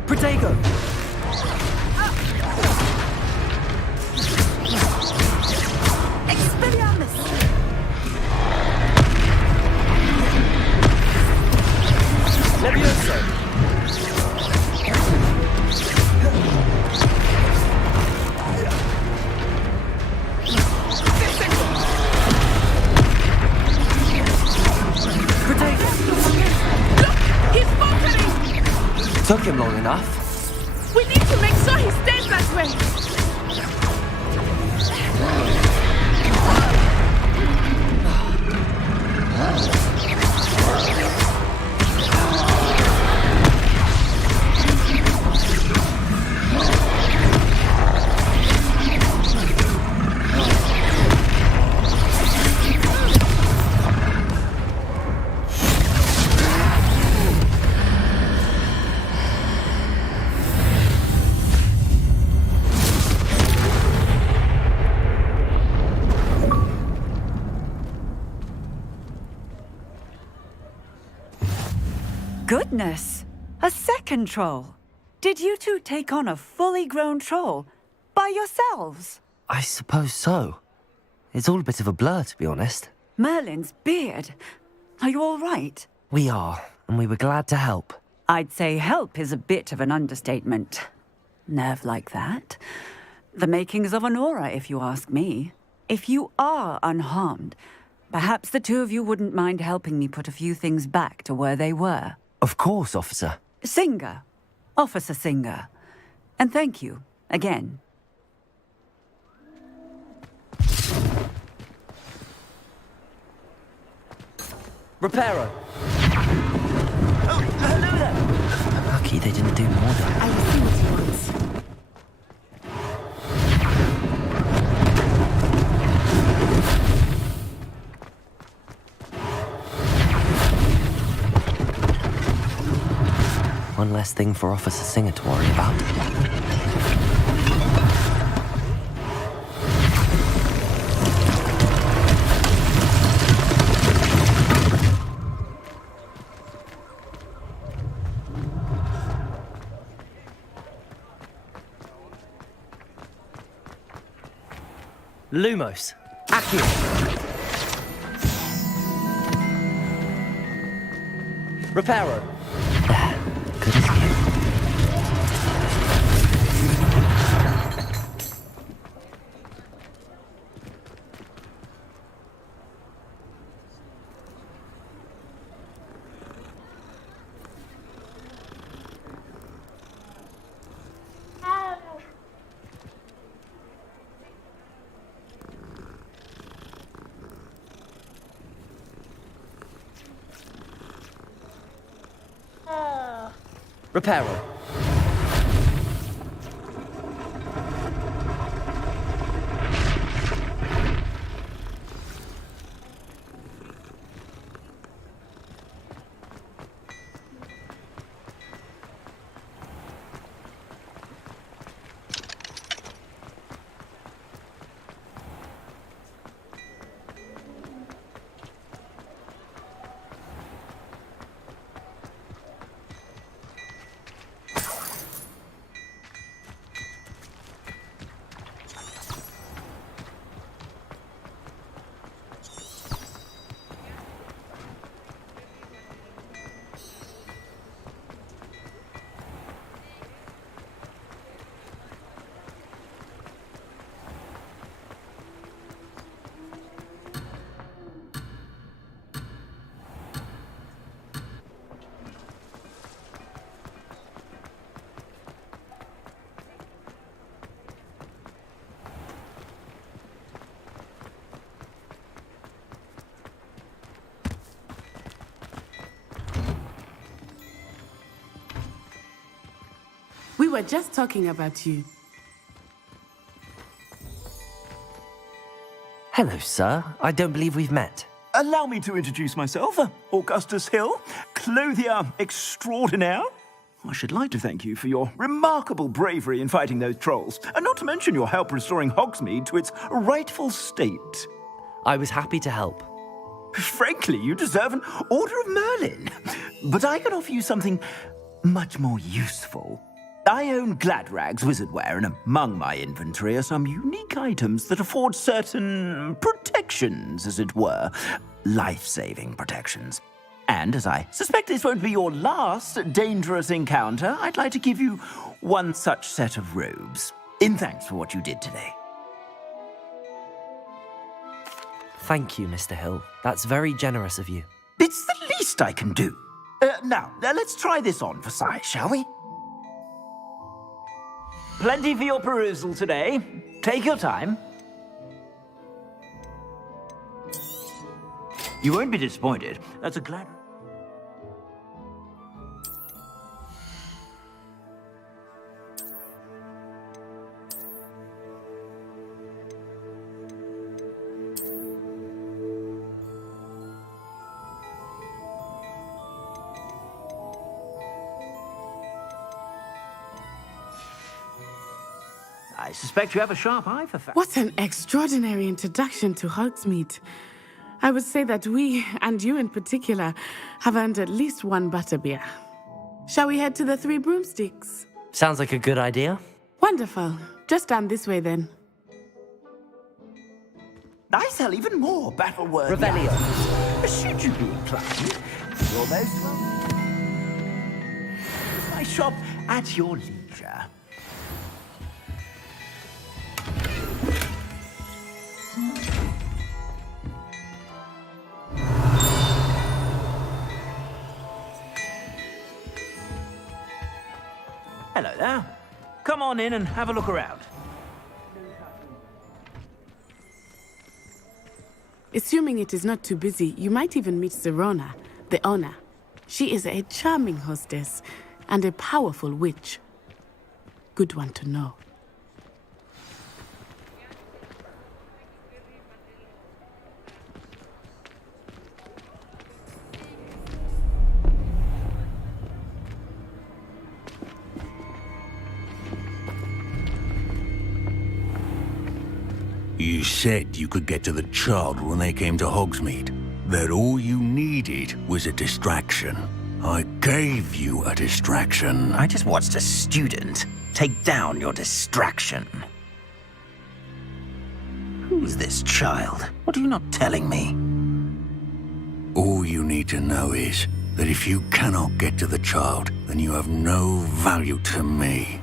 Protego! Expelliarmus! Levioso! Took him long enough. We need to make sure he stays that way. Goodness! A second troll. Did you two take on a fully grown troll by yourselves? I suppose so. It's all a bit of a blur, to be honest. Merlin's beard. Are you all right? We are, and we were glad to help. I'd say help is a bit of an understatement. Nerve like that. The makings of an aura, if you ask me. If you are unharmed, Perhaps the two of you wouldn't mind helping me put a few things back to where they were. Of course, officer. Singer. Officer Singer. And thank you, again. Reparo! Oh, hello there! Lucky they didn't do more damage. I will see what he wants. One less thing for Officer Singer to worry about. Lumos. Accio. Reparo. Good as new. Reparo. We were just talking about you. Hello, sir. I don't believe we've met. Allow me to introduce myself, Augustus Hill, clothier extraordinaire. I should like to thank you for your remarkable bravery in fighting those trolls, and not to mention your help restoring Hogsmeade to its rightful state. I was happy to help. Frankly, you deserve an Order of Merlin. But I can offer you something much more useful. I own Gladrag's wizardware, and among my inventory are some unique items that afford certain protections, as it were. Life-saving protections. And as I suspect this won't be your last dangerous encounter, I'd like to give you one such set of robes, in thanks for what you did today. Thank you, Mr. Hill. That's very generous of you. It's the least I can do. Now, let's try this on for size, shall we? Plenty for your perusal today. Take your time. You won't be disappointed. That's a glad... I suspect you have a sharp eye for facts. What an extraordinary introduction to Hogsmeade. I would say that we, and you in particular, have earned at least one butterbeer. Shall we head to the Three Broomsticks? Sounds like a good idea. Wonderful. Just down this way then. I sell even more battle-worthy Revelio. items. Should you be inclined, you're most welcome. My shop at your leisure. Hello there. Come on in and have a look around. Assuming it is not too busy, you might even meet Sirona, the owner. She is a charming hostess and a powerful witch. Good one to know. You said you could get to the child when they came to Hogsmeade. That all you needed was a distraction. I gave you a distraction. I just watched a student take down your distraction. Who's this child? What are you not telling me? All you need to know is that if you cannot get to the child, then you have no value to me.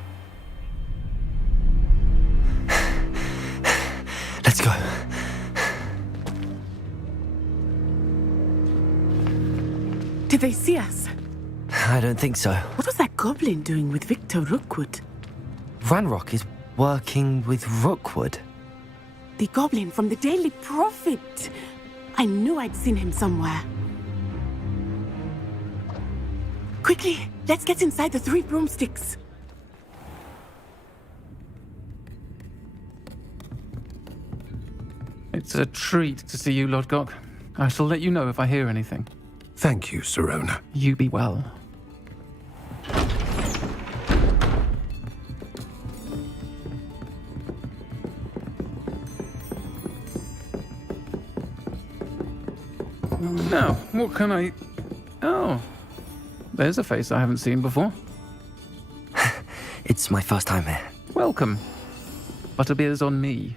Let's go. Did they see us? I don't think so. What was that goblin doing with Victor Rookwood? Ranrock is working with Rookwood. The goblin from the Daily Prophet. I knew I'd seen him somewhere. Quickly, let's get inside the 3 broomsticks. It's a treat to see you, Lodgok. I shall let you know if I hear anything. Thank you, Sirona. You be well. Now, what can I... Oh, there's a face I haven't seen before. It's my first time here. Welcome. Butterbeer's on me.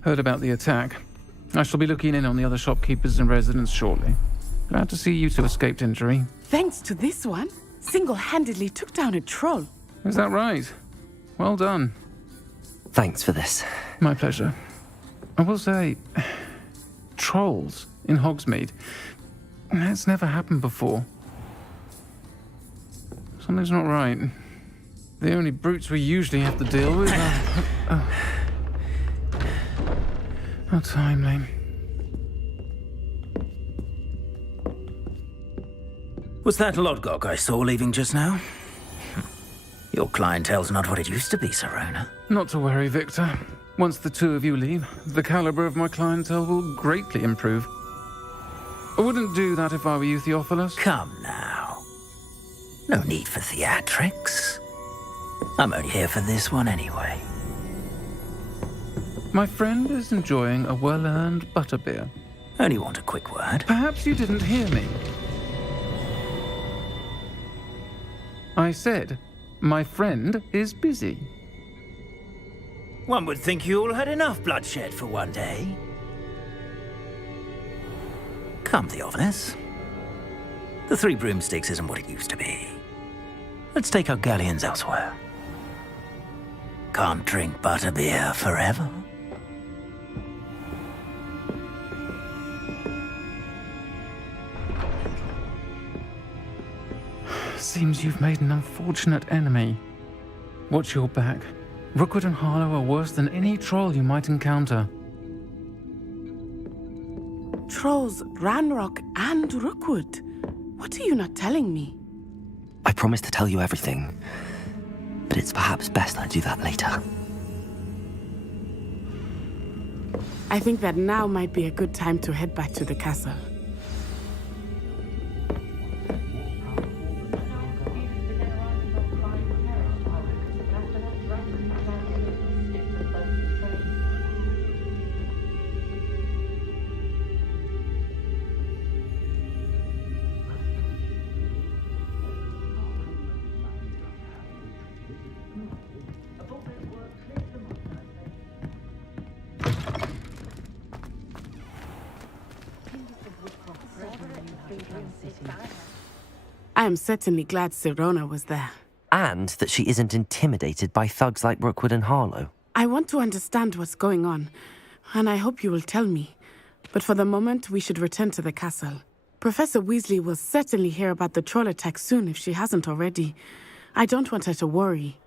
Heard about the attack. I shall be looking in on the other shopkeepers and residents shortly. Glad to see you two escaped injury. Thanks to this one, single-handedly took down a troll. Is that right? Well done. Thanks for this. My pleasure. I will say, trolls in Hogsmeade. That's never happened before. Something's not right. The only brutes we usually have to deal with are... How timely. Was that Lodgok I saw leaving just now? Your clientele's not what it used to be, Sirona. Not to worry, Victor. Once the two of you leave, the caliber of my clientele will greatly improve. I wouldn't do that if I were you, Theophilus. Come now. No need for theatrics. I'm only here for this one anyway. My friend is enjoying a well-earned butterbeer. Only want a quick word. Perhaps you didn't hear me. I said, my friend is busy. One would think you all had enough bloodshed for one day. Come, Theophilus. The 3 broomsticks isn't what it used to be. Let's take our galleons elsewhere. Can't drink butterbeer forever. Seems you've made an unfortunate enemy. Watch your back. Rookwood and Harlow are worse than any troll you might encounter. Trolls, Ranrock, and Rookwood. What are you not telling me? I promise to tell you everything, but it's perhaps best I do that later. I think that now might be a good time to head back to the castle. I am certainly glad Sirona was there. And that she isn't intimidated by thugs like Rookwood and Harlow. I want to understand what's going on, and I hope you will tell me. But for the moment, we should return to the castle. Professor Weasley will certainly hear about the troll attack soon if she hasn't already. I don't want her to worry.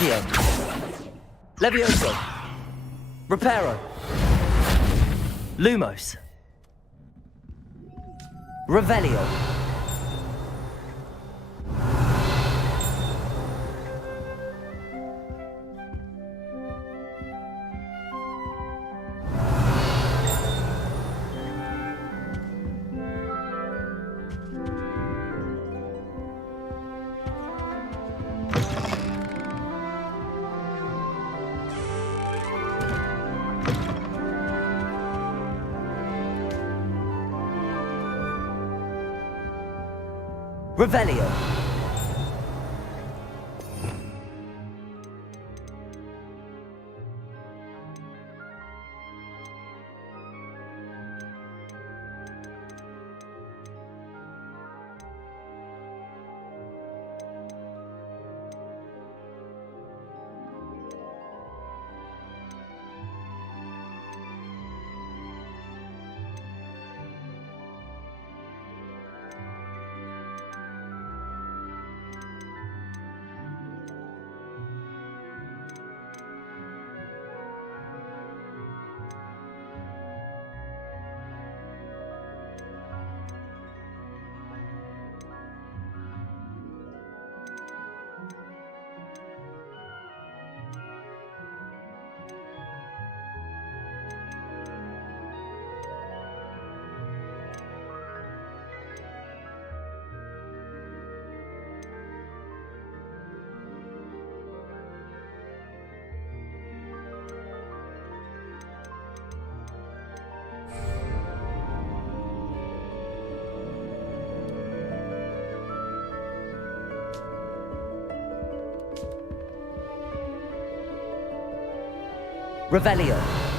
Accio. Levioso. Reparo. Lumos. Revelio. Revelio. Revelio.